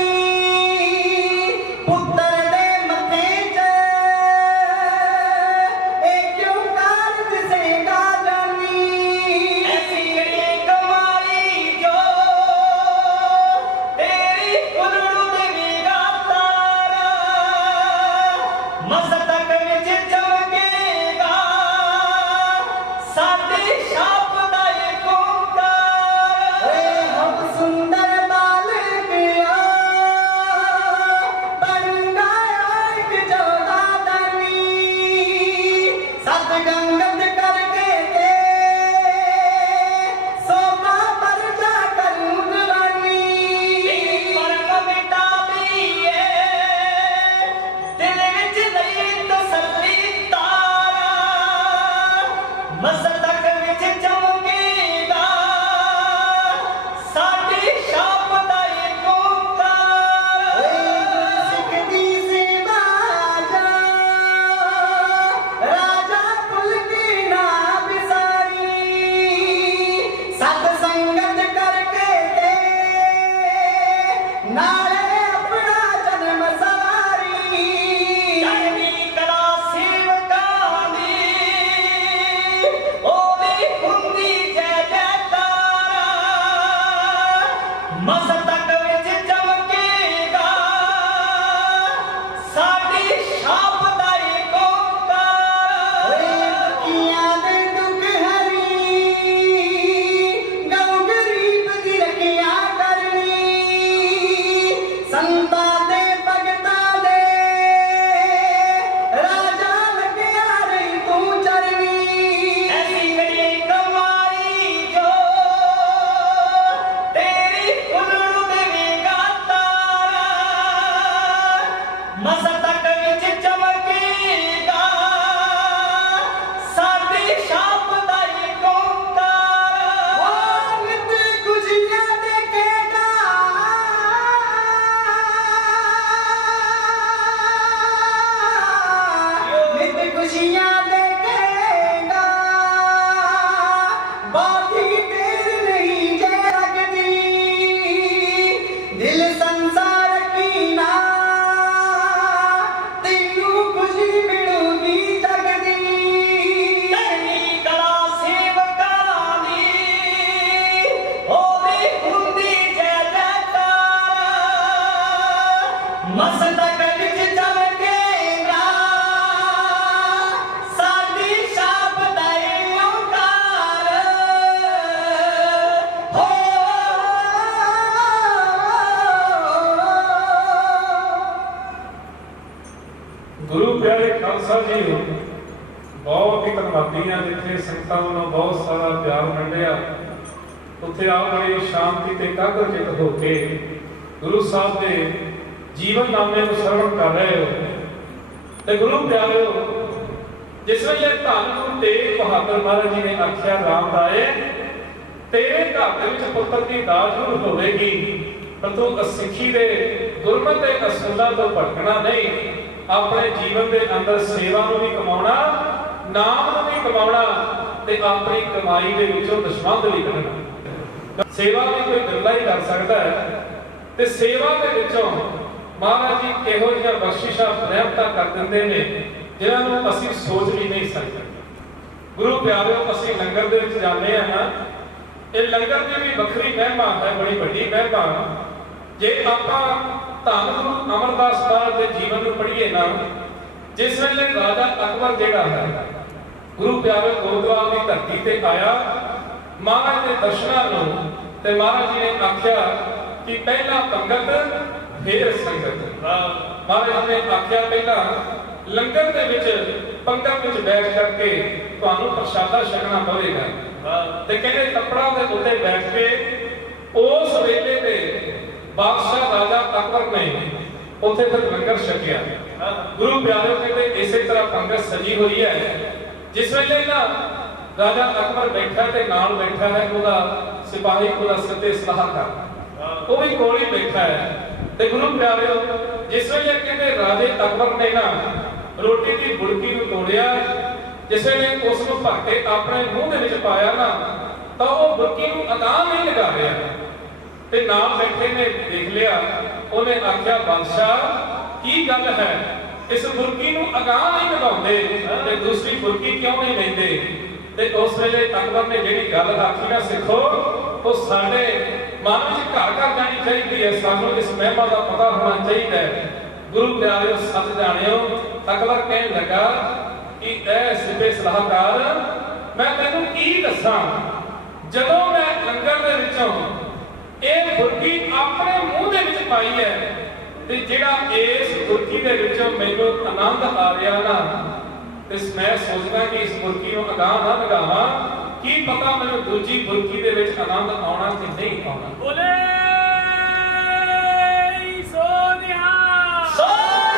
ਪੁੱਤਰ ਦੇ ਮੱਥੇ 'ਚ ਇਹ ਕਿਉਂ ਕਾਰ ਦਿਸੇਗਾ ਜਾਨੀ। ਐਸੀ ਕਿਹੜੀ ਕਮਾਈ ਜੋ ਤੇਰੀ ਕੁਦਰਤ ਦੇਵੇਗਾ ਤਾਰਾ, ਮਸਤਕ ਵਿੱਚ ਚਮਕੇਗਾ ਸਾਡੀ ਛਾਪ ਦਾ ਇੱਕ ਓਂਕਾਰ। ਓਏ ਹਮ ਸੁੰਦਰ ਬਾਲਕ ਆ ਬਣੂੰਗਾ ਇੱਕ ਜੋਦਾ ਦਾਨੀ, ਸਤ ਗੰਗਤ ਕਰਕੇ ਤੇ ਸੋਭਾ ਪਰਜਾ ਕਰੂੰ ਜਵਾਨੀ। ਤੇਰੀ ਪਰਮ ਮਿਟਾਵੀ ਏ ਦਿਲ ਵਿੱਚ ਲਈ ਤਸੱਲੀ ਤਾਰਾ, ਮਸਤਕ ਵਿੱਚ ਚਮਕੇਗਾ ਸਾਡੀ ਛਾਪ ਦਾ ਇੱਕ ਓਂਕਾਰ। ਓਏ ਗੁਰਸਿੱਖ ਦੀ ਸੇਵਾ ਜਾ ਰਾਜਾ ਪੁਲਕੀ ਨਾ ਵਿਸਾਰੀ, ਸਤ ਸੰਗਤ ਕਰਕੇ ਤੇ ਨਾਲੇ ਆਪਣਾ ਜਨਮ ਸਵਾਰੀ। ਚੜ੍ਹਦੀ ਕਲਾ ਸੇਵਕਾਂ ਦੀ ਉਹਦੀ ਹੁੰਦੀ ਜੈ ਜੈਕਾਰਾ, ਮਸਤਕ ਵਿੱਚ ਚਮਕੇਗਾ ਸਾਡੀ ਛਾਪ ਦਾ ਇੱਕ ਓਂਕਾਰ। ਓਏ ਦੁਖੀਆਂ ਦੇ ਦੁੱਖ ਹਰੀ, ਗਊ ਗਰੀਬ ਦੀ ਰੱਖਿਆ ਕਰਨੀ, ਸੰਤਾਂ ਦੇ ਭਗਤਾਂ ਦੇ ਰਾਜਾ ਲੱਗਿਆ ਰਹੀ ਤੂੰ ਚਰਨੀ। ਐਸੀ ਕਿਹੜੀ ਗੁਰੂ ਪਿਆਰੇ ਖਾਲਸਾ ਜੀ ਬਹੁਤ ਹੀ ਧੰਨਵਾਦੀ ਹਾਂ, ਜਿੱਥੇ ਸੰਗਤਾਂ ਵੱਲੋਂ ਬਹੁਤ ਸਾਰਾ ਪਿਆਰ ਵੰਡਿਆ ਉੱਥੇ ਆਪ ਬੜੀ ਸ਼ਾਂਤੀ ਤੇ ਇਕਾਗਰ ਚਿੱਤ ਹੋ ਕੇ ਗੁਰੂ ਸਾਹਿਬ ਦੇ ਜੀਵਨ ਨਾਮੇ ਨੂੰ ਸਰਵਣ ਕਰ ਰਹੇ ਹੋ। ਤੇ ਗੁਰੂ ਪਿਆਰਿਓ, ਜਿਸ ਵੇਲੇ ਧੰਨ ਗੁਰੂ ਤੇਗ ਬਹਾਦਰ ਮਹਾਰਾਜ ਜੀ ਨੇ ਆਖਿਆ ਰਾਮਦਾਏ ਤੇਰੇ ਘਰ ਦੇ ਵਿੱਚ ਪੁੱਤਰ ਦੀ ਦਾਤ ਜ਼ਰੂਰ ਹੋਵੇਗੀ, ਪਰ ਤੂੰ ਸਿੱਖੀ ਦੇ ਗੁਰਮਤਿ ਦੇ ਅਸੂਲਾਂ ਤੋਂ ਭਟਕਣਾ ਨਹੀਂ, ਆਪਣੇ ਜੀਵਨ ਦੇ ਅੰਦਰ ਸੇਵਾ ਨੂੰ ਵੀ ਕਮਾਉਣਾ, ਨਾਮ ਨੂੰ ਵੀ ਕਮਾਉਣਾ ਤੇ ਆਪਣੀ ਕਮਾਈ ਦੇ ਵਿੱਚੋਂ ਦਸ਼ਮੰਧ ਵੀ ਕੱਢਣਾ। ਸੇਵਾ ਵੀ ਕੋਈ ਦਿੰਦਾ ਹੀ ਕਰ ਸਕਦਾ ਹੈ ਤੇ ਸੇਵਾ ਦੇ ਵਿੱਚੋਂ ਮਹਾਰਾਜ ਜੀ ਕਿਹੋ ਜਿਹੀਆਂ ਬਖਸ਼ਿਸ਼ਾਂ ਰਹਿਮਤਾਂ ਕਰ ਦਿੰਦੇ ਨੇ ਜਿਨ੍ਹਾਂ ਨੂੰ ਅਸੀਂ ਸੋਚ ਵੀ ਨਹੀਂ ਸਕਦੇ। ਗੁਰੂ ਪਿਆਰਿਓ, ਅਸੀਂ ਲੰਗਰ ਦੇ ਵਿੱਚ ਜਾਂਦੇ ਆ ਨਾ, ਇਹ ਲੰਗਰ ਦੀ ਵੀ ਵੱਖਰੀ ਮਹਿਮਾ ਹੈ, ਬੜੀ ਵੱਡੀ ਮਹਿਮਾ। ਜੇ ਆਪਾਂ ਧੰਨ ਗੁਰੂ ਅਮਰਦਾਸ ਮਹਾਰਾਜ ਦੇ ਜੀਵਨ ਨੂੰ ਪੜ੍ਹੀਏ ਨਾ, ਜਿਸ ਵੇਲੇ ਰਾਜਾ ਅਕਬਰ ਜਿਹੜਾ ਹੈ ਗੁਰੂ ਪਿਆਰਿਓ ਗੋਦਵਾਲ ਦੀ ਧਰਤੀ ਤੇ ਆਇਆ ਮਹਾਰਾਜ ਦੇ ਦਰਸ਼ਨਾਂ ਨੂੰ, ਤੇ ਮਹਾਰਾਜ ਜੀ ਨੇ ਆਖਿਆ ਕਿ ਪਹਿਲਾਂ ਪੰਗਤ ਫਿਰ ਸੰਗਤ। ਮਹਾਰਾਜ ਨੇ ਆਖਿਆ ਪਹਿਲਾਂ ਲੰਗਰ ਦੇ ਵਿੱਚ ਪੰਗਤ ਵਿੱਚ ਬੈਠ ਕਰਕੇ ਤੁਹਾਨੂੰ ਪ੍ਰਸ਼ਾਦਾ ਛਕਣਾ ਪਵੇਗਾ, ਤੇ ਕਹਿੰਦੇ ਕੱਪੜਾ ਦੇ ਉੱਤੇ ਬੈਠ ਕੇ ਉਸ ਵੇਲੇ ਦੇ ਬਾਦਸ਼ਾਹ ਰਾਜਾ ਅਕਬਰ ਨੇ ਉੱਥੇ ਫਿਰ ਲੰਗਰ ਛਕਿਆ। ਗੁਰੂ ਪਿਆਰਿਓ, ਕਹਿੰਦੇ ਇਸੇ ਤਰ੍ਹਾਂ ਪੰਗਤ ਸਜੀ ਹੋਈ ਹੈ। ਜਿਸ ਵੇਲੇ ਨਾ ਰਾਜਾ ਅਕਬਰ ਬੈਠਾ ਤੇ ਨਾਲ ਬੈਠਾ ਹੈ ਉਹਦਾ ਸਿਪਾਹੀ, ਉਹਦਾ ਸਿੱਧੇ ਸਲਾਹਕਾਰ, ਉਹ ਵੀ ਕੋਲ ਹੀ ਬੈਠਾ ਹੈ। ਤੇ ਗੁਰੂ ਪਿਆਰਿਓ, ਜਿਸ ਵੇਲੇ ਕਹਿੰਦੇ ਰਾਜੇ ਅਕਬਰ ਨੇ ਨਾ ਰੋਟੀ ਦੀ ਬੁੜਕੀ ਨੂੰ ਤੋੜਿਆ, ਜਿਸ ਵੇਲੇ ਉਸ ਨੂੰ ਭਰ ਕੇ ਆਪਣੇ ਮੂੰਹ ਦੇ ਵਿੱਚ ਪਾਇਆ ਨਾ, ਤਾਂ ਉਹ ਬੁੜਕੀ ਨੂੰ ਅਗਾਂਹ ਨਹੀਂ ਲਗਾ ਰਿਹਾ, ਤੇ ਨਾਲ ਬੈਠੇ ਨੇ ਦੇਖ ਲਿਆ। ਉਹਨੇ ਆਖਿਆ ਬਾਦਸ਼ਾਹ ਕੀ ਗੱਲ ਹੈ, ਇਸ ਬੁੜਕੀ ਨੂੰ ਅਗਾਂਹ ਨਹੀਂ ਲਗਾਉਂਦੇ ਤੇ ਦੂਸਰੀ ਬੁੜਕੀ ਕਿਉਂ ਨਹੀਂ ਲੈਂਦੇ? ਤੇ ਉਸ ਵੇਲੇ ਅਕਬਰ ਨੇ ਜਿਹੜੀ ਗੱਲ ਆਖੀ ਨਾ ਸਿੱਖੋ, ਉਹ ਸਾਡੇ ਮਨ ਵਿੱਚ ਘਰ ਘਰ ਜਾਣੀ ਚਾਹੀਦੀ ਹੈ, ਸਾਨੂੰ ਇਸ ਮਹਿਮਾ ਦਾ ਪਤਾ ਹੋਣਾ ਚਾਹੀਦਾ ਹੈ। ਗੁਰੂ ਪਿਆਰਿਓ, ਸੱਚ ਜਾਣਿਓ, ਅਕਬਰ ਕਹਿਣ ਲੱਗਾ ਕਿ ਐ ਸਿੱਧੇ ਸਲਾਹਕਾਰ, ਮੈਂ ਤੈਨੂੰ ਕੀ ਦੱਸਾਂ, ਜਦੋਂ ਮੈਂ ਲੰਗਰ ਦੇ ਵਿੱਚੋਂ ਇਹ ਬੁਰਕੀ ਆਪਣੇ ਮੂੰਹ ਦੇ ਵਿੱਚ ਪਾਈ ਹੈ ਤੇ ਜਿਹੜਾ ਇਸ ਬੁਰਕੀ ਦੇ ਵਿੱਚੋਂ ਮੈਨੂੰ ਆਨੰਦ ਆ ਰਿਹਾ ਨਾ, ਤੇ ਮੈਂ ਸੋਚਦਾ ਕਿ ਇਸ ਬੁਰਕੀ ਨੂੰ ਅਗਾਂਹ ਨਾ ਲਗਾਵਾਂ, ਕੀ ਪਤਾ ਮੈਨੂੰ ਦੂਜੀ ਬੁਰਕੀ ਦੇ ਵਿੱਚ ਆਨੰਦ ਆਉਣਾ ਕਿ ਨਹੀਂ ਆਉਣਾ। ਬੋਲੇ ਸੋ ਨਿਹਾਲ, ਸੋ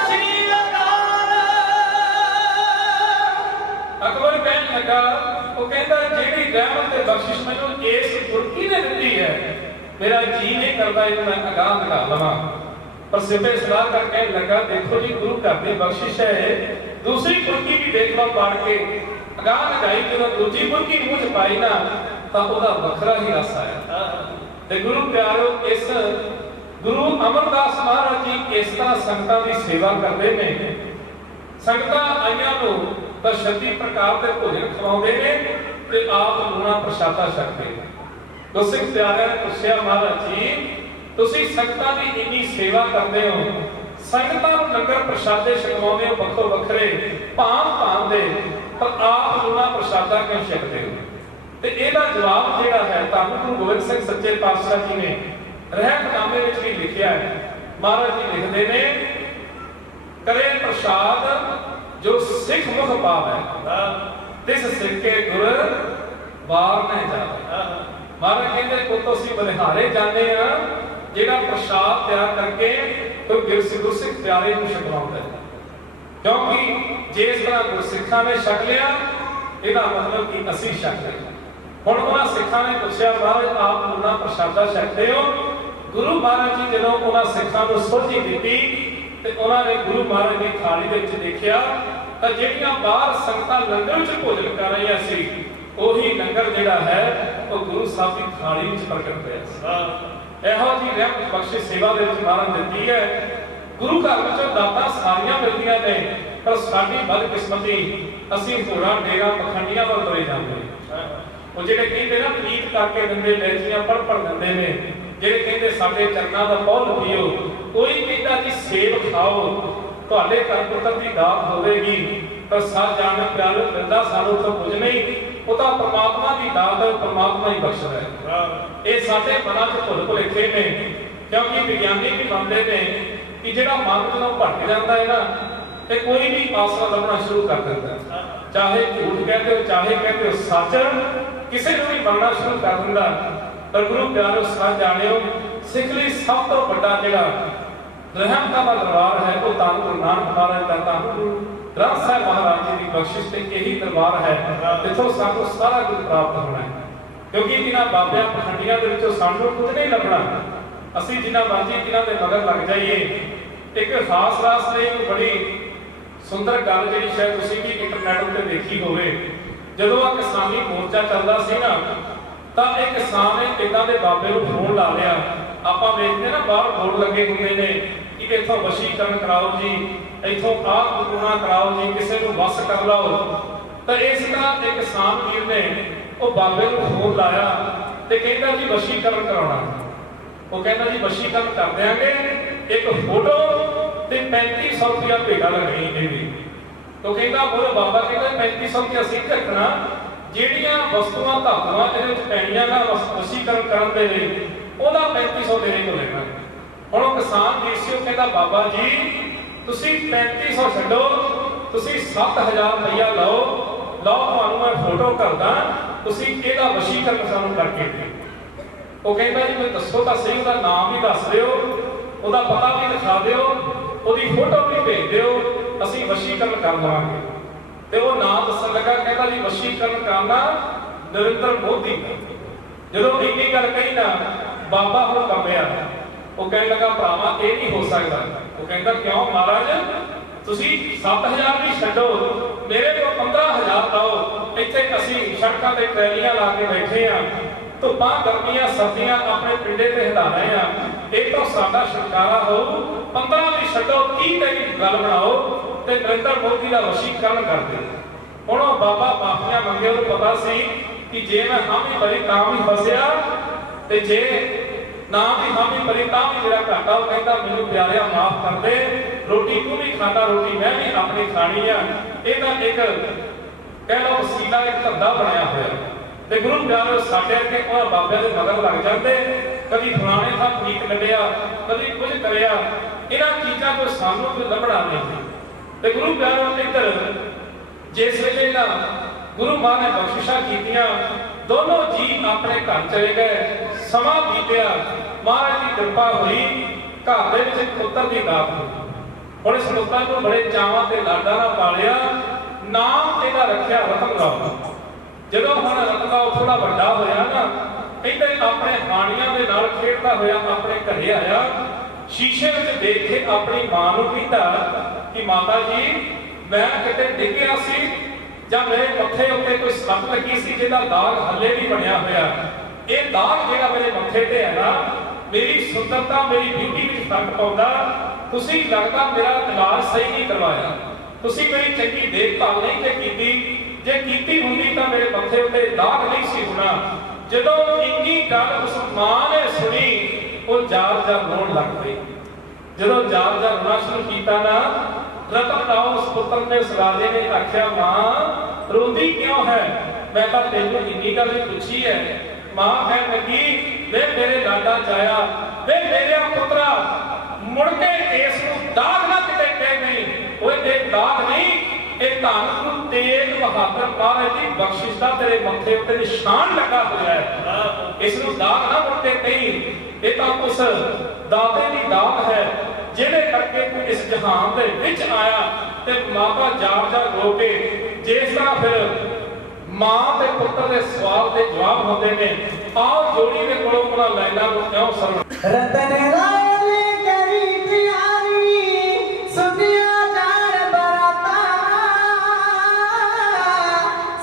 ਸ੍ਰੀ ਅਕਾਲ। ਅਕਬਰ ਕਹਿਣ ਲੱਗਾ, ਉਹ ਕਹਿੰਦਾ ਜਿਹੜੀ ਰਹਿਮਤ ਤੇ ਬਖਸ਼ਿਸ਼ ਮੈਨੂੰ ਇਸ ਬੁਰਕੀ ਨੇ ਦਿੱਤੀ ਹੈ, ਮੇਰਾ ਜੀ ਨਹੀਂ ਕਰਦਾ ਇਹਨੂੰ ਮੈਂ ਅਗਾਂਹ ਲਗਾ ਲਵਾਂ। ਪਰ ਸਿੱਧੇ ਸਲਾਹਕਾਰ ਕਹਿਣ ਲੱਗਾ, ਦੇਖੋ ਜੀ ਗੁਰੂ ਘਰ ਦੀ ਬਖਸ਼ਿਸ਼ ਹੈ, ਦੂਸਰੀ ਬੁਰਕੀ ਵੀ ਦੇਖ ਲਓ ਪਾੜ ਕੇ ਅਗਾਂਹ ਲਗਾਈ, ਜਦੋਂ ਦੂਜੀ ਬੁਰਕੀ ਮੂੰਹ ਚ ਪਾਈ ਨਾ ਤਾਂ ਉਹਦਾ ਵੱਖਰਾ ਹੀ ਰਸ ਆਇਆ। ਤੇ ਗੁਰੂ ਪਿਆਰਿਓ, ਇਸ ਗੁਰੂ ਅਮਰਦਾਸ ਮਹਾਰਾਜ ਜੀ ਇਸ ਤਰ੍ਹਾਂ ਸੰਗਤਾਂ ਦੀ ਸੇਵਾ ਕਰਦੇ ਨੇ। ਸੰਗਤਾਂ ਆਈਆਂ ਨੂੰ ਤਾਂ ਛੱਤੀ ਪ੍ਰਕਾਰ ਦੇ ਭੋਜਨ ਖਵਾਉਂਦੇ ਨੇ ਤੇ ਆਪ ਲੂਣਾ ਪ੍ਰਸ਼ਾਦਾ ਛਕਦੇ ਨੇ। ਗੁਰਸਿੱਖ ਪਿਆਰਿਆਂ ਨੇ ਪੁੱਛਿਆ, ਮਹਾਰਾਜ ਜੀ ਤੁਸੀਂ ਸੰਗਤਾਂ ਦੀ ਇੰਨੀ ਸੇਵਾ ਕਰਦੇ ਹੋ, ਸੰਗਤਾਂ ਨੂੰ ਲੰਗਰ ਪ੍ਰਸ਼ਾਦੇ ਛਕਵਾਉਂਦੇ ਹੋ ਵੱਖੋ ਵੱਖਰੇ ਭਾਂਤ ਦੇ, ਪਰ ਆਪ ਲੂਣਾ ਪ੍ਰਸ਼ਾਦਾ ਕਿਉਂ ਛਕਦੇ ਹੋ? ਤੇ ਇਹਦਾ ਜਵਾਬ ਜਿਹੜਾ ਹੈ ਧੰਨ ਗੁਰੂ ਗੋਬਿੰਦ ਸਿੰਘ ਸੱਚੇ ਪਾਤਸ਼ਾਹ ਜੀ ਨੇ ਰਹਿਮਨਾਮੇ ਵਿੱਚ ਵੀ ਲਿਖਿਆ ਹੈ। ਮਹਾਰਾਜ ਜੀ ਲਿਖਦੇ ਨੇ, ਕਰੇ ਪ੍ਰਸ਼ਾਦ ਜੋ ਸਿੱਖ ਮੁਖ ਪਾਵੈ, ਤਿਸ ਸਿੱਕੇ ਗੁਰ ਬਾਰ ਨਾ ਜਾਵੇ। ਮਹਾਰਾਜ ਕਹਿੰਦੇ ਪੁੱਤੋ ਅਸੀਂ ਬਲਿਹਾਰੇ ਜਾਂਦੇ ਆ, ਜਿਹੜਾ ਪ੍ਰਸ਼ਾਦ ਤਿਆਰ ਕਰਕੇ ਗੁਰਸਿੱਖ ਪਿਆਰੇ ਨੂੰ ਛਕਵਾਉਂਦਾ ਹੈ, ਕਿਉਂਕਿ ਜਿਸ ਤਰ੍ਹਾਂ ਗੁਰਸਿੱਖਾਂ ਨੇ ਛਕ ਲਿਆ, ਇਹਦਾ ਮਤਲਬ ਕਿ ਅਸੀਂ ਛਕ ਲਿਆ। ਹੁਣ ਉਹਨਾਂ ਸਿੱਖਾਂ ਨੇ ਪੁੱਛਿਆ, ਮਹਾਰਾਜ ਆਪ ਲੂਣਾ ਪ੍ਰਸ਼ਾਦਾ ਛਕਦੇ ਹੋ? ਗੁਰੂ ਮਹਾਰਾਜ ਜੀ ਜਦੋਂ ਉਹਨਾਂ ਸਿੱਖਾਂ ਨੂੰ ਸੋਝੀ ਦਿੱਤੀ ਤੇ ਉਹਨਾਂ ਨੇ ਗੁਰੂ ਮਹਾਰਾਜ ਦੀ ਥਾਲੀ ਦੇ ਵਿੱਚ ਦੇਖਿਆ ਤਾਂ ਜਿਹੜੀਆਂ ਬਾਹਰ ਸੰਗਤਾਂ ਲੰਗਰ ਵਿੱਚ ਭੋਜਨ ਕਰ ਰਹੀਆਂ ਸੀ, ਉਹੀ ਲੰਗਰ ਜਿਹੜਾ ਹੈ ਉਹ ਗੁਰੂ ਸਾਹਿਬ ਦੀ ਥਾਲੀ ਵਿੱਚ ਪ੍ਰਗਟ ਹੋਇਆ ਸੀ। ਇਹੋ ਜਿਹੀ ਰਹਿਮਤ ਬਖਸ਼ਿਸ਼ ਸੇਵਾ ਦੇ ਵਿੱਚ ਮਹਾਰਾਜ ਦਿੱਤੀ ਹੈ। ਗੁਰੂ ਘਰ ਵਿੱਚੋਂ ਦਾਤਾਂ ਸਾਰੀਆਂ ਮਿਲਦੀਆਂ ਨੇ, ਪਰ ਸਾਡੀ ਬਦਕਿਸਮਤੀ ਅਸੀਂ ਹੋਰਾਂ ਡੇਰਾ ਪਖੰਡੀਆਂ ਵੱਲ ਤੁਰੇ ਜਾਂਦੇ। ਉਹ ਜਿਹੜੇ ਕਹਿੰਦੇ ਨਾ ਪ੍ਰੀਤ ਕਰਕੇ ਦਿੰਦੇ, ਲੈਚੀਆਂ ਪੜ ਦਿੰਦੇ ਨੇ, ਜਿਹੜੇ ਕਹਿੰਦੇ ਸਾਡੇ ਚਰਨਾਂ ਦਾ ਪੌਲ ਪੀਓ, ਕੋਈ ਕਹਿੰਦਾ ਜੀ ਸੇਬ ਖਾਓ ਤੁਹਾਡੇ ਘਰ ਪੁੱਤਰ ਦੀ ਦਾਤ ਹੋਵੇਗੀ, ਪਰ ਸੱਚ ਜਾਣ ਪਿਆਰ ਮਿਲਦਾ ਸਾਨੂੰ ਤਾਂ ਕੁਝ ਨਹੀਂ, ਉਹ ਤਾਂ ਪਰਮਾਤਮਾ ਦੀ ਦਾਤ ਹੈ, ਪਰਮਾਤਮਾ ਹੀ ਬਖਸ਼ਦਾ ਹੈ। ਇਹ ਸਾਡੇ ਮਨਾਂ 'ਚ ਭੁੱਲ ਭੁਲੇਖੇ ਨੇ, ਕਿਉਂਕਿ ਵਿਗਿਆਨੀ ਵੀ ਮੰਨਦੇ ਨੇ ਕਿ ਜਿਹੜਾ ਮਨ ਜਦੋਂ ਭਟਕ ਜਾਂਦਾ ਹੈ ਨਾ, ਤੇ ਕੋਈ ਵੀ ਆਸਰਾ ਲੱਭਣਾ ਸ਼ੁਰੂ ਕਰ ਦਿੰਦਾ। ਚਾਹੇ ਝੂਠ ਕਹਿੰਦੇ ਹੋ, ਚਾਹੇ ਕਹਿੰਦੇ ਹੋ ਸੱਚ, ਕਿਸੇ ਨੂੰ ਵੀ ਮੰਨਣਾ ਸ਼ੁਰੂ ਕਰ ਦਿੰਦਾ। ਪਰ ਗੁਰੂ ਪਿਆਰੋ ਸੱਚ ਜਾਣਿਓ, ਸਿੱਖ ਲਈ ਸਭ ਤੋਂ ਵੱਡਾ ਜਿਹੜਾ ਰਹਿਮਤਾਂ ਦਾ ਦਰਬਾਰ ਹੈ ਉਹ ਧੰਨ ਗੁਰੂ ਨਾਨਕ ਮਹਾਰਾਜ ਦਾ, ਧੰਨ ਗੁਰੂ ਗ੍ਰੰਥ ਸਾਹਿਬ ਮਹਾਰਾਜ ਜੀ ਦੀ ਬਖਸ਼ਿਸ਼ ਤੇ ਇਹੀ ਦਰਬਾਰ ਹੈ ਜਿੱਥੋਂ ਸਾਨੂੰ ਸਾਰਾ ਕੁਝ ਪ੍ਰਾਪਤ ਹੋਣਾ ਹੈ। ਕਿਉਂਕਿ ਇਹਨਾਂ ਬਾਬਿਆਂ ਪਖੰਡੀਆਂ ਦੇ ਵਿੱਚੋਂ ਸਾਨੂੰ ਕੁਝ ਨਹੀਂ ਲੱਭਣਾ। ਅਸੀਂ ਜਿਨ੍ਹਾਂ ਮਰਜ਼ੀ ਇਹਨਾਂ ਦੇ ਮਗਰ ਲੱਗ ਜਾਈਏ। ਇੱਕ ਖਾਸ ਰਾਸ ਨੇ ਇੱਕ ਬੜੀ ਸੁੰਦਰ ਗੱਲ ਜਿਹੜੀ ਸ਼ਾਇਦ ਤੁਸੀਂ ਵੀ ਇੰਟਰਨੈਟ ਉੱਤੇ ਦੇਖੀ ਹੋਵੇ, ਜਦੋਂ ਆ ਕਿਸਾਨੀ ਮੋਰਚਾ ਚੱਲਦਾ ਸੀ ਨਾ, ਤਾਂ ਇੱਕ ਕਿਸਾਨ ਨੇ ਇਦਾਂ ਦੇ ਬਾਬੇ ਨੂੰ ਫੋਨ ਲਾ ਲਿਆ। ਆਪਾਂ ਵੇਖਦੇ ਨਾ ਬਾਹਰ ਬੋਰਡ ਲੱਗੇ ਹੁੰਦੇ ਨੇ ਕਿ ਇੱਥੋਂ ਵਸ਼ੀਕਰਨ ਕਰਾਓ ਜੀ, ਇੱਥੋਂ ਆਹ ਗੁਰੂਣਾ ਕਰਾਓ ਜੀ, ਕਿਸੇ ਨੂੰ ਵਸ ਕਰ ਲਓ। ਤਾਂ ਇਸ ਤਰ੍ਹਾਂ ਇੱਕ ਕਿਸਾਨ ਵੀਰ ਨੇ ਉਹ ਬਾਬੇ ਨੂੰ ਫੋਨ ਲਾਇਆ ਤੇ ਕਹਿੰਦਾ ਜੀ ਵਸ਼ੀਕਰਨ ਕਰਾਉਣਾ। ਉਹ ਕਹਿੰਦਾ ਜੀ ਵਸ਼ੀਕਰਨ ਕਰ ਦਿਆਂਗੇ, ਇੱਕ ਫੋਟੋ ਤੇ 3500 ਰੁਪਇਆ ਭੇਟਾ ਲੱਗਣੀ ਇਹ ਵੀ। ਤਾਂ ਕਹਿੰਦਾ ਉਹ ਬਾਬਾ ਕਹਿੰਦਾ 3500 ਰੁਪਇਆ ਅਸੀਂ ਰੱਖਣਾ, ਜਿਹੜੀਆਂ ਵਸਤੂਆਂ ਧਾਤੂਆਂ ਇਹਦੇ ਵਿੱਚ ਪੈਣੀਆਂ ਨਾ ਵਸ਼ੀਕਰਨ ਕਰਨ ਦੇ ਲਈ ਉਹਦਾ 3500 ਤੇਰੇ ਕੋਲ ਲੈਣਾ। ਹੁਣ ਉਹ ਕਿਸਾਨ ਵੀਰ ਸੀ, ਉਹ ਕਹਿੰਦਾ ਬਾਬਾ ਜੀ ਤੁਸੀਂ 3500 ਛੱਡੋ, ਤੁਸੀਂ 7000 ਰੁਪਇਆ ਲਓ ਤੁਹਾਨੂੰ ਮੈਂ ਫੋਟੋ ਕਰਦਾ, ਤੁਸੀਂ ਇਹਦਾ ਵਸ਼ੀਕਰਨ ਸਾਨੂੰ ਕਰਕੇ ਦਿਓ। ਉਹ ਕਹਿੰਦਾ ਜੀ ਮੈਨੂੰ ਦੱਸੋ ਤਾਂ ਸਹੀ, ਉਹਦਾ ਨਾਮ ਵੀ ਦੱਸ ਦਿਓ, ਉਹਦਾ ਪਤਾ ਵੀ ਦਿਖਾ ਦਿਓ, ਉਹਦੀ ਫੋਟੋ ਵੀ ਭੇਜ ਦਿਓ, ਅਸੀਂ ਵਸ਼ੀਕਰਨ ਕਰ ਲਵਾਂਗੇ। ਤੇ ਉਹ ਨਾਮ ਦੱਸਣ ਲੱਗਾ, ਕਹਿੰਦਾ ਜੀ ਵਸ਼ੀਕਰਨ ਕਰਨਾ ਨਰਿੰਦਰ ਮੋਦੀ ਦਾ। ਜਦੋਂ ਇੰਨੀ ਗੱਲ ਕਹੀ ਨਾ, ਬਾਬਾ ਹੁਣ ਕੰਬਿਆ। ਉਹ ਕਹਿਣ ਲੱਗਾ ਭਰਾਵਾ ਇਹ ਨਹੀਂ ਹੋ ਸਕਦਾ। ਉਹ ਕਹਿੰਦਾ ਕਿਉਂ ਮਹਾਰਾਜ, ਤੁਸੀਂ 7000 ਵੀ ਛੱਡੋ, ਮੇਰੇ ਕੋਲ 15000 ਦਿਓ। ਇੱਥੇ ਅਸੀਂ ਸੜਕਾਂ ਤੇ ਟਰੈਲੀਆਂ ਲਾ ਕੇ ਬੈਠੇ ਆ, ਧੁੱਪਾਂ ਗਰਮੀਆਂ ਸਰਦੀਆਂ ਆਪਣੇ ਪਿੰਡੇ ਤੇ ਹਟਾ ਰਹੇ ਆ, ਇਹ ਤਾਂ ਸਾਡਾ ਛੁਟਕਾਰਾ ਹੋਊ। 15 ਵੀ ਛੱਡੋ, 30 ਤੇ ਵੀ ਗੱਲ ਬਣਾਓ ਤੇ ਨਰਿੰਦਰ ਮੋਦੀ ਦਾ ਵਸ਼ੀਕਰਨ ਕਰ ਦਿਓ। ਹੁਣ ਉਹ ਬਾਬਾ ਮਾਫੀਆਂ ਮੰਗੇ, ਉਹਨੂੰ ਪਤਾ ਸੀ ਕਿ ਜੇ ਮੈਂ ਹਾਮੀ ਭਰੀ ਤਾਂ ਵੀ ਫਸਿਆ, ਤੇ ਜੇ ਨਾ ਵੀ ਹਾਮੀ ਭਰੀ ਤਾਂ ਵੀ ਮੇਰਾ ਘਾਟਾ। ਉਹ ਕਹਿੰਦਾ ਮੈਨੂੰ ਪਿਆਰਿਆ ਮਾਫ ਕਰ ਦੇ, ਰੋਟੀ ਤੂੰ ਵੀ ਖਾਣਾ, ਰੋਟੀ ਮੈਂ ਵੀ ਆਪਣੀ ਖਾਣੀ ਆ। ਇਹਦਾ ਇੱਕ ਕਹਿ ਲਓ ਵਸੀਲਾ, ਇੱਕ ਧੰਦਾ ਬਣਿਆ ਹੋਇਆ। ਤੇ ਗੁਰੂ ਪਿਆਰਿਓ ਸਾਡੇ ਅੱਗੇ ਉਹਨਾਂ ਬਾਬਿਆਂ ਦੇ ਮਗਰ ਲੱਗ ਜਾਂਦੇ, ਕਦੀ ਫਲਾਣੇ ਦਾ ਠੀਕ ਕੱਢਿਆ, ਕਦੀ ਕੁਝ ਕਰਿਆ। ਇਹਨਾਂ ਚੀਜ਼ਾਂ ਤੋਂ ਸਾਨੂੰ ਕੋਈ ਲੱਭਣਾ ਨਹੀਂ। ਤੇ ਗੁਰੂ ਪਿਆਰਿਓ ਇੱਧਰ ਜਿਸ ਵੇਲੇ ਨਾ ਗੁਰੂ ਮਾਂ ਨੇ ਬਖਸ਼ਿਸ਼ਾਂ ਕੀਤੀਆਂ, ਦੋਨੋਂ ਜੀ ਆਪਣੇ ਘਰ ਚਲੇ ਗਏ। ਸਮਾਂ ਬੀਤਿਆ, ਮਹਾਰਾਜ ਦੀ ਕਿਰਪਾ ਹੋਈ, ਘਰ ਦੇ ਵਿੱਚ ਇੱਕ ਪੁੱਤਰ ਦੀ ਦਾਤ ਹੋਈ। ਹੁਣ ਇਸ ਪੁੱਤਰ ਨੂੰ ਬੜੇ ਚਾਵਾਂ ਤੇ ਲਾਡਾਂ ਨਾਲ ਪਾਲਿਆ, ਨਾਮ ਇਹਦਾ ਰੱਖਿਆ ਰਤਨਰਾਓ। ਜਦੋਂ ਹੁਣ ਰਤਨਰਾਓ ਥੋੜਾ ਵੱਡਾ ਹੋਇਆ ਨਾ, ਕਹਿੰਦੇ ਆਪਣੇ ਹਾਣੀਆਂ ਦੇ ਨਾਲ ਖੇਡਦਾ ਹੋਇਆ ਆਪਣੇ ਘਰੇ ਆਇਆ। ਸ਼ੀਸ਼ੇ ਵਿੱਚ ਦੇਖ ਕੇ ਆਪਣੀ ਮਾਂ ਨੂੰ ਕਹਿੰਦਾ ਕਿ ਮਾਤਾ ਜੀ ਮੈਂ ਕਿਤੇ ਡਿੱਗਿਆ ਸੀ ਜਾਂ ਮੇਰੇ ਮੱਥੇ ਉੱਤੇ ਕੋਈ ਸੱਟ ਲੱਗੀ ਸੀ ਜਿਹਦਾ ਦਾਗ ਹੱਲੇ ਵੀ ਬਣਿਆ ਹੋਇਆ। ਇਹ ਦਾਗ ਜਿਹੜਾ ਮੇਰੇ ਮੱਥੇ ਤੇ ਹੈ ਨਾ, ਮੇਰੀ ਸੁੰਦਰਤਾ, ਮੇਰੀ ਬਿਊਟੀ ਵਿੱਚ ਫਰਕ ਪਾਉਂਦਾ। ਤੁਸੀਂ ਲੱਗਦਾ ਮੇਰਾ ਇਲਾਜ ਸਹੀ ਨਹੀਂ ਕਰਵਾਇਆ, ਤੁਸੀਂ ਮੇਰੀ ਚੰਗੀ ਦੇਖਭਾਲ ਨਹੀਂ ਕੀਤੀ। ਜੇ ਕੀਤੀ ਹੁੰਦੀ ਤਾਂ ਮੇਰੇ ਮੱਥੇ ਉੱਤੇ ਦਾਗ ਨਹੀਂ ਸੀ ਹੋਣਾ। ਜਦੋਂ ਇੰਨੀ ਗੱਲ ਉਸ ਮਾਂ ਨੇ ਸੁਣੀ, ਉਹ ਜ਼ਾਰ-ਜ਼ਾਰ ਰੋਣ ਲੱਗ ਪਈ। ਜਦੋਂ ਜ਼ਾਰ-ਜ਼ਾਰ ਰੋਣਾ ਸ਼ੁਰੂ ਕੀਤਾ ਨਾ, ਰਤਨਰਾਓ ਉਸ ਪੁੱਤਰ ਨੇ, ਉਸ ਰਾਜੇ ਨੇ ਆਖਿਆ ਮਾਂ ਰੋਂਦੀ ਕਿਉਂ ਹੈ? ਮੈਂ ਤਾਂ ਤੈਨੂੰ ਇੰਨੀ ਗੱਲ ਹੀ ਪੁੱਛੀ ਹੈ। ਮਾਂ ਕਹਿਣ ਲੱਗੀ ਵੇ ਮੇਰੇ ਲਾਡਾ ਚਾਇਆ, ਵੇ ਮੇਰੇ ਪੁੱਤਰਾ ਮੁੜ ਕੇ ਇਸ ਨੂੰ ਦਾਗ ਨਾ ਕਿਤੇ ਕਹਿ ਨਹੀਂ। ਓਏ ਇਹ ਦਾਗ ਨਹੀਂ, ਇਹ ਧੰਨ ਗੁਰੂ ਤੇਗ ਬਹਾਦਰ ਮਹਾਰਾਜ ਦੀ ਬਖਸ਼ਿਸ਼ ਦਾ ਤੇਰੇ ਮੱਥੇ ਉੱਤੇ ਨਿਸ਼ਾਨ ਲੱਗਾ ਹੋਇਆ ਹੈ। ਇਸ ਨੂੰ ਦਾਗ ਨਾ ਮੁੜ ਕੇ ਕਹੀਂ, ਇਹ ਤਾਂ ਉਸ ਦਾਤੇ ਦੀ ਦਾਤ ਹੈ ਜਿਹਦੇ ਕਰਕੇ ਤੂੰ ਇਸ ਜਹਾਨ ਦੇ ਵਿੱਚ ਆਇਆ। ਤੇ ਮਾਤਾ ਜ਼ਾਰ-ਜ਼ਾਰ ਰੋ ਕੇ, ਜਿਸ ਤਰ੍ਹਾਂ ਫਿਰ ਮਾਂ ਤੇ ਪੁੱਤਰ ਦੇ ਸਵਾਲ ਦੇ ਜਵਾਬ ਹੁੰਦੇ ਨੇ, ਆਓ ਜੋੜੀ ਦੇ ਕੋਲੋਂ ਉਹਨਾਂ ਲਾਈਨਾਂ ਨੂੰ ਕਿਉਂ ਸਰਵਣ। ਰਤਨ ਰਾਏ ਨੇ ਕਰੀ ਤਿਆਰੀ, ਸੁਧਿਆ ਜਾਣ ਬਰਾਤਾ,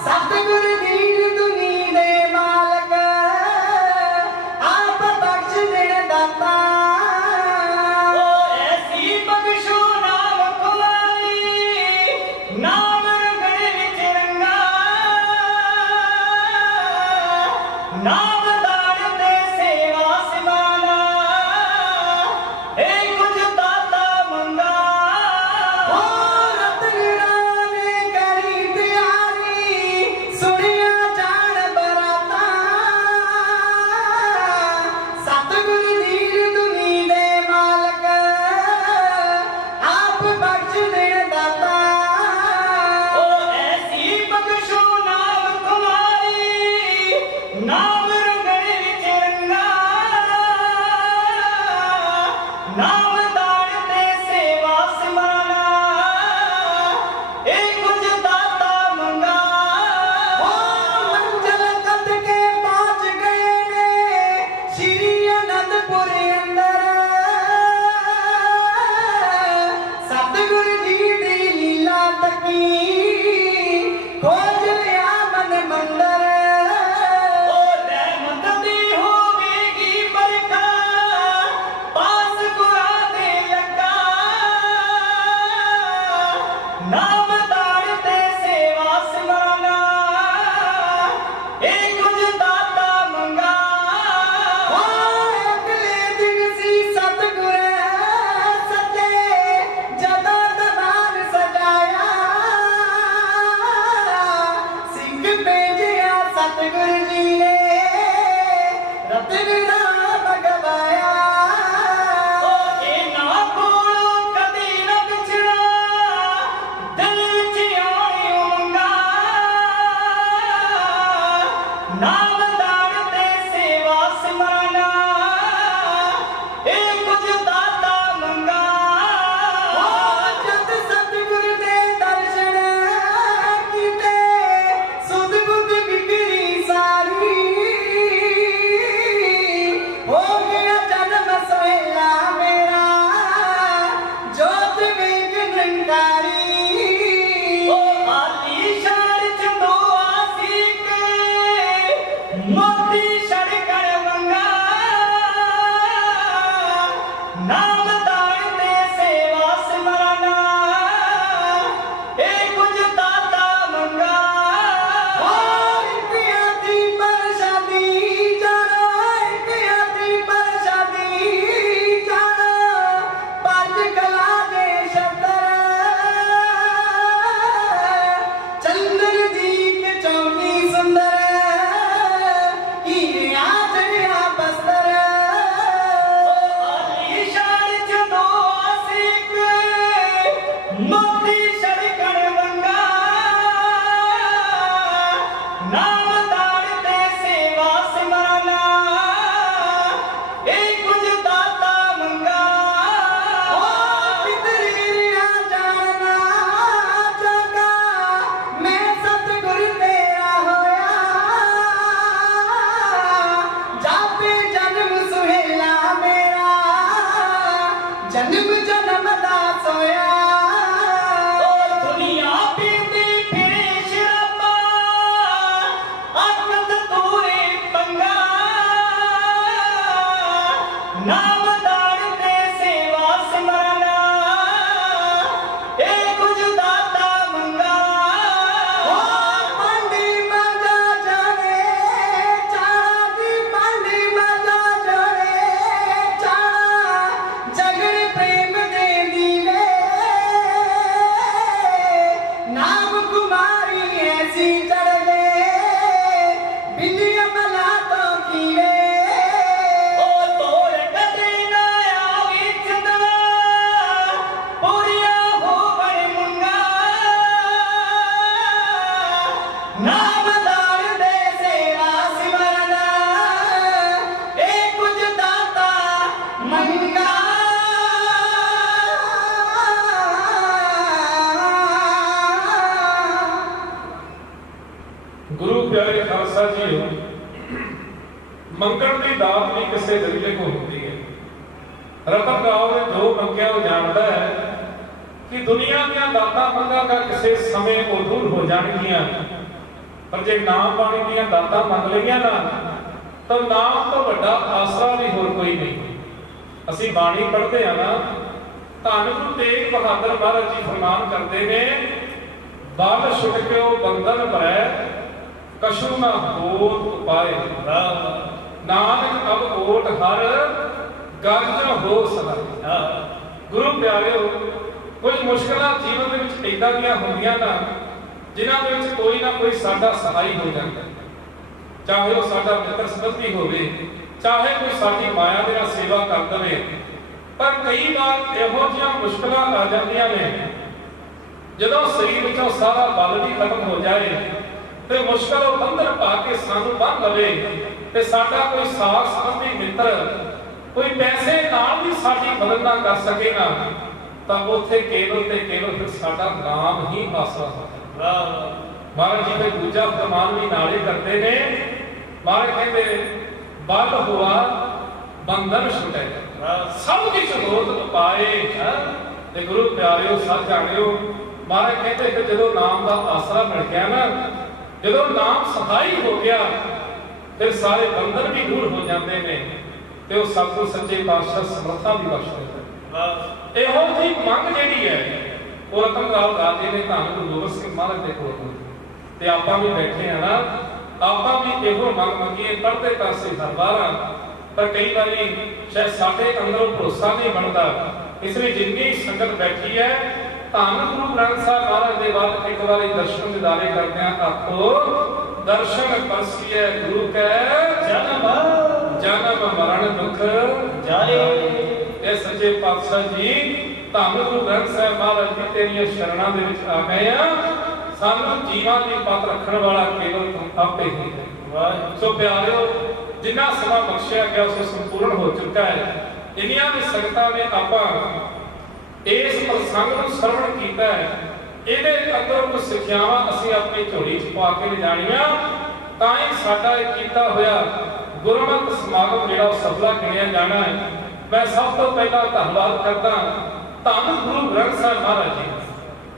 ਸਤਿਗੁਰ ਦੀਨ ਦੁਨੀ ਦੇ ਮਾਲਕ, ਆਪ ਬਖਸ਼ ਦੇਣ ਦਾਤਾ। ਉਹ ਐਸੀ ਬਖਸ਼ੋ ਨਾ ਵਖਵਾਈ, ਨਾਮ ਰੰਗਣ ਵਿੱਚ ਰੰਗਾ, ਨਾਮ ਦਾਣ ਤੇ ਸੇਵਾ ਸਿਵਾਨਾ, आनंदपुर अंदर सतगुरु जी दी लीला तकी खोज लिया मन मंदर ओ रहमत दी होवेगी बरखा पास गुरा दे लगा नाम ताड़ते सेवा सिमरना ए कुछ दाता मंगा ओ अगले दिन सी सतगुर सचे जदों दरबार सजाया सिंह भेजिया सतगुर जी ने रतन राम गवाया ओ इन्हां कोलों कदी न पिछड़ा दिल विच आइयो मंगा नाम ताड़ते सेवा सिमरना ए कुछ दाता मंगा जद सतगुर दे दर्शन कीते सुध बुध बिगड़ी सारी हो गया जन्म सोहला मेरा जोत वेग निरंकारी ओ आलीशान च दो आसीक मोती शड़कण मंगा नाम ताड़ते सेवा सिमरना ए कुछ दाता मंगा इतिहादी परशादी जानो इतिहादी परशादी जानो पंज कला दे शब्द चंद्र दीक चौकी सुंदर हीरे आजड़िया बस्तर आलीशान च दो आसीक मोती शड़कण मंगा नाम ताड़ते सेवा सिमरना ए कुछ दाता मंगा ओ कितरिया जानना जगा मैं सतगुर तेरा होया जापे जन्म सुहेला मेरा जन्म जन्म दा सोया ओ दुनिया पीती फिरे शराबा अकत तूरे पंगा नाम ताड़ते सेवा सिमरना ए कुछ दाता मंगा ओ पांडी मजा जाने चाड़ा दी पांडी मजा जाने चाड़ा जगड़ प्रेम दे दीवे नाम कुमारी ऐसी चढ़ गए बिल्लिया मला तो कीवे ओ तोर कदे ना आवी चंदवा पूरिया हो बड़े मुंगा नाम दाड़ दे सेवा सिमरना ए कुछ दाता मंगा ਗੁਰੂ ਪਿਆਰੇ ਖਾਲਸਾ ਜੀਓ, ਮੰਗਣ ਦੀ ਦਾਤ ਵੀ ਕਿਸੇ ਜ਼ਰੀਏ ਕੋ ਹੁੰਦੀ ਹੈ। ਰਤਨ ਰਾਓ ਨੇ ਜੋ ਮੰਗਿਆ ਉਹ ਜਾਣਦਾ ਹੈ ਕਿ ਦੁਨੀਆ ਦੀਆਂ ਦਾਤਾਂ ਮੰਗਾਂਗਾ ਕਿਸੇ ਸਮੇਂ ਉਹ ਦੂਰ ਹੋ ਜਾਣਗੀਆਂ, ਪਰ ਜੇ ਨਾਮ ਬਾਣੀ ਦੀਆਂ ਦਾਤਾਂ ਮੰਗ ਲਈਆਂ ਨਾ ਤਾਂ ਨਾਮ ਤੋਂ ਵੱਡਾ ਆਸਰਾ ਵੀ ਹੋਰ ਕੋਈ ਨਹੀਂ। ਅਸੀਂ ਬਾਣੀ ਪੜ੍ਹਦੇ ਆ ਨਾ, ਧੰਨ ਗੁਰੂ ਤੇਗ ਬਹਾਦਰ ਮਹਾਰਾਜ ਜੀ ਫਰਮਾਨ ਕਰਦੇ ਨੇ, ਬਲ ਛੁਟਕਿਓ ਬੰਧਨ ਭਰੈ ਕਛੂ ਨਾ ਹੋਤ ਪਾਏ, ਨਾਨਕ ਅਬ ਓਟ ਹਰ ਗਰਜ ਹੋ ਸਦਾ। ਗੁਰੂ ਪਿਆਰਿਓ, ਕੁਝ ਮੁਸ਼ਕਲਾਂ ਜੀਵਨ ਦੇ ਵਿੱਚ ਏਦਾਂ ਦੀਆਂ ਹੁੰਦੀਆਂ ਨਾ ਜਿਨ੍ਹਾਂ ਦੇ ਵਿੱਚ ਕੋਈ ਨਾ ਕੋਈ ਸਾਡਾ ਸਹਾਈ ਹੋ ਜਾਂਦਾ, ਚਾਹੇ ਉਹ ਸਾਡਾ ਮਿੱਤਰ ਸੰਬੰਧੀ ਹੋਵੇ, ਚਾਹੇ ਕੋਈ ਸਾਡੀ ਮਾਇਆ ਦੇ ਨਾਲ ਸੇਵਾ ਕਰ ਦੇਵੇ। ਪਰ ਕਈ ਵਾਰ ਇਹੋ ਜਿਹੀਆਂ ਮੁਸ਼ਕਲਾਂ ਆ ਜਾਂਦੀਆਂ ਨੇ ਜਦੋਂ ਸਰੀਰ ਵਿੱਚੋਂ ਸਾਰਾ ਬਲ ਵੀ ਖਤਮ ਹੋ ਜਾਏ ਤੇ ਮੁਸ਼ਕਲ ਉਹ ਬੰਧਨ ਪਾ ਕੇ ਸਾਨੂੰ ਬੰਨ ਲਵੇ ਤੇ ਸਾਡਾ ਕੋਈ ਸਾਥ ਸੰਬੰਧੀ ਮਿੱਤਰ ਕੋਈ ਪੈਸੇ ਨਾਲ ਵੀ ਸਾਡੀ ਮਦਦ ਨਾ ਕਰ ਸਕੇ ਨਾ, ਤਾਂ ਉੱਥੇ ਕੇਵਲ ਤੇ ਕੇਵਲ ਫਿਰ ਸਾਡਾ ਨਾਮ ਹੀ ਆਸਰਾ ਹੈ। ਮਹਾਰਾਜ ਜੀ ਦੇ ਦੂਜਾ ਫਰਮਾਨ ਵੀ ਨਾਲੇ ਕਰਦੇ ਨੇ। ਮਹਾਰਾਜ ਕਹਿੰਦੇ ਬਲ ਹੋਆ ਬੰਧਨ ਛੁਟੇ ਸਭ ਕੁਝ ਹੋਤ ਪਾਏ। ਤੇ ਗੁਰੂ ਪਿਆਰਿਓ ਸੱਚ ਜਾਣਿਓ, ਮਹਾਰਾਜ ਕਹਿੰਦੇ ਕਿ ਜਦੋਂ ਨਾਮ ਦਾ ਆਸਰਾ ਮਿਲ ਗਿਆ ਨਾ, ਜਦੋਂ ਨਾਮ ਸਹਾਈ ਹੋ ਗਿਆ, ਫਿਰ ਸਾਰੇ ਬੰਧਨ ਵੀ ਦੂਰ ਹੋ ਜਾਂਦੇ ਨੇ ਤੇ ਉਹ ਸਤਿਗੁਰ ਸੱਚੇ ਪਾਤਸ਼ਾਹ ਸਮਰੱਥਾ ਵੀ ਬਖਸ਼ਦੇ। ਇਹੋ ਜਿਹੀ ਮੰਗ ਜਿਹੜੀ ਹੈ ਉਹ ਰਤਨਲਾਲ ਰਾਜੇ ਨੇ ਧੰਨ ਗੁਰੂ ਗੋਬਿੰਦ ਸਿੰਘ ਮਹਾਰਾਜ ਦੇ ਕੋਲ, ਤੇ ਆਪਾਂ ਵੀ ਬੈਠੇ ਆ ਨਾ, ਆਪਾਂ ਵੀ ਇਹੋ ਮੰਗ ਮੰਗੀਏ, ਪੜ੍ਹਦੇ ਤਾਂ ਅਸੀਂ ਹਰ ਵਾਰ, ਪਰ ਕਈ ਵਾਰੀ ਸ਼ਾਇਦ ਸਾਡੇ ਅੰਦਰੋਂ ਭਰੋਸਾ ਨਹੀਂ ਬਣਦਾ। ਇਸ ਲਈ ਜਿੰਨੀ ਸੰਗਤ ਬੈਠੀ ਹੈ, ਧੰਨ ਗੁਰੂ ਗ੍ਰੰਥ ਸਾਹਿਬ ਮਹਾਰਾਜ ਦੇ ਬਾਅਦ ਇੱਕ ਵਾਰੀ ਦਰਸ਼ਨ ਦਿਦਾਰੇ ਕਰਦਿਆਂ ਆਖੋ ਦਰਸ਼ਨ ਪਰਸੀਏ ਗੁਰੂ ਕੈ ਜਨਮ ਮਰਨ ਦੁਖ ਜਾਏ। ਇਹ ਸੱਚੇ ਪਾਤਸ਼ਾਹ ਜੀ ਧੰਨ ਗੁਰੂ ਗ੍ਰੰਥ ਸਾਹਿਬ ਮਹਾਰਾਜ ਜੀ ਤੇਰੀਆਂ ਸ਼ਰਣਾਂ ਦੇ ਵਿੱਚ ਆ ਗਏ ਆ, ਸਾਨੂੰ ਜੀਵਾਂ ਦੀ ਪੱਤ ਰੱਖਣ ਵਾਲਾ ਕੇਵਲ ਤੂੰ ਆਪੇ ਹੀ ਹੈ। ਸੋ ਪਿਆਰਿਓ, ਜਿੰਨਾ ਸਮਾਂ ਬਖਸ਼ਿਆ ਗਿਆ ਉਸ ਸੰਪੂਰਨ ਹੋ ਚੁੱਕਾ ਹੈ। ਇੰਨੀਆਂ ਵੀ ਸੰਗਤਾਂ ਨੇ ਆਪਾਂ ਇਸ ਪ੍ਰਸੰਗ ਨੂੰ ਸਰਵਣ ਕੀਤਾ ਹੈ, ਇਹਦੇ ਅੰਦਰ ਕੁਝ ਸਿੱਖਿਆਵਾਂ ਅਸੀਂ ਆਪਣੀ ਝੋਲੀ 'ਚ ਪਾ ਕੇ ਲਿਜਾਣੀਆਂ, ਤਾਂ ਹੀ ਸਾਡਾ ਇਹ ਕੀਤਾ ਹੋਇਆ ਗੁਰਮਤਿ ਸਮਾਗਮ ਜਿਹੜਾ ਉਹ ਸਫਲਾ ਗਿਣਿਆ ਜਾਣਾ ਹੈ। ਮੈਂ ਸਭ ਤੋਂ ਪਹਿਲਾਂ ਧੰਨਵਾਦ ਕਰਦਾ ਧੰਨ ਗੁਰੂ ਗ੍ਰੰਥ ਸਾਹਿਬ ਮਹਾਰਾਜ ਜੀ,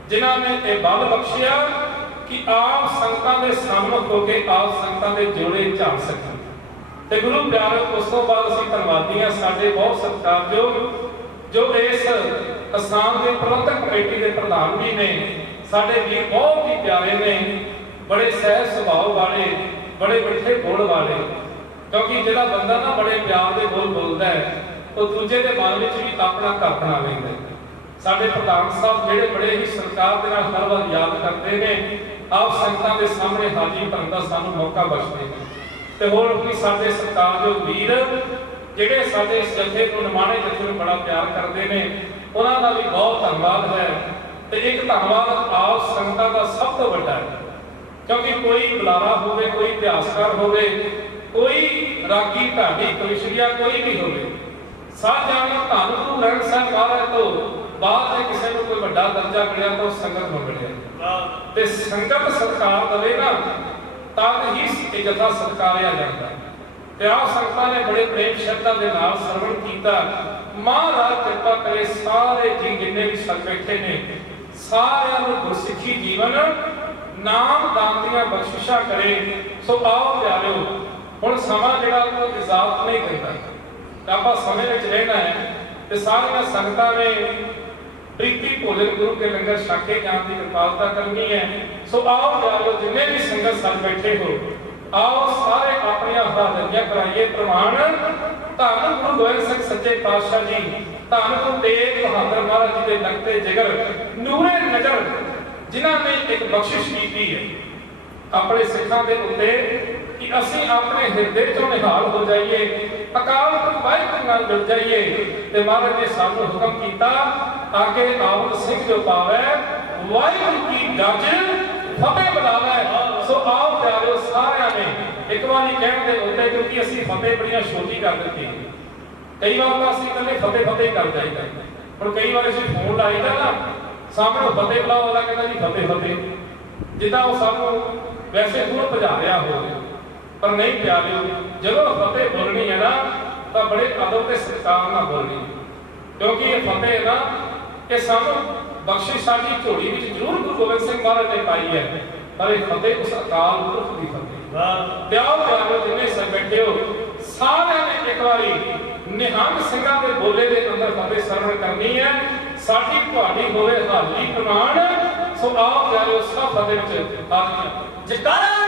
ਜਿਨ੍ਹਾਂ ਨੇ ਇਹ ਬਲ ਬਖਸ਼ਿਆ ਕਿ ਆਪ ਸੰਗਤਾਂ ਦੇ ਸਾਹਮਣੇ ਹੋ ਕੇ ਆਪ ਸੰਗਤਾਂ ਦੇ ਜੋੜੇ ਝਾੜ ਸਕਣ। ਤੇ ਗੁਰੂ ਪਿਆਰਿਓ, ਉਸ ਤੋਂ ਬਾਅਦ ਅਸੀਂ ਧੰਨਵਾਦੀ ਹਾਂ ਸਾਡੇ ਬਹੁਤ ਸਤਿਕਾਰਯੋਗ ਜੋ ਇਸ ਅਸਾਮ ਦੇ ਪ੍ਰਬੰਧਕ ਕਮੇਟੀ ਦੇ ਪ੍ਰਧਾਨ ਵੀ ਨੇ, ਸਾਡੇ ਵੀਰ ਬਹੁਤ ਹੀ ਪਿਆਰੇ ਨੇ, ਬੜੇ ਸਹਿਜ ਸੁਭਾਅ ਵਾਲੇ, ਬੜੇ ਮਿੱਠੇ ਬੋਲ ਵਾਲੇ। ਕਿਉਂਕਿ ਜਿਹੜਾ ਬੰਦਾ ਨਾ ਬੜੇ ਪਿਆਰ ਦੇ ਬੋਲ ਬੋਲਦਾ ਹੈ, ਉਹ ਦੂਜੇ ਦੇ ਮਨ ਵਿੱਚ ਵੀ ਆਪਣਾ ਘਰ ਬਣਾ ਲੈਂਦਾ ਹੈ। ਸਾਡੇ ਪ੍ਰਧਾਨ ਸਾਹਿਬ ਜਿਹੜੇ ਬੜੇ ਹੀ ਸਰਕਾਰ ਦੇ ਨਾਲ ਹਰ ਵਾਰ ਯਾਦ ਕਰਦੇ ਨੇ, ਆਪ ਸੰਗਤਾਂ ਦੇ ਸਾਹਮਣੇ ਹਾਜ਼ਰੀ ਭਰਨ ਦਾ ਸਾਨੂੰ ਮੌਕਾ ਬਖਸ਼ਦੇ ਨੇ। ਤੇ ਹੋਰ ਵੀ ਸਾਡੇ ਸਤਿਕਾਰਯੋਗ ਵੀਰ ਜਿਹੜੇ ਸਾਡੇ ਇਸ ਜਥੇ ਨੂੰ, ਨਿਮਾਣੇ ਜਥੇ ਨੂੰ ਬੜਾ ਪਿਆਰ ਕਰਦੇ ਨੇ, ਉਹਨਾਂ ਦਾ ਵੀ ਬਹੁਤ ਧੰਨਵਾਦ ਹੈ। ਤੇ ਇੱਕ ਧੰਨਵਾਦ ਆਪ ਸੰਗਤਾਂ ਦਾ ਸਭ ਤੋਂ ਵੱਡਾ ਹੈ, ਕਿਉਂਕਿ ਕੋਈ ਬੁਲਾਰਾ ਹੋਵੇ, ਕੋਈ ਇਤਿਹਾਸਕਾਰ ਹੋਵੇ, ਕੋਈ ਰਾਗੀ ਢਾਡੀ ਕਵਿਸ਼ਰੀਆ ਕੋਈ ਵੀ ਹੋਵੇ, ਸਾਧ ਜਾਣਿਓ ਧੰਨ ਗੁਰੂ ਗ੍ਰੰਥ ਸਾਹਿਬ ਮਹਾਰਾਜ ਤੋਂ ਬਾਅਦ ਜੇ ਕਿਸੇ ਨੂੰ ਕੋਈ ਵੱਡਾ ਦਰਜਾ ਮਿਲਿਆ ਤਾਂ ਉਹ ਸੰਗਤ ਨੂੰ ਮਿਲਿਆ। ਤੇ ਸੰਗਤ ਸਤਿਕਾਰ ਦੇਵੇ ਨਾ, ਤਦ ਹੀ ਇਹ ਜਥਾ ਸਤਿਕਾਰਿਆ ਜਾਂਦਾ। ਤੇ ਆਪ ਸੰਗਤਾਂ ਨੇ ਬੜੇ ਪ੍ਰੇਮ ਸ਼ਰਧਾ ਦੇ ਨਾਲ ਸਰਵਣ ਕੀਤਾ। ਮਹਾਰਾਜ ਕਿਰਪਾ ਕਰੇ ਸਾਰੇ ਜੀ ਜਿੰਨੇ ਵੀ ਸੰਗ ਬੈਠੇ ਨੇ, ਸਾਰਿਆਂ ਨੂੰ ਗੁਰਸਿੱਖੀ ਜੀਵਨ ਨਾਮ ਦਾਨ ਦੀਆਂ ਬਖਸ਼ਿਸ਼ਾਂ ਕਰੇ। ਸੋ ਆਓ ਪਿਆਰਿਓ, ਹੁਣ ਸਮਾਂ ਜਿਹੜਾ ਕੋਈ ਇਜਾਜ਼ਤ ਨਹੀਂ ਦਿੰਦਾ, ਤਾਂ ਆਪਾਂ ਸਮੇਂ ਵਿੱਚ ਰਹਿਣਾ ਹੈ। ਤੇ ਸਾਰੀਆਂ ਸੰਗਤਾਂ ਨੇ ਪ੍ਰੀਤੀ ਭੋਜਨ ਗੁਰੂ ਕੇ ਲੰਗਰ ਛਕੇ ਜਾਣ ਦੀ ਕਿਰਪਾਲਤਾ ਕਰਨੀ ਹੈ। ਸੋ ਆਓ ਪਿਆਰਿਓ, ਜਿੰਨੇ ਵੀ ਸੰਗਤ ਸੰਗ ਬੈਠੇ ਹੋ, ਆਓ ਸਾਰੇ ਆਪਣੀਆਂ ਹਾਜ਼ਰੀਆਂ ਕਰਾਈਏ ਪ੍ਰਮਾਣ। ਧੰਨ ਗੁਰੂ ਗੋਬਿੰਦ ਸਿੰਘ ਸੱਚੇ ਪਾਤਸ਼ਾਹ ਜੀ, ਧੰਨ ਗੁਰੂ ਤੇਗ ਬਹਾਦਰ ਮਹਾਰਾਜ ਜੀ ਦੇ ਲਖਤੇ ਜਿਗਰ ਨੂਰੇ ਨਜ਼ਰ, ਜਿਨ੍ਹਾਂ ਨੇ ਇੱਕ ਬਖਸ਼ਿਸ਼ ਕੀਤੀ ਹੈ ਆਪਣੇ ਸਿੱਖਾਂ ਦੇ ਉੱਤੇ ਕਿ ਅਸੀਂ ਆਪਣੇ ਹਿਰਦੇ ਤੋਂ ਨਿਹਾਲ ਹੋ ਜਾਈਏ, ਅਕਾਲ ਪੁਰਖ ਵਾਹਿਗੁਰੂ ਨਾਲ ਮਿਲ ਜਾਈਏ। ਤੇ ਮਹਾਰਾਜ ਨੇ ਸਾਨੂੰ ਹੁਕਮ ਕੀਤਾ, ਆਗੇ ਆਵਤ ਸਿੰਘ ਜੋ ਪਾਵੇ ਵਾਹਿਗੁਰੂ ਕੀ ਗੱਜ ਫਤਿਹ ਬੁਲਾਵੇ। ਸੋ ਆਓ ਪਿਆਰਿਓ, ਸਾਰਿਆਂ ਨੇ ਇੱਕ ਵਾਰੀ ਕਹਿਣ ਦੇ ਉੱਤੇ, ਕਿਉਂਕਿ ਅਸੀਂ ਫਤਿਹ ਬੜੀਆਂ ਛੋਟੀ ਕਰ ਦਿੱਤੀ, ਕਈ ਵਾਰ ਤਾਂ ਅਸੀਂ ਇਕੱਲੇ ਫਤਿਹ ਫਤਿਹ ਕਰ ਜਾਈਦਾ। ਹੁਣ ਕਈ ਵਾਰ ਅਸੀਂ ਫੋਨ ਲਾਈਦਾ ਨਾ, ਸਾਹਮਣੇ ਫਤਿਹ ਬੁਲਾਓ, ਵਾਲਾ ਕਹਿੰਦਾ ਜੀ ਫਤਿਹ ਫਤਿਹ, ਜਿੱਦਾਂ ਉਹ ਸਾਨੂੰ ਵੈਸੇ ਦੂਰ ਭਜਾ ਰਿਹਾ ਹੋਵੇ। ਪਰ ਨਹੀਂ ਪਿਆਰਿਓ, ਜਦੋਂ ਫਤਿਹ ਬੋਲਣੀ ਹੈ ਨਾ, ਤਾਂ ਬੜੇ ਅਦਬ ਤੇ ਸਤਿਕਾਰ ਨਾਲ ਬੋਲਣੀ, ਕਿਉਂਕਿ ਇਹ ਫਤਿਹ ਹੈ ਨਾ, ਇਹ ਸਾਨੂੰ ਬਖਸ਼ਿਸ਼ ਸਾਡੀ ਝੋਲੀ ਵਿੱਚ ਜ਼ਰੂਰ ਗੁਰੂ ਗੋਬਿੰਦ ਸਿੰਘ ਮਹਾਰਾਜ ਨੇ ਪਾਈ ਹੈ, ਪਰ ਇਹ ਫਤਿਹ ਉਸ ਅਕਾਲ ਪੁਰਖ ਦੀ ਫਤਿਹ। ਤੇ ਆਓ ਪਿਆਰਿਓ, ਜਿੰਨੇ ਸਭ ਬੈਠੇ ਹੋ, ਸਾਰਿਆਂ ਨੇ ਇੱਕ ਵਾਰੀ ਨਿਹੰਗ ਸਿੰਘਾਂ ਦੇ ਬੋਲੇ ਦੇ ਅੰਦਰ ਫਤਿਹ ਸਰਵਣ ਕਰਨੀ ਹੈ। ਸਾਡੀ ਤੁਹਾਡੀ ਹੋਵੇ ਹਾਜ਼ਰੀ ਪ੍ਰਮਾਣ। ਸੋ ਆਓ ਪਿਆਰਿਓ, ਸਭ ਫਤਿਹ ਵਿੱਚ ਹਾਜ਼ਰੀ। ਜਕਾਰਾ